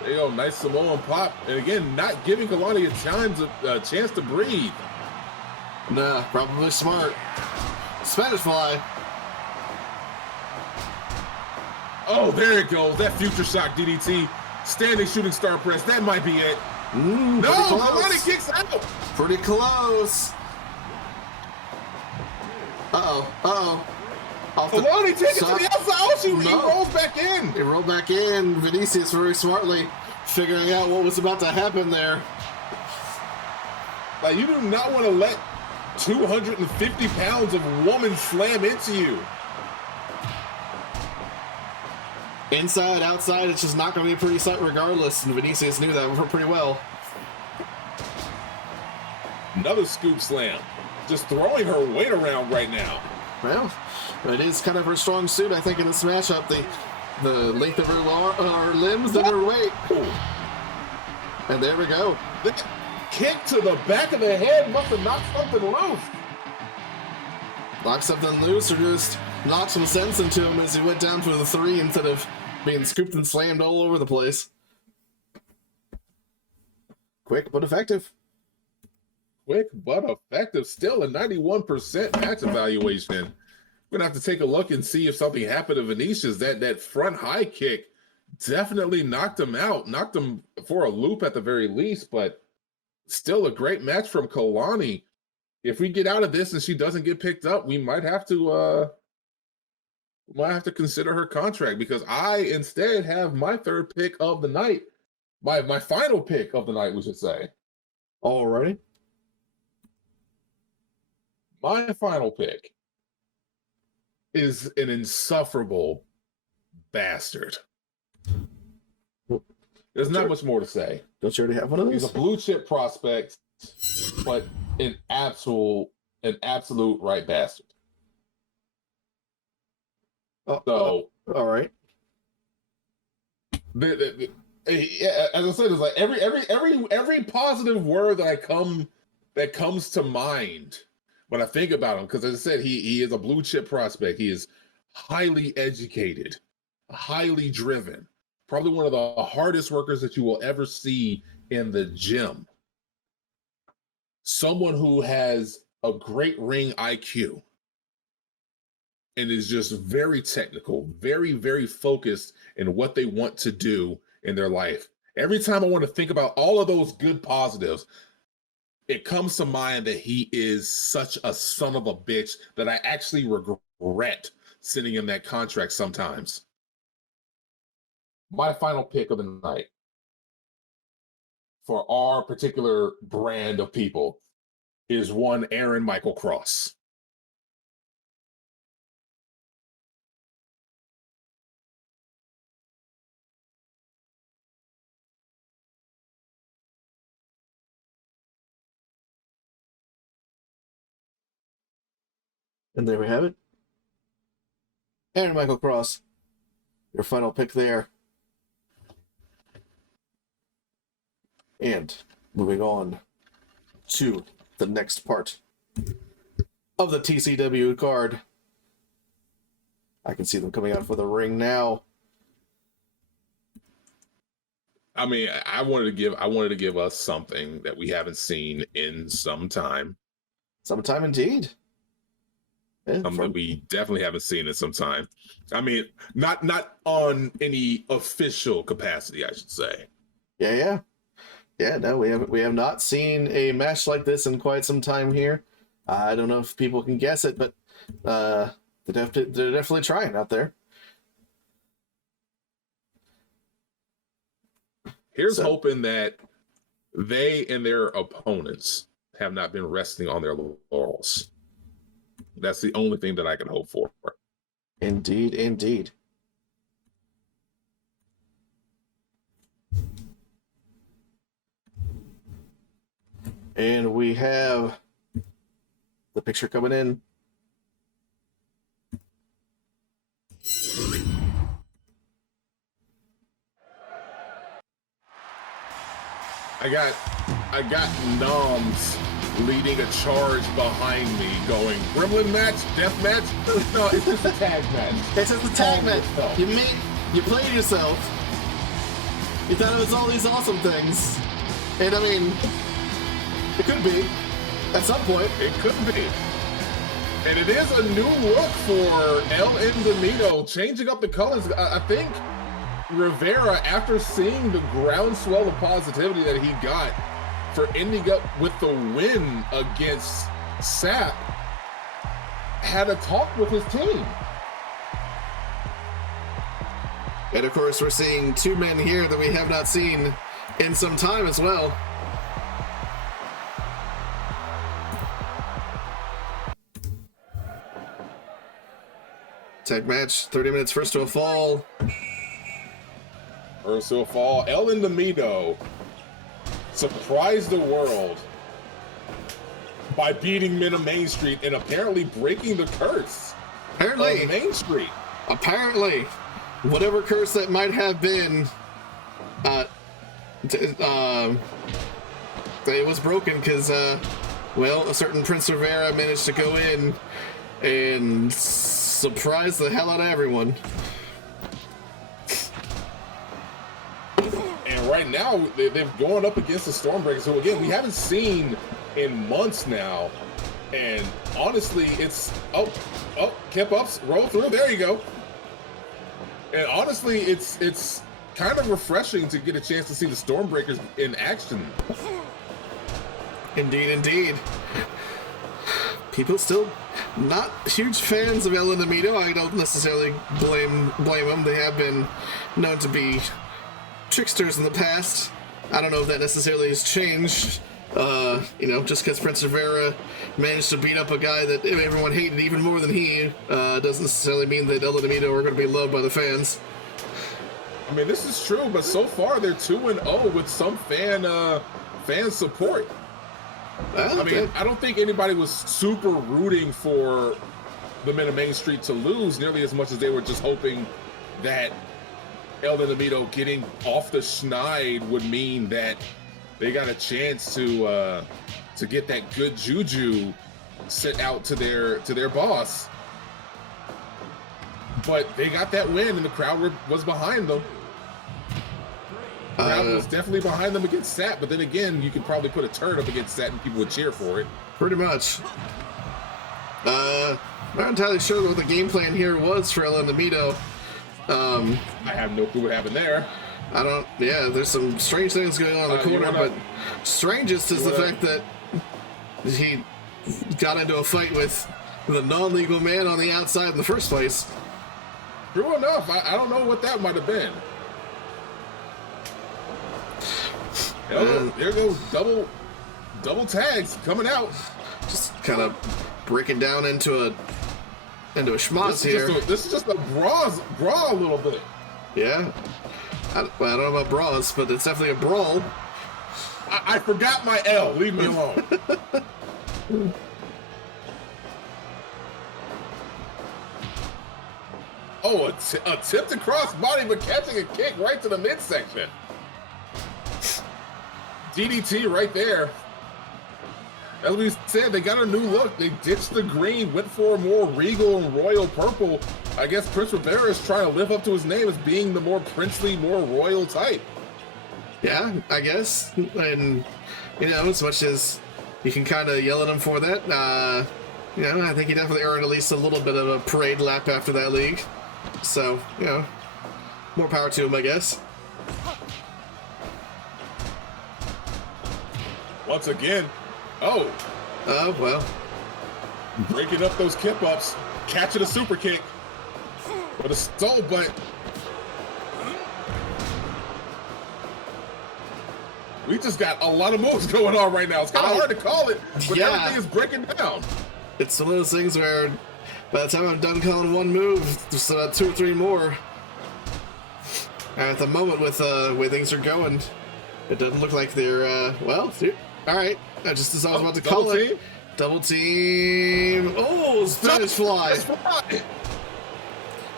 There you go, nice Samoan pop. And again, not giving Kolani a chance to breathe. Nah, probably smart. Spanish Fly. Oh, there it goes. That future shock DDT. Standing shooting star press. That might be it. No, Kolani kicks out. Pretty close. Uh-oh. Kolani takes it to the outside. Oh, he rolls back in. He rolled back in. Vinicius very smartly figuring out what was about to happen there. Like, you do not want to let 250 pounds of woman slam into you. Inside, outside, it's just not going to be a pretty sight regardless, and Vinicius knew that pretty well. Another scoop slam. Just throwing her weight around right now. Well, it is kind of her strong suit, I think, in this matchup. The length of her limbs and her weight. And there we go. That kick to the back of the head must have knocked something loose. Knocked something loose or just knocked some sense into him as he went down to the 3 instead of being scooped and slammed all over the place. Quick but effective. Quick but effective. Still a 91% match evaluation. We're going to have to take a look and see if something happened to Vinicius. That front high kick definitely knocked him out. Knocked him for a loop at the very least, but still a great match from Kolani. If we get out of this and she doesn't get picked up, we might have to consider her contract, because I instead have my third pick of the night. My final pick of the night, we should say. Alrighty. My final pick is an insufferable bastard. There's not much more to say. Don't you already have one of those? He's a blue chip prospect, but an absolute right bastard. So, all right. As I said, it's like every positive word that comes to mind when I think about him, because as I said, he is a blue chip prospect. He is highly educated, highly driven, probably one of the hardest workers that you will ever see in the gym. Someone who has a great ring IQ and is just very technical, very, very focused in what they want to do in their life. Every time I want to think about all of those good positives, it comes to mind that he is such a son of a bitch that I actually regret sending him that contract sometimes. My final pick of the night for our particular brand of people is one Aaron Michael Cross. And there we have it. Aaron Michael Cross, your final pick there. And moving on to the next part of the TCW card. I can see them coming out for the ring now. I mean, I wanted to give us something that we haven't seen in some time. Some time indeed. Something that we definitely haven't seen in some time. I mean, not on any official capacity, I should say. Yeah. No, we have not seen a match like this in quite some time here. I don't know if people can guess it, but they're definitely trying out there. Here's hoping that they and their opponents have not been resting on their laurels. That's the only thing that I can hope for. Indeed. And we have the picture coming in. I got Noms leading a charge behind me going, Gremlin match, death match? No, it's just a tag match. It's just a tag match. You played yourself. You thought it was all these awesome things. And I mean, it could be. At some point. It could be. And it is a new look for El Indomito, changing up the colors. I think Rivera, after seeing the groundswell of positivity that he got for ending up with the win against Sap, had a talk with his team. And of course, we're seeing two men here that we have not seen in some time as well. Tag match, 30 minutes, first to a fall. First to a fall. El Indomito surprised the world by beating men of Main Street and apparently breaking the curse of Main Street. Apparently. Whatever curse that might have been, it was broken because, well, a certain Prince Rivera managed to go in and surprise the hell out of everyone. And right now, they've gone up against the Stormbreakers, who, again, we haven't seen in months now. And honestly, it's, kept ups, roll through, there you go. And honestly, it's kind of refreshing to get a chance to see the Stormbreakers in action. Indeed, indeed. People still not huge fans of El Indomito. I don't necessarily blame them. They have been known to be tricksters in the past. I don't know if that necessarily has changed. Just because Prince Rivera managed to beat up a guy that everyone hated even more than he, doesn't necessarily mean that El Indomito are going to be loved by the fans. I mean, this is true, but so far they're 2-0 with some fan support. Well, I don't think anybody was super rooting for the men of Main Street to lose nearly as much as they were just hoping that El Indomito getting off the schneid would mean that they got a chance to get that good juju sent out to their boss. But they got that win, and the crowd was behind them. The crowd was definitely behind them against Sat, but then again, you could probably put a turd up against Sat and people would cheer for it. Pretty much. Not entirely sure what the game plan here was for El Indomito. I have no clue what happened there. There's some strange things going on in the corner, but strangest is the fact that he got into a fight with the non-legal man on the outside in the first place. True enough, I don't know what that might have been. There goes double tags coming out. Just kind of breaking down into a schmutz here. This is just a brawl a little bit. Yeah. I don't know about bras, but it's definitely a brawl. I forgot my L. Leave me alone. A tipped across body, but catching a kick right to the midsection. DDT right there. As we said, they got a new look. They ditched the green, went for a more regal and royal purple. I guess Prince Rivera is trying to live up to his name as being the more princely, more royal type. Yeah, I guess. And, as much as you can kind of yell at him for that, I think he definitely earned at least a little bit of a parade lap after that league. So, more power to him, I guess. Once again, oh, well. Breaking up those kip-ups, catching a super kick. With a stole butt. We just got a lot of moves going on right now. It's kind of hard to call it, but everything is breaking down. It's one of those things where by the time I'm done calling one move, there's 2 or 3 more. And at the moment with the way things are going, it doesn't look like they're, all right. Just as I was about to call it. Double team. Oh, Spanish fly.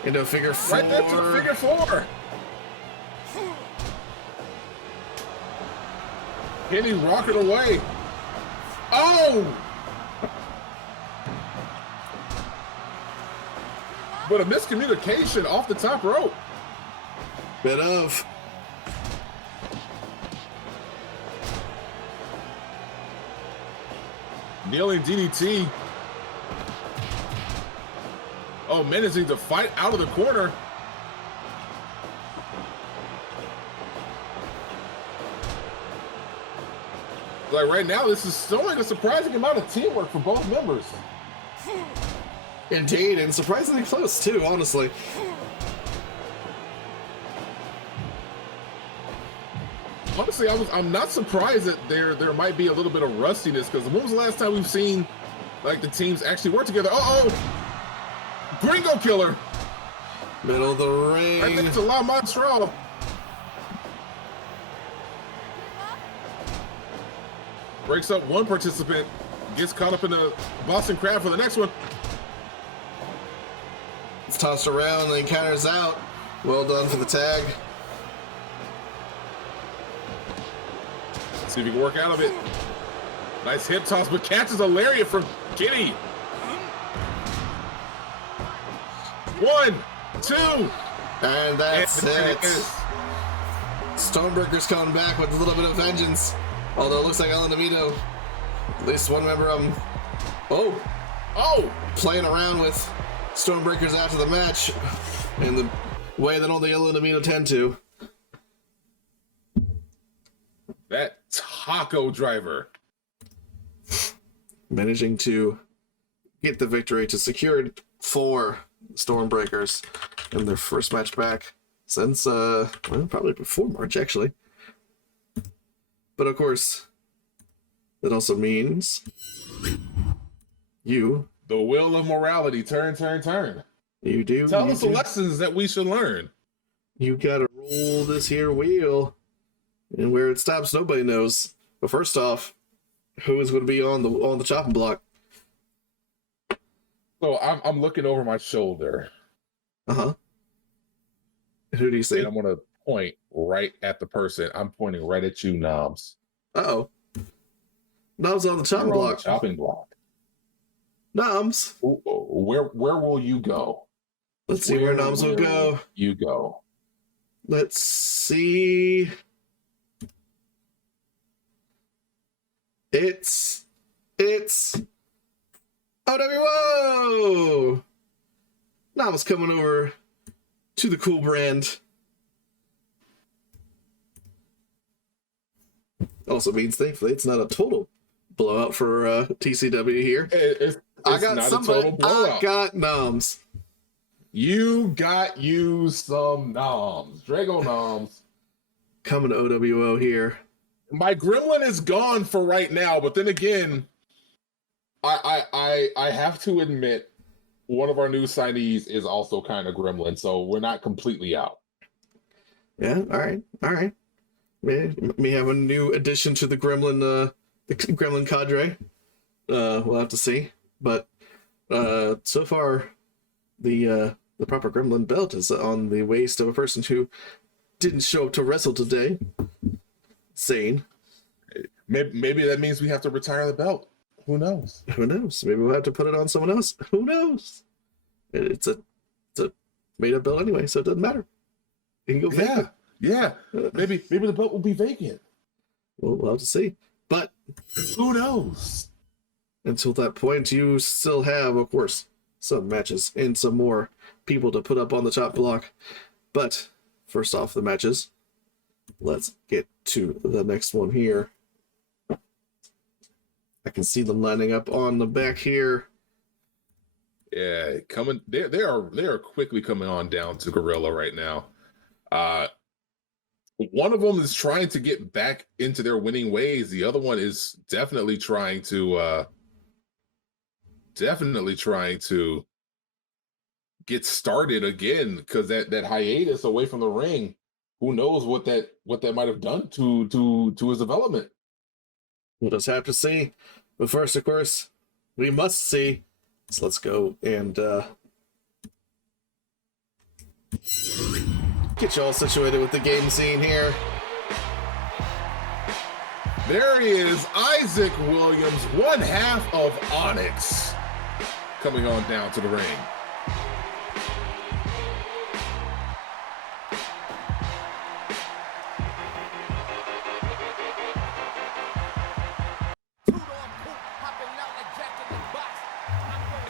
Into a figure 4. Right there to the figure 4. Kenny rocking away. Oh! But a miscommunication off the top rope. Bit of. Kneeling DDT. Oh, managing to fight out of the corner. Like right now, this is showing a surprising amount of teamwork for both members. Indeed, and surprisingly close too, honestly. Honestly, I'm not surprised that there might be a little bit of rustiness, because when was the last time we've seen like the teams actually work together? Gringo killer. Middle of the ring. I think it's a La Montreal. Breaks up one participant, gets caught up in the Boston Crab for the next one. It's tossed around and then counters out. Well done for the tag. See if he can work out of it. Nice hip toss, but catches a lariat from Kitty. 1, 2. And that's it. Stormbreakers coming back with a little bit of vengeance. Although it looks like Indomito, at least one member of them, playing around with Stormbreakers after the match in the way that only Indomito tend to. That taco driver. Managing to get the victory to secure it for Stormbreakers in their first match back since, probably before March, actually. But of course, that also means you... The wheel of morality, turn. You do. Tell us the lessons that we should learn. You gotta roll this here wheel. And where it stops, nobody knows. But first off, who is going to be on the chopping block? So I'm looking over my shoulder. Uh-huh. Who do you see? And I'm going to point right at the person. I'm pointing right at you, Noms. Uh-oh. Noms on the chopping block. Chopping block. Noms. Where will you go? Let's see where Noms will go. You go. Let's see. It's OWO! Noms coming over to the cool brand. Also means, thankfully, it's not a total blowout for TCW here. I got somebody. I got Noms. You got some Noms. Drago Noms. Coming to OWO here. My gremlin is gone for right now, but then again, I have to admit, one of our new signees is also kind of gremlin, so we're not completely out. Yeah, all right. May have a new addition to the gremlin, the gremlin cadre. We'll have to see, but so far, the proper gremlin belt is on the waist of a person who didn't show up to wrestle today. Sane. Maybe that means we have to retire the belt. Who knows? Maybe we'll have to put it on someone else. Who knows? It's a made up belt anyway, so it doesn't matter. You can go vacant. Yeah. Maybe the belt will be vacant. We'll have to see. But who knows? Until that point, you still have, of course, some matches and some more people to put up on the top block. But first off, the matches. Let's get to the next one here. I can see them lining up on the back here. Yeah, coming. They are quickly coming on down to Gorilla right now. One of them is trying to get back into their winning ways. The other one is definitely trying to get started again, because that hiatus away from the ring, who knows what that might have done to his development. We'll just have to see. But first, of course, we must see. So let's go and get you all situated with the game scene here. There he is, Isaac Williams, one half of Onyx, coming on down to the ring.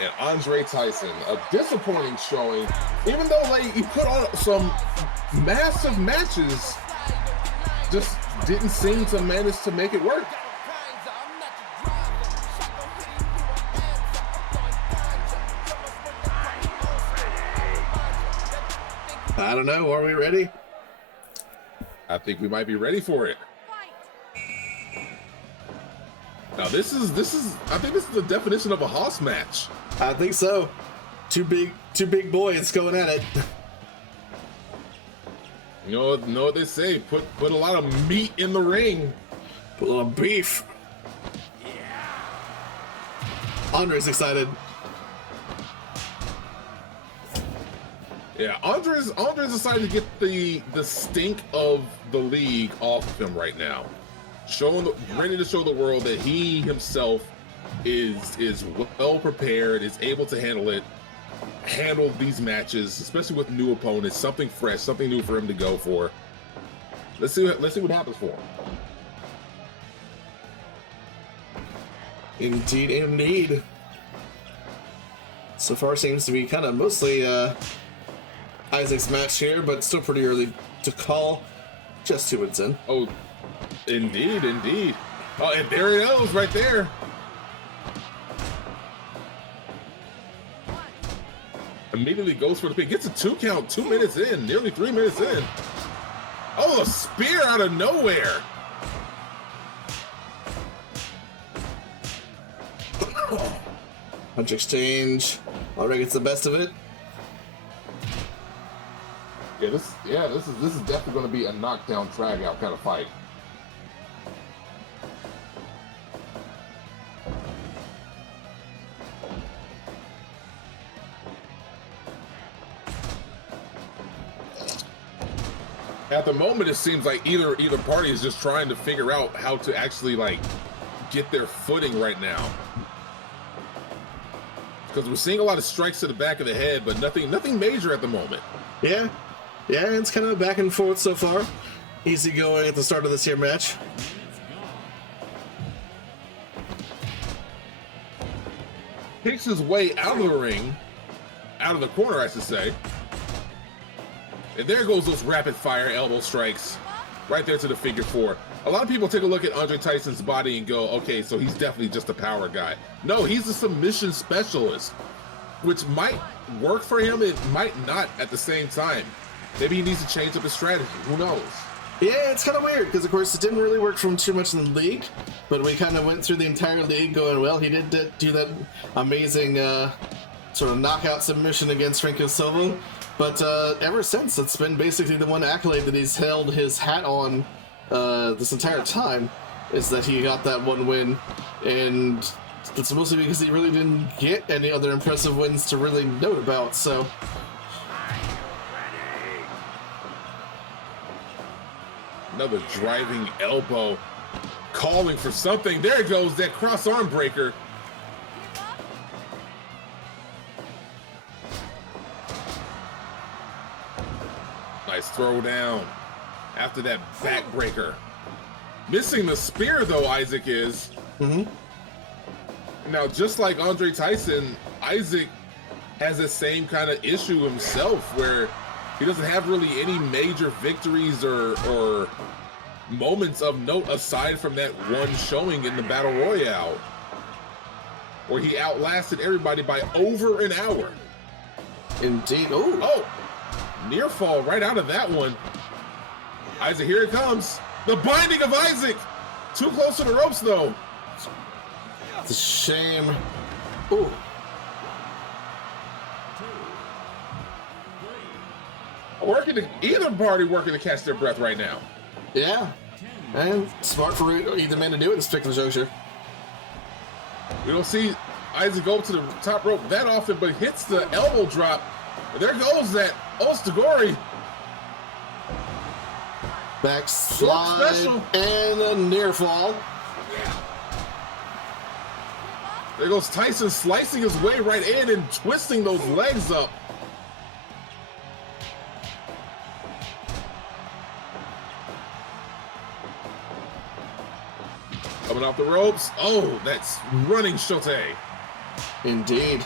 And on Andre Tyson. A disappointing showing, even though like he put on some massive matches, just didn't seem to manage to make it work. I don't know. Are we ready? I think we might be ready for it. Now this is I think this is the definition of a hoss match. I think so. Two big boys going at it. You know what they say, put a lot of meat in the ring. Put a little beef. Andre's excited. Yeah, Andre's decided to get the stink of the league off of him right now. Ready to show the world that he himself is well prepared, is able to handle these matches, especially with new opponents, something fresh, something new for him to go for. Let's see what happens for him. Indeed. So far seems to be kind of mostly Isaac's match here, but still pretty early to call. Just 2 minutes in. Oh, indeed. Oh, and there it goes right there. Immediately goes for the pin. Gets a 2 count, 2 minutes in, nearly 3 minutes in. Oh, a spear out of nowhere. Punch exchange. Already gets the best of it. This is definitely going to be a knockdown, drag out kind of fight. At the moment, it seems like either party is just trying to figure out how to actually like get their footing right now. Because we're seeing a lot of strikes to the back of the head, but nothing major at the moment. Yeah, it's kind of back and forth so far. Easy going at the start of this here match. Picks his way out of the ring, out of the corner, I should say. And there goes those rapid fire elbow strikes right there to the figure 4. A lot of people take a look at Andre Tyson's body and go, okay, so he's definitely just a power guy. No, he's a submission specialist, which might work for him. It might not at the same time. Maybe he needs to change up his strategy. Who knows? Yeah, it's kind of weird because, of course, it didn't really work for him too much in the league, but we kind of went through the entire league going, well, he did do that amazing sort of knockout submission against Franco Silva, but ever since, it's been basically the one accolade that he's held his hat on this entire time, is that he got that one win, and it's mostly because he really didn't get any other impressive wins to really note about, so... Another driving elbow, calling for something. There goes that cross arm breaker. Nice throw down after that backbreaker. Missing the spear though, Isaac is. Now, just like Andre Tyson, Isaac has the same kind of issue himself where he doesn't have really any major victories or moments of note aside from that one showing in the Battle Royale where he outlasted everybody by over an hour. Indeed. Oh, near fall right out of that one. Isaac, here it comes. The binding of Isaac. Too close to the ropes, though. It's a shame. Ooh. Either party working to catch their breath right now. Yeah. And smart for either man to do it at this particular juncture. We don't see Isaac go up to the top rope that often, but hits the elbow drop. And there goes that Ostagori. Backslide and a near fall. There goes Tyson slicing his way right in and twisting those legs up. Coming off the ropes. Oh, that's running Xhalted. Indeed.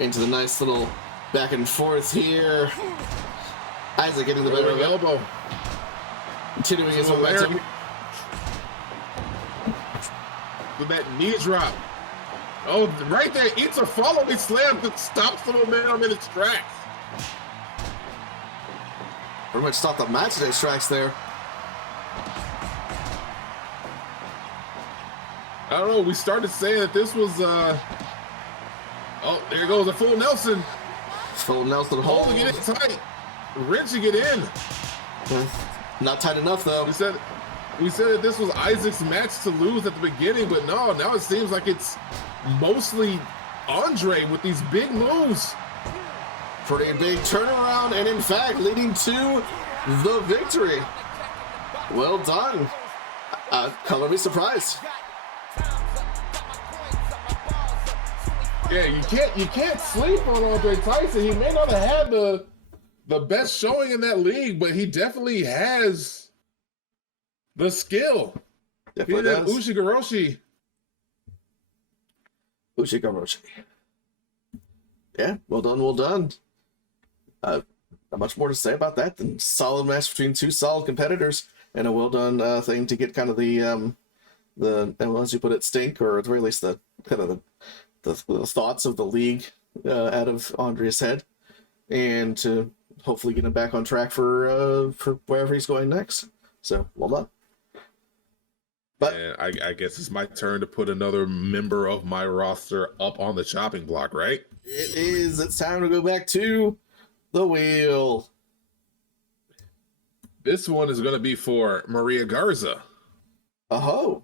into the nice little back and forth here. Isaac getting the better elbow. Continuing his momentum. With that knee drop. Oh, right there. It's a following slam that stops the momentum in its tracks. Pretty much stopped the match in its tracks there. I don't know. We started saying that this was, oh, there goes a full Nelson. Full Nelson hold. Holding it tight. Wrenching it in. Not tight enough, though. We said that this was Isaac's match to lose at the beginning, but no, now it seems like it's mostly Andre with these big moves. Pretty big turnaround, and in fact, leading to the victory. Well done. Color me surprised. Yeah, you can't sleep on Andre Tyson. He may not have had the best showing in that league, but he definitely has the skill. Definitely that Ushigoroshi. Yeah, well done, well done. Not much more to say about that than solid match between two solid competitors, and a well done thing to get kind of the as you put it, stink, or at the very least the kind of the thoughts of the league out of Andre's head, and to hopefully get him back on track for wherever he's going next. So well done. But and I guess it's my turn to put another member of my roster up on the chopping block, right? It is. It's time to go back to the wheel. This one is going to be for Maria Garza. Oh,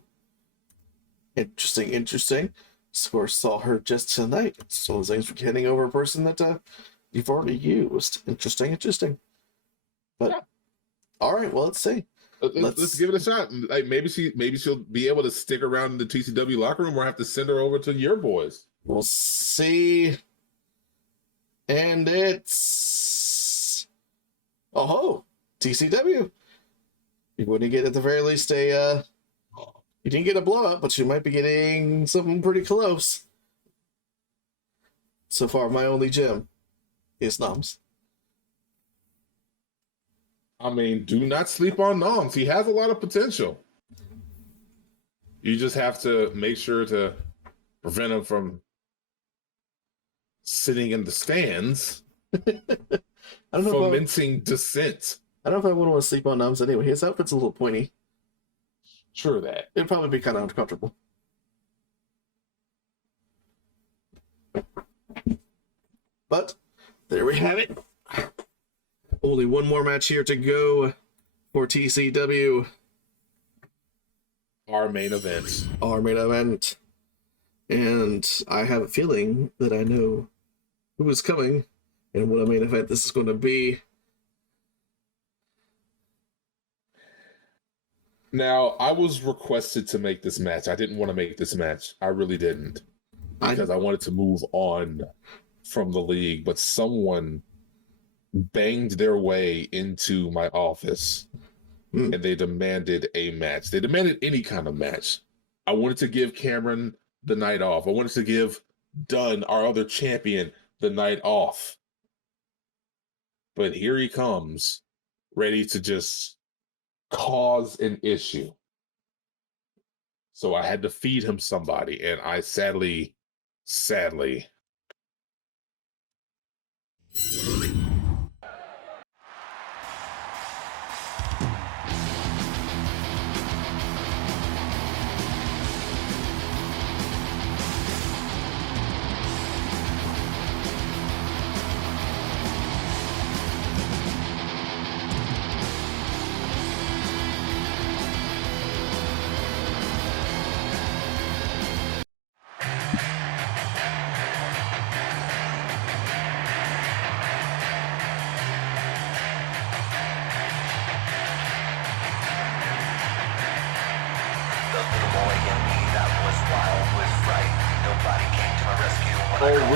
interesting. Of course, saw her just tonight. So thanks for getting over a person that you've already used. Interesting. But yeah. All right, well, let's see. Let's give it a shot. Like maybe she'll be able to stick around in the TCW locker room, or have to send her over to your boys. We'll see. And it's TCW. You're going to get at the very least you didn't get a blow up, but you might be getting something pretty close. So far, my only gem is Noms. I mean, do not sleep on Noms. He has a lot of potential. You just have to make sure to prevent him from sitting in the stands, fomenting dissent. I don't know if I would want to sleep on Noms anyway. His outfit's a little pointy. Sure that. It'd probably be kind of uncomfortable. But there we have it. Only one more match here to go for TCW. Our main event. And I have a feeling that I know who is coming and what a main event this is going to be. Now, I was requested to make this match. I didn't want to make this match. I really didn't. Because I wanted to move on from the league, but someone banged their way into my office and they demanded a match. They demanded any kind of match. I wanted to give Cameron the night off. I wanted to give Dunn, our other champion, the night off. But here he comes, ready to just cause an issue. So I had to feed him somebody, and I sadly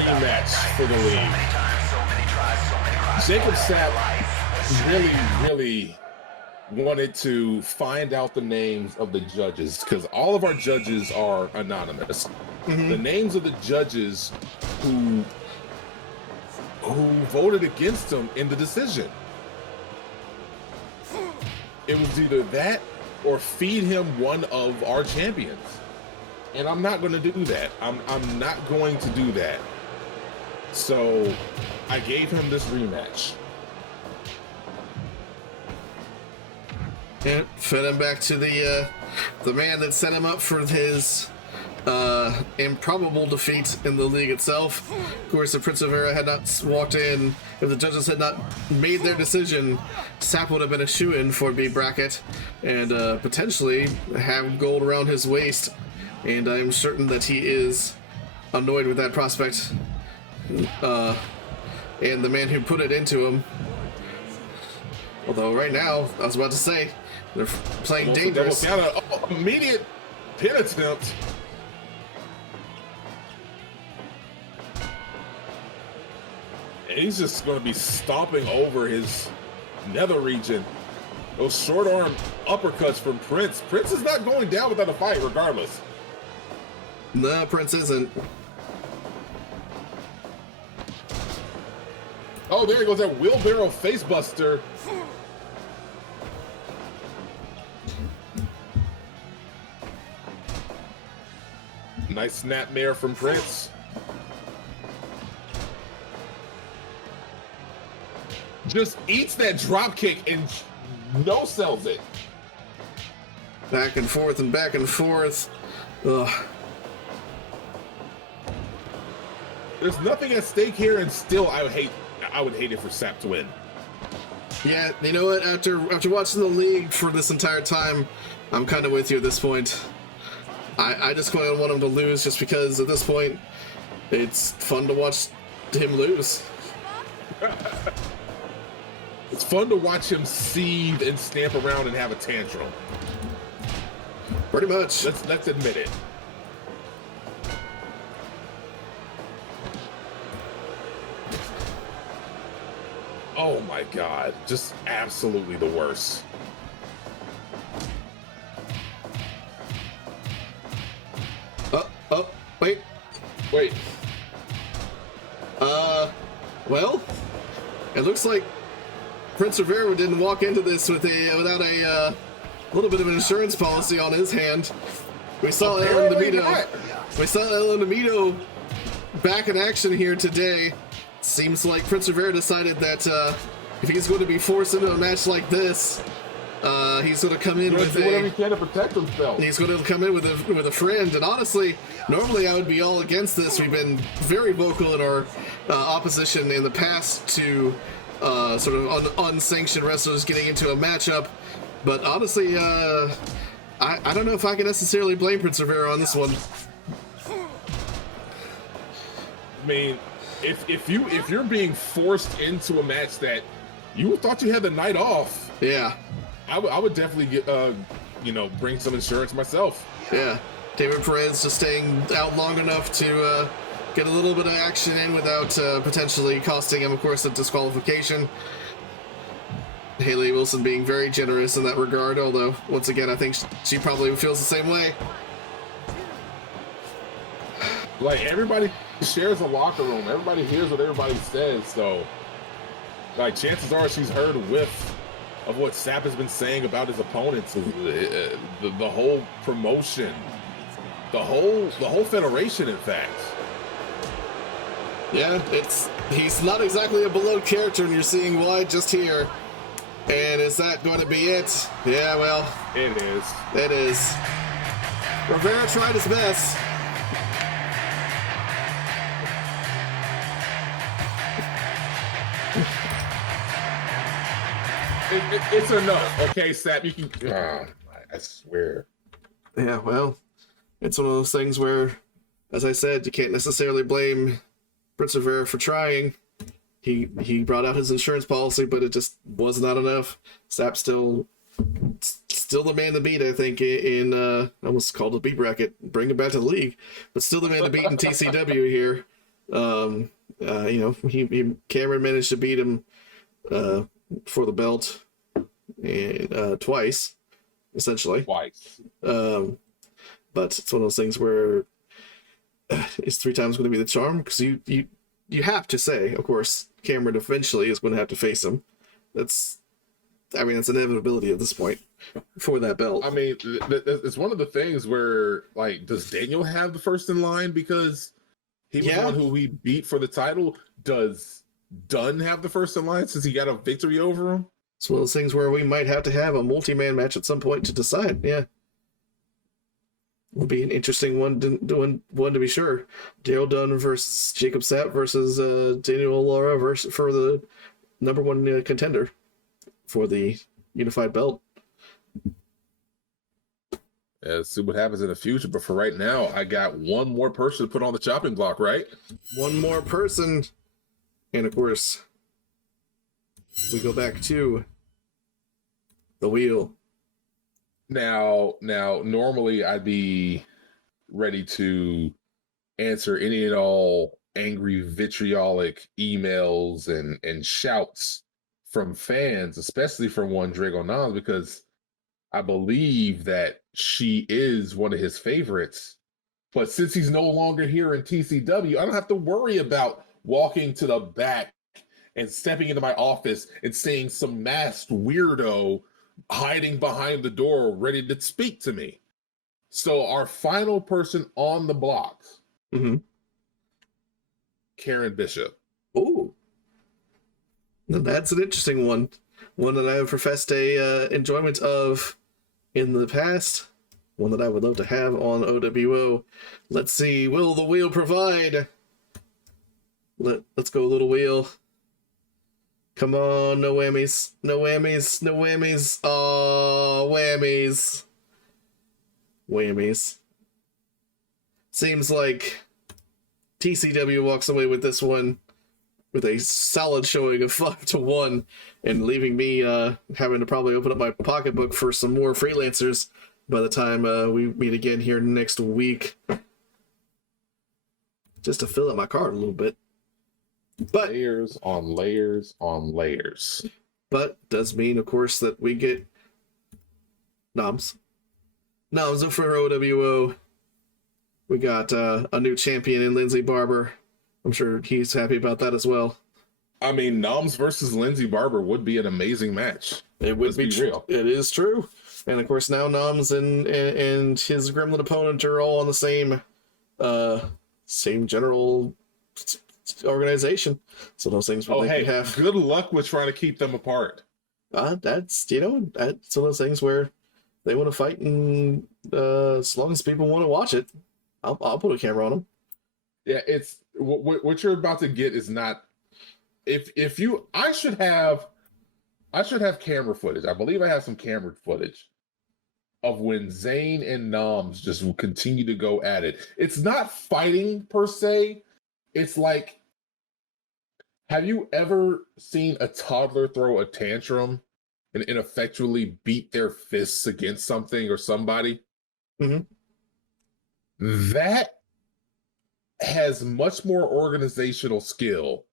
rematch for the league. Jacob Sapp really wanted to find out the names of the judges, because all of our judges are anonymous. The names of the judges who voted against him in the decision. It was either that or feed him one of our champions. And I'm not going to do that. I'm not going to do that. So I gave him this rematch. Yeah, fed him back to the man that set him up for his improbable defeat in the league itself. Of course, if Prince of Era had not walked in, if the judges had not made their decision, Sap would have been a shoo-in for B bracket and potentially have gold around his waist. And I'm certain that he is annoyed with that prospect. And the man who put it into him. Although right now, I was about to say, they're playing dangerous. Got an immediate pin attempt. And he's just going to be stomping over his nether region. Those short arm uppercuts from Prince. Prince is not going down without a fight regardless. No, Prince isn't. Oh, there he goes, that wheelbarrow facebuster. Nice snapmare from Prince. Just eats that drop kick and no sells it. Back and forth and back and forth. Ugh. There's nothing at stake here, and still I would hate it for Sap to win. Yeah, you know what? After watching the league for this entire time, I'm kind of with you at this point. I just kind of want him to lose just because at this point, it's fun to watch him lose. It's fun to watch him seethe and stamp around and have a tantrum. Pretty much. Let's admit it. Oh my God, just absolutely the worst. Wait. Well, it looks like Prince Rivera didn't walk into this without a little bit of an insurance policy on his hand. We saw Ellen Indomito back in action here today. Seems like Prince Rivera decided that if he's going to be forced into a match like this, he's going to come in with whatever he can to protect himself. He's going to come in with a friend. And honestly, normally I would be all against this. We've been very vocal in our opposition in the past to sort of unsanctioned wrestlers getting into a matchup. But honestly, I don't know if I can necessarily blame Prince Rivera on this one. I mean, if you're being forced into a match that you thought you had the night off, yeah, I would definitely get bring some insurance myself. Yeah, David Perez just staying out long enough to get a little bit of action in without potentially costing him, of course, a disqualification. Haley Wilson being very generous in that regard, although once again I think she probably feels the same way. Like, everybody shares a locker room. Everybody hears what everybody says. So, like, chances are she's heard a whiff of what Sap has been saying about his opponents. The whole promotion, the whole federation, in fact. Yeah, he's not exactly a beloved character, and you're seeing why just here. And is that going to be it? Yeah, well, it is. It is. Rivera tried his best. It's enough. Okay, Sap, you can. I swear. Yeah, well, it's one of those things where, as I said, you can't necessarily blame Prince Rivera for trying. He brought out his insurance policy, but it just was not enough. Sap's still the man to beat, I think, in I almost called it B bracket, bring him back to the league, but still the man to beat in TCW here. Cameron managed to beat him for the belt and twice, essentially. Twice. But it's one of those things where is 3 times going to be the charm? Because you have to say, of course, Cameron eventually is going to have to face him. That's inevitability at this point for that belt. I mean, it's one of the things where, like, does Daniel have the first in line because he was the one who he beat for the title? Does Dunn have the first in line since he got a victory over him? It's one of those things where we might have to have a multi-man match at some point to decide. Yeah. Will be an interesting one to be sure. Daryl Dunn versus Jacob Sapp versus Daniel Alara for the number one contender for the unified belt. Yeah, let's see what happens in the future. But for right now, I got one more person to put on the chopping block, right? One more person. And of course, we go back to the wheel. Now, normally I'd be ready to answer any and all angry, vitriolic emails and shouts from fans, especially from one Drago Nas, because I believe that she is one of his favorites. But since he's no longer here in TCW, I don't have to worry about walking to the back and stepping into my office and seeing some masked weirdo hiding behind the door ready to speak to me. So our final person on the block, Karen Bishop. Ooh. Now that's an interesting one. One that I have professed a enjoyment of in the past. One that I would love to have on OWO. Let's see. Will the wheel provide? Let's go, little wheel. Come on, no whammies. No whammies. No whammies. Oh, whammies. Whammies. Seems like TCW walks away with this one with a solid showing of 5-1 and leaving me having to probably open up my pocketbook for some more freelancers by the time we meet again here next week. Just to fill out my card a little bit. But layers on layers on layers. But does mean, of course, that we get noms for OWO. We got a new champion in Lyndsay Barber. I'm sure he's happy about that as well. I mean, Noms versus Lyndsay Barber would be an amazing match. It would be real. It is true. And of course, now Noms and his gremlin opponent are all on the same general organization. So those things where they can have. Good luck with trying to keep them apart. That's one of those things where they want to fight, and as long as people want to watch it, I'll put a camera on them. Yeah, it's what you're about to get is not. If you, I should have camera footage. I believe I have some camera footage of when Zane and Noms just will continue to go at it. It's not fighting per se. It's like, have you ever seen a toddler throw a tantrum and ineffectually beat their fists against something or somebody? Mm-hmm. That has much more organizational skill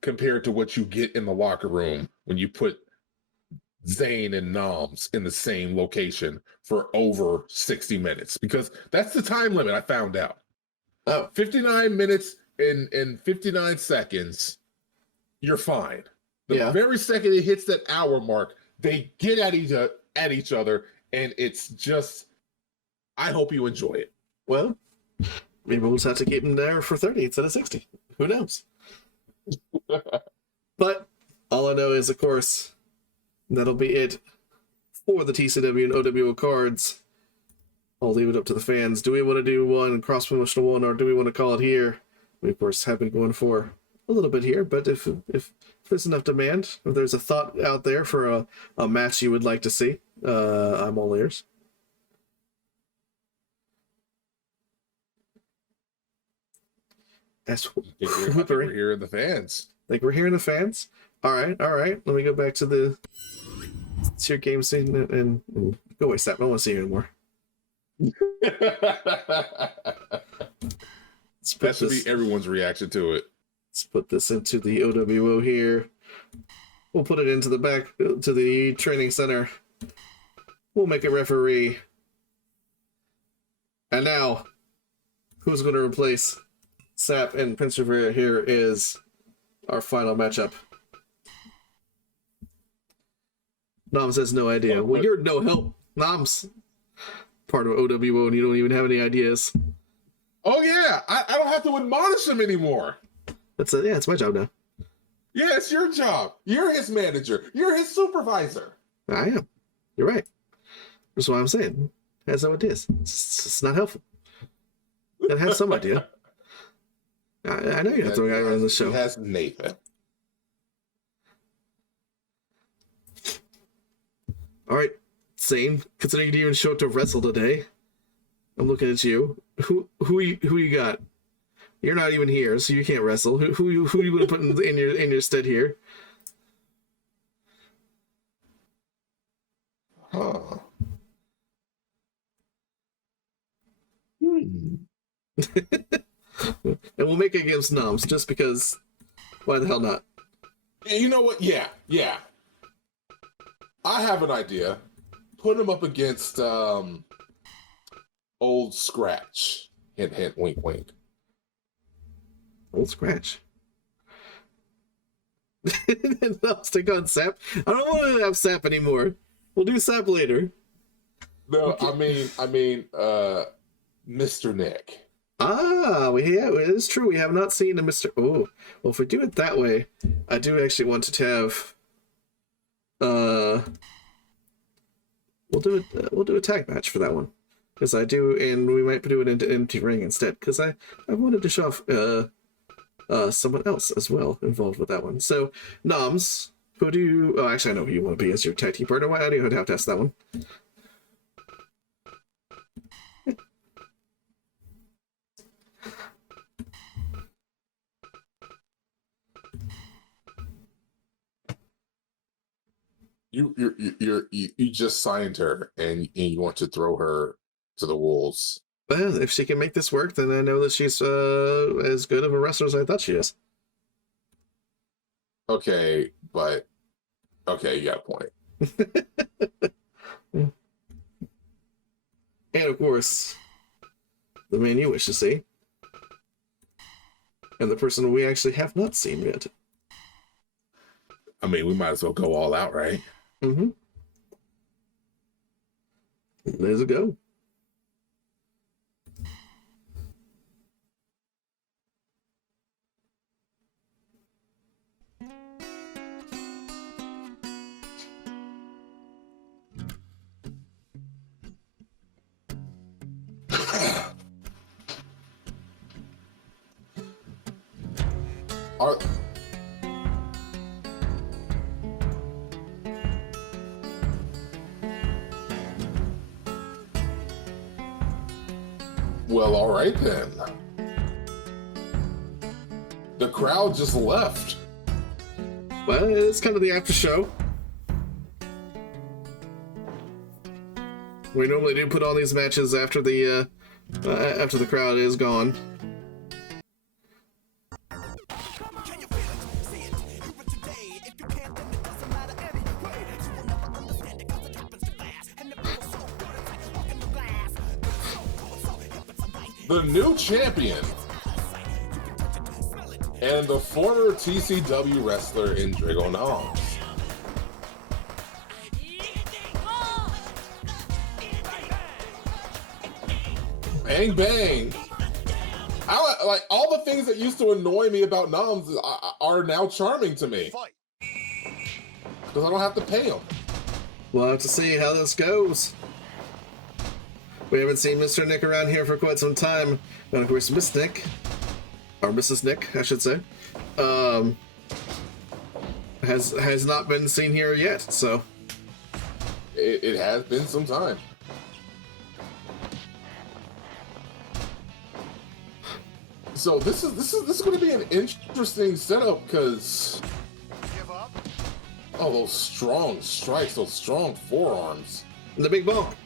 compared to what you get in the locker room when you put Zane and Noms in the same location for over 60 minutes, because that's the time limit I found out. 59 minutes and 59 seconds, you're fine. The very second it hits that hour mark, they get at each other, and it's just, I hope you enjoy it. Well, maybe we'll just have to keep them there for 30 instead of 60. Who knows? But all I know is, of course, that'll be it for the TCW and OWO cards. I'll leave it up to the fans. Do we want to do one cross-promotional one, or do we want to call it here? We, of course, have been going for a little bit here, but if there's enough demand, if there's a thought out there for a match you would like to see, I'm all ears. I think we're hearing the fans. Think we're hearing the fans? All right. Let me go back to your game scene and go away, Sap. I don't want to see you anymore. That should be everyone's reaction to it. Let's put this into the OWO here. We'll put it into the back to the training center. We'll make a referee. And now, who's going to replace Sap and Prince Rivera here is our final matchup. Noms has no idea. Well, you're no help. Noms part of OWO and you don't even have any ideas. Oh yeah, I don't have to admonish him anymore. It's my job now. Yeah, it's your job. You're his manager. You're his supervisor. I am. You're right. That's what I'm saying. That's no ideas. It's not helpful. You gotta have some idea. I know you're not the guy running the show. He has Nathan. All right, Sane. Considering you didn't even show up to wrestle today, I'm looking at you. Who you got? You're not even here, so you can't wrestle. Who you gonna put in your stead here? Huh. And we'll make it against Noms just because. Why the hell not? You know what? Yeah. I have an idea. Put him up against Old Scratch. Hint, hint, wink, wink. Old Scratch. I'll stick on Sap. I don't want to have Sap anymore. We'll do Sap later. No, okay. I mean, Mr. Nick. It is true. We have not seen a Mr. Oh, well, if we do it that way, I do actually want to have. We'll do a tag match for that one, because I do, and we might do it into empty ring instead, because I wanted to show off someone else as well involved with that one. So Noms, who do you? Oh, actually, I know who you want to be as your tag team partner. Why do you have to ask that one? You just signed her and you want to throw her to the wolves. Well, if she can make this work, then I know that she's as good of a wrestler as I thought she is. Okay, but okay, you got a point. And of course, the man you wish to see, and the person we actually have not seen yet. I mean, we might as well go all out, right? Mm-hmm. There's a go. Well, all right then. The crowd just left. Well, it's kind of the after show. We normally do put on these matches after the crowd is gone. The new champion and the former TCW wrestler in Drago Noms. Bang bang! I like all the things that used to annoy me about Noms are now charming to me because I don't have to pay them. We'll have to see how this goes. We haven't seen Mr. Nick around here for quite some time. And of course, Miss Nick, or Mrs. Nick, I should say, has not been seen here yet, so. It has been some time. So this is going to be an interesting setup because those strong strikes, those strong forearms, the big bump.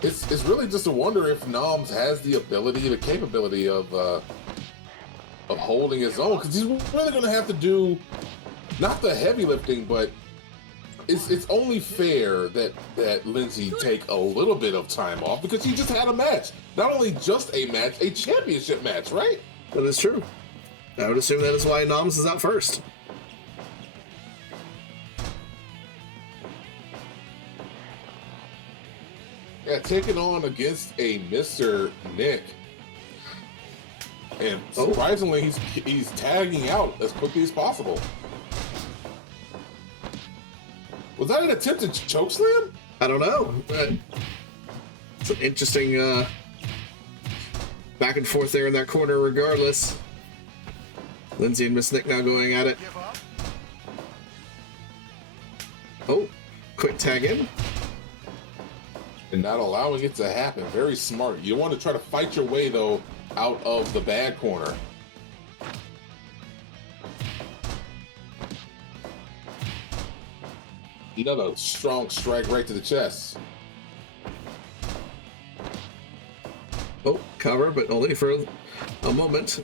It's really just a wonder if Noms has the ability, the capability of holding his own, because he's really going to have to do not the heavy lifting, but it's only fair that Lyndsay take a little bit of time off because he just had a match. Not only just a match, a championship match, right? That is true. I would assume that is why Noms is out first. Yeah, taking on against a Mr. Nick. And surprisingly, he's tagging out as quickly as possible. Was that an attempt to chokeslam? I don't know. It's an interesting back and forth there in that corner regardless. Lyndsay and Miss Nick now going at it. Oh, quick tag in. And not allowing it to happen. Very smart. You want to try to fight your way, though, out of the bad corner. Another strong strike right to the chest. Oh, cover, but only for a moment.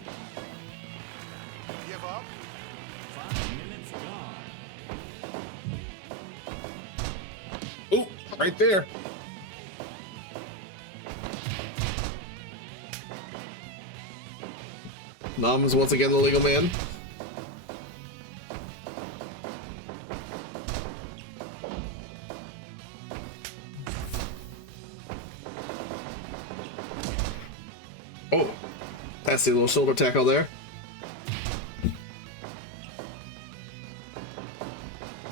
Give up. 5 minutes gone. Ooh, right there. Noms once again the legal man. Oh, that's the little shoulder tackle there.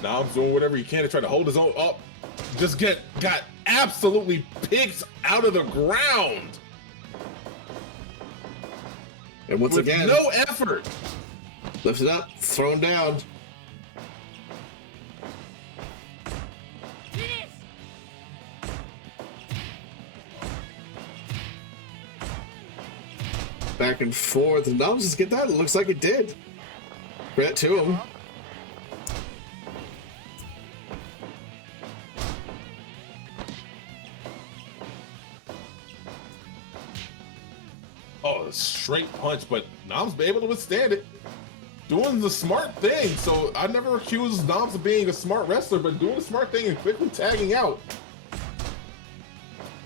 Noms doing whatever he can to try to hold his own up. Just got absolutely picked out of the ground. And once With again, no effort. lifted up, thrown down. Back and forth. And Noms just get that. It looks like it did. Credit to him. Oh, a straight punch, but Noms be able to withstand it. Doing the smart thing. So I never accused Noms of being a smart wrestler, but doing the smart thing and quickly tagging out.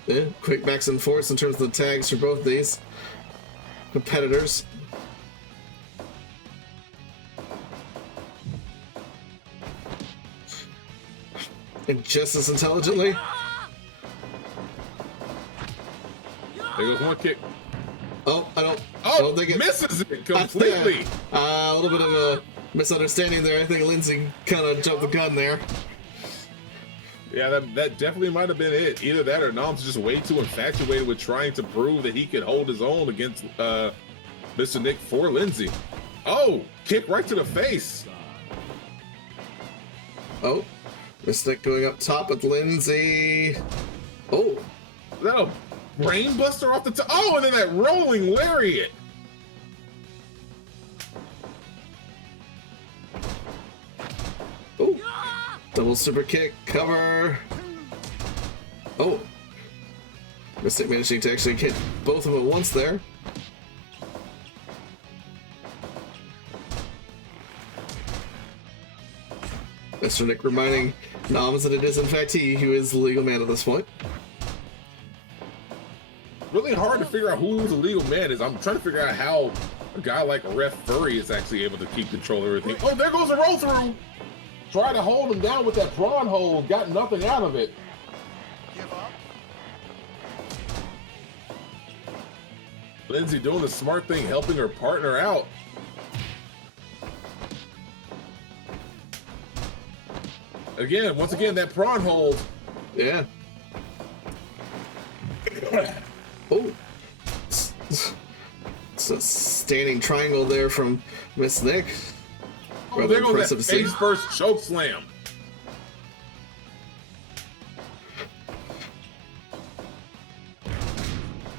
Yeah, quick backs and forths in terms of the tags for both these competitors. And just as intelligently. There goes one kick. Oh, I don't think it misses it completely. A little bit of a misunderstanding there. I think Lyndsay kind of jumped the gun there. Yeah, that definitely might have been it. Either that or Noms just way too infatuated with trying to prove that he could hold his own against Mr. Nick for Lyndsay. Oh, kick right to the face. Oh, Mr. Nick going up top with Lyndsay. Oh. Is that a brain buster off the top? Oh, and then that rolling lariat. Oh. Double super kick, cover. Oh. Mystic managing to actually hit both of them at once there. Mr. Nick reminding Noms that it is in fact he who is the legal man at this point. Really hard to figure out who the legal man is. I'm trying to figure out how a guy like Ref Furry is actually able to keep control of everything. Oh, there goes a roll through. Try to hold him down with that prawn hold. Got nothing out of it. Give up. Lyndsay doing the smart thing, helping her partner out. Again, once again, that prawn hold. Yeah. Oh. It's a standing triangle there from Miss Nick. Oh, there goes that face first choke slam.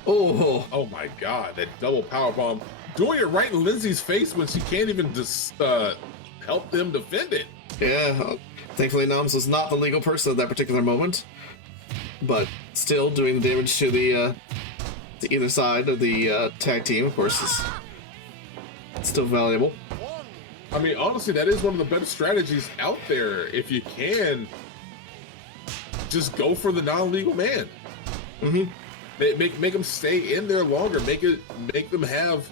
Oh my God, that double power bomb. Doing it right in Lyndsay's face when she can't even just help them defend it. Yeah, thankfully Noms was not the legal person at that particular moment, but still doing the damage to the to either side of the tag team, of course, is still valuable. I mean, honestly, that is one of the better strategies out there. If you can, just go for the non-legal man. Mm-hmm. Make them stay in there longer. Make them have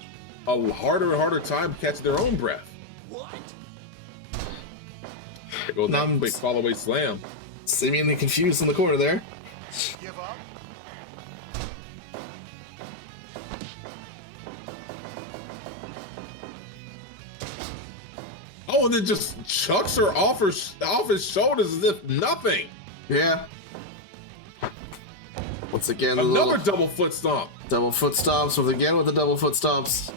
a harder and harder time catching their own breath. What? There goes that quick fall-away slam. Seemingly confused in the corner there. Give up? Oh, and then just chucks her off his shoulders as if nothing. Yeah. Once again, Another double foot stomp. Double foot stomps with the double foot stomps.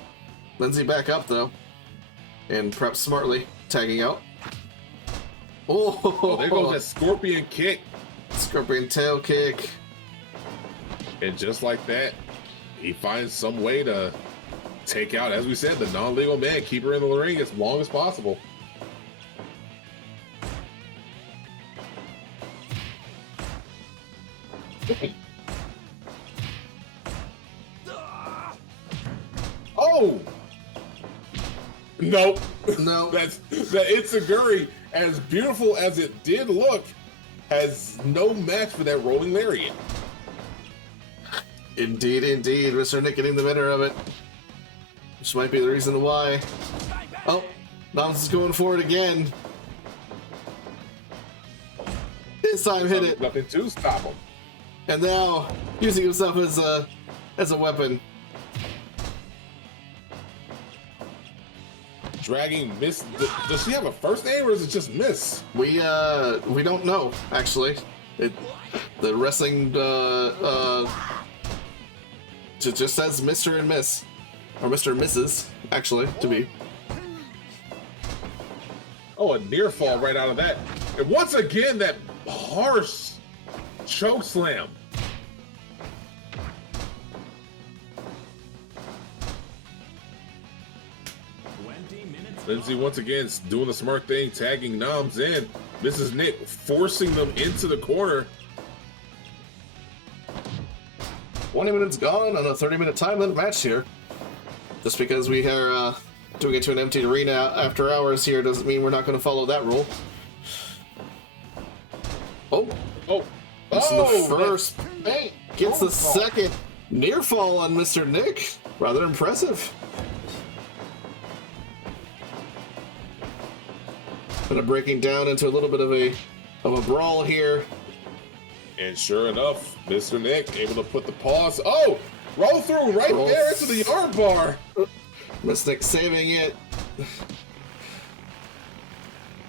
Lyndsay back up though, and perhaps smartly tagging out. Oh, there goes that scorpion kick, scorpion tail kick, and just like that, he finds some way to take out, as we said, the non-legal man, keep her in the ring as long as possible. Oh! Nope. No. That Itsuguri, as beautiful as it did look, has no match for that rolling lariat. Indeed, indeed. Mr. Nick getting the better of it. Which might be the reason why. Oh, Noms is going for it again. This time hit it. Nothing to stop him. And now, using himself as a weapon. Dragging Miss. Does she have a first name or is it just Miss? We don't know, actually. The wrestling just says Mr. and Miss. Or Mr. and Mrs., actually, to be. Oh, a near fall right out of that. And once again, that harsh choke slam. Lyndsay once again doing the smart thing, tagging Noms in. Mrs. Nick forcing them into the corner. 20 minutes gone on a 30-minute time limit match here. Just because we are doing it to an empty arena after hours here doesn't mean we're not going to follow that rule. Oh, That's the first. Hey, Gets the second near fall on Mr. Nick. Rather impressive. Kind of breaking down into a little bit of a brawl here. And sure enough, Mr. Nick able to put the pause. Oh, roll through right there into the arm bar. Miss Nick saving it.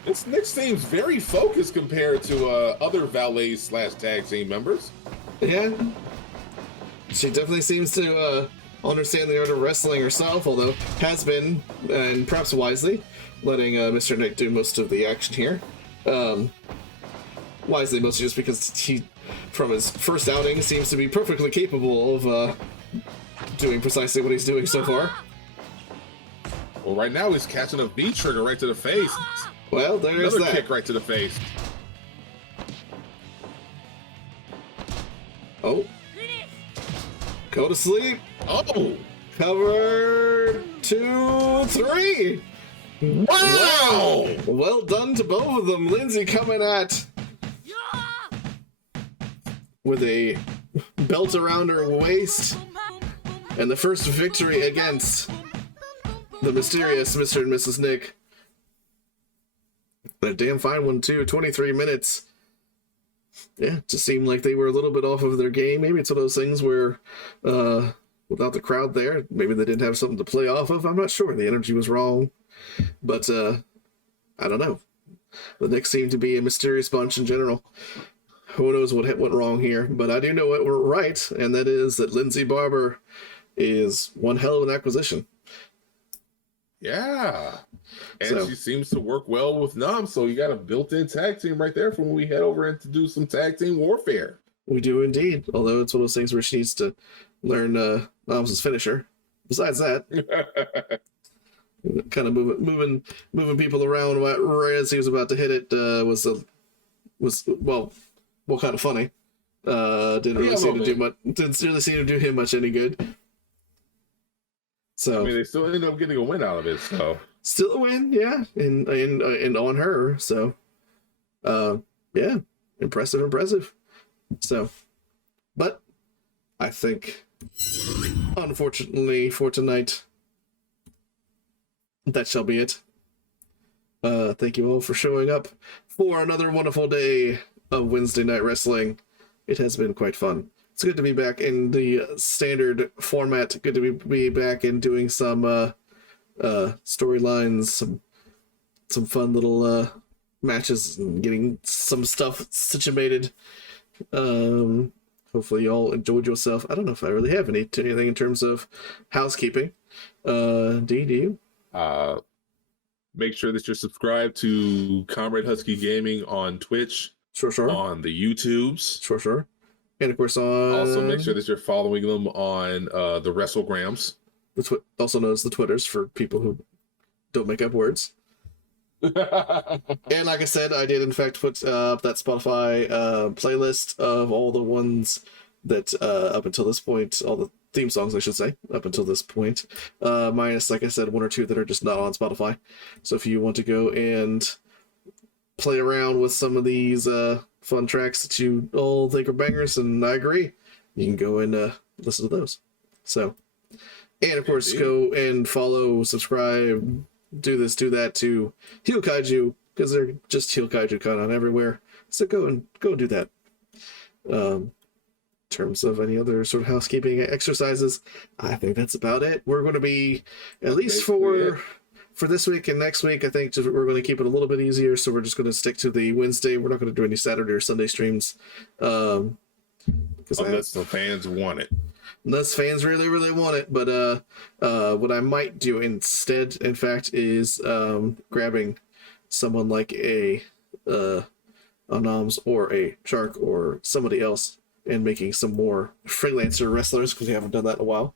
This Nick seems very focused compared to other valets / tag team members. Yeah. She definitely seems to understand the art of wrestling herself, although has been, and perhaps wisely, letting Mr. Nick do most of the action here. Wisely, mostly just because he, from his first outing, seems to be perfectly capable of doing precisely what he's doing so far. Well, right now he's catching a V trigger right to the face. Well, there's Another that. kick right to the face. Oh. Go to sleep. Oh! Cover 2, 3. Wow! Well done to both of them. Lyndsay coming at with a belt around her waist, and the first victory against the mysterious Mr. and Mrs. Nick. A damn fine one too. 23 minutes. Yeah, just seemed like they were a little bit off of their game. Maybe it's one of those things where without the crowd there, maybe they didn't have something to play off of. I'm not sure. The energy was wrong. But I don't know. The Knicks seem to be a mysterious bunch in general. Who knows what went wrong here? But I do know what went right, and that is that Lyndsay Barber is one hell of an acquisition. Yeah. And she seems to work well with Nom, so you got a built-in tag team right there for when we head over and to do some tag team warfare. We do indeed, although it's one of those things where she needs to learn Nom's finisher. Besides that, kind of moving people around right as he was about to hit it was kind of funny. Didn't really seem to do him much any good. So I mean, they still ended up getting a win out of it. So Still a win, yeah, and on her. So, yeah, impressive. So, but I think, unfortunately for tonight, that shall be it. Thank you all for showing up for another wonderful day of Wednesday Night Wrestling. It has been quite fun. It's good to be back in the standard format. Good to be back and doing some storylines, some fun little matches, and getting some stuff situated. Hopefully you all enjoyed yourself. I don't know if I really have anything in terms of housekeeping. Do you? Make sure that you're subscribed to Comrade Husky Gaming on Twitch. Sure. On the YouTubes. Sure. And of course on... Also make sure that you're following them on the WrestleGrams. Also known as the Twitters for people who don't make up words. And like I said, I did in fact put up that Spotify playlist of all the ones that up until this point, all the theme songs I should say, up until this point, minus, like I said, one or two that are just not on Spotify. So if you want to go and play around with some of these fun tracks that you all think are bangers, and I agree, you can go and listen to those. So, and of course, go and follow, subscribe, do this, do that to Heel Kaiju, because they're just Heel Kaiju content everywhere. So go and do that. In terms of any other sort of housekeeping exercises, I think that's about it. We're going to be, at least for this week and next week, I think we're going to keep it a little bit easier. So we're just going to stick to the Wednesday. We're not going to do any Saturday or Sunday streams. Unless the fans want it. Unless fans really, really want it. But what I might do instead, in fact, is grabbing someone like a Noms or a Shark or somebody else and making some more freelancer wrestlers, because we haven't done that in a while.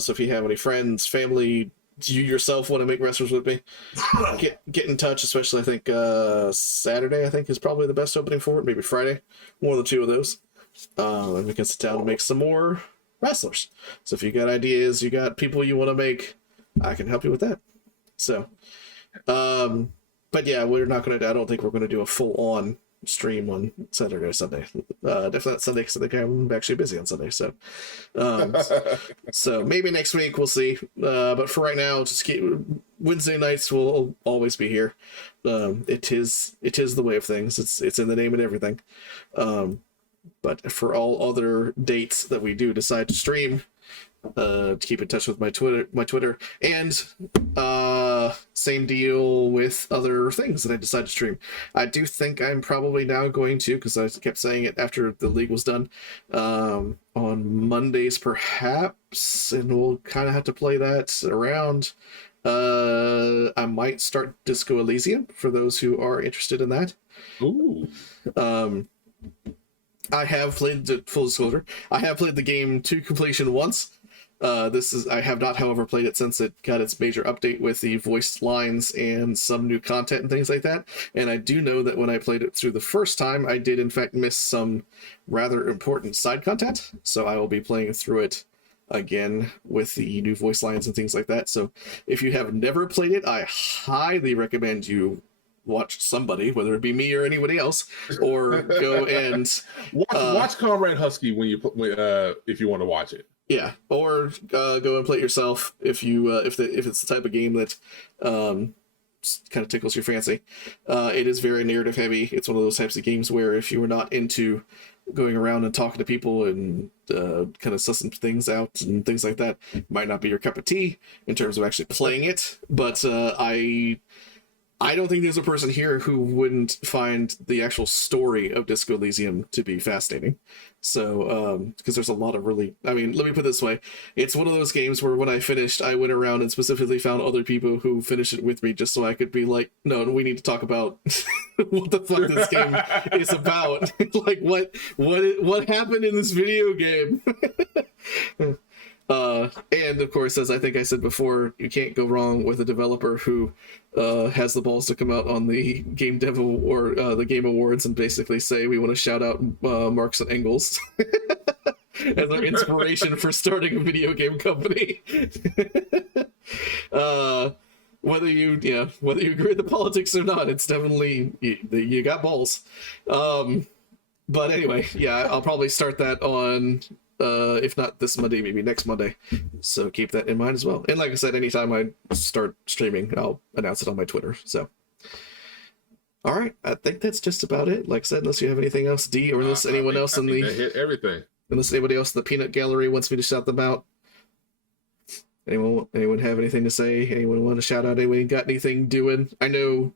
So if you have any friends, family, you yourself want to make wrestlers with me, get in touch. Especially, I think Saturday, I think, is probably the best opening for it. Maybe Friday, one of the two of those. And we can sit down and make some more wrestlers. So if you got ideas, you got people you want to make, I can help you with that. So, but yeah, we're not going to, I don't think we're going to do a full on stream on Saturday or Sunday. Definitely not Sunday, because I think I'm actually busy on Sunday. So, so maybe next week, we'll see. But for right now, just keep, Wednesday nights will always be here. It is the way of things. It's in the name and everything. But for all other dates that we do decide to stream, keep in touch with my Twitter, and same deal with other things that I decide to stream. I do think I'm probably now going to, because I kept saying it after the league was done, on Mondays perhaps, and we'll kind of have to play that around. I might start Disco Elysium for those who are interested in that. Ooh. I have played, full disclosure, I have played the game to completion once. I have not, however, played it since it got its major update with the voiced lines and some new content and things like that. And I do know that when I played it through the first time, I did in fact miss some rather important side content. So I will be playing through it again with the new voice lines and things like that. So if you have never played it, I highly recommend you watch somebody, whether it be me or anybody else, or go and watch Comrade Husky when you if you want to watch it. Yeah, or go and play it yourself if you if it's the type of game that kind of tickles your fancy. It is very narrative heavy. It's one of those types of games where if you were not into going around and talking to people and kind of sussing things out and things like that, might not be your cup of tea in terms of actually playing it. But I don't think there's a person here who wouldn't find the actual story of Disco Elysium to be fascinating. So, because there's a lot of really, I mean, let me put it this way. It's one of those games where when I finished, I went around and specifically found other people who finished it with me just so I could be like, no, we need to talk about what the fuck this game is about. Like, what happened in this video game? And of course, as I think I said before, you can't go wrong with a developer who has the balls to come out on the Game Dev or the Game Awards and basically say we want to shout out Marx and Engels as our inspiration for starting a video game company. whether you agree with the politics or not, it's definitely you got balls. But anyway, yeah, I'll probably start that on if not this Monday, maybe next Monday. So keep that in mind as well. And like I said, anytime I start streaming, I'll announce it on my Twitter. So all right, I think that's just about it. Like I said, unless you have anything else, D, or unless anyone else in the hit everything. Unless anybody else in the peanut gallery wants me to shout them out. Anyone have anything to say? Anyone want to shout out? Anyone got anything doing? I know,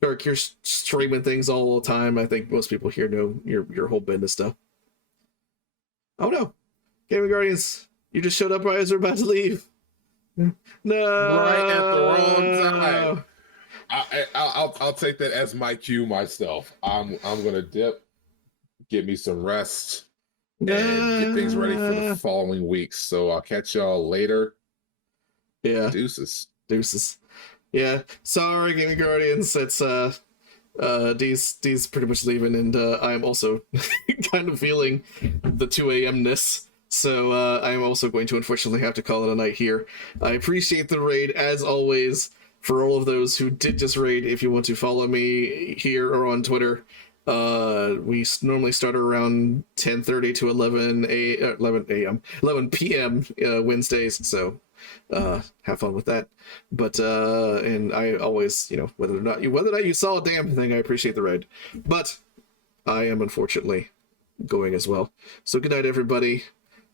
Shark, you're streaming things all the time. I think most people here know your whole business stuff. Oh no, Gaming Guardians, you just showed up right as we're about to leave. No, Right at the wrong time. I'll take that as my cue myself. I'm gonna dip, get me some rest, and get things ready for the following weeks. So I'll catch y'all later. Yeah. Deuces. Yeah. Sorry, Gaming Guardians. It's D's pretty much leaving, and I'm also kind of feeling the 2 a.m.-ness. So I'm also going to unfortunately have to call it a night here. I appreciate the raid as always. For all of those who did just raid, if you want to follow me here or on Twitter, we normally start around 10:30 to 11 p.m. Wednesdays. So have fun with that. But and I always, whether or not you saw a damn thing, I appreciate the raid. But I am unfortunately going as well. So good night, everybody.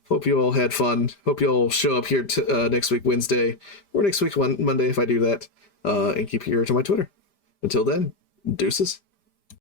Hope you all had fun. Hope you all show up here next week Wednesday, or next week Monday if I do that, and keep your ear to my Twitter. Until then, deuces.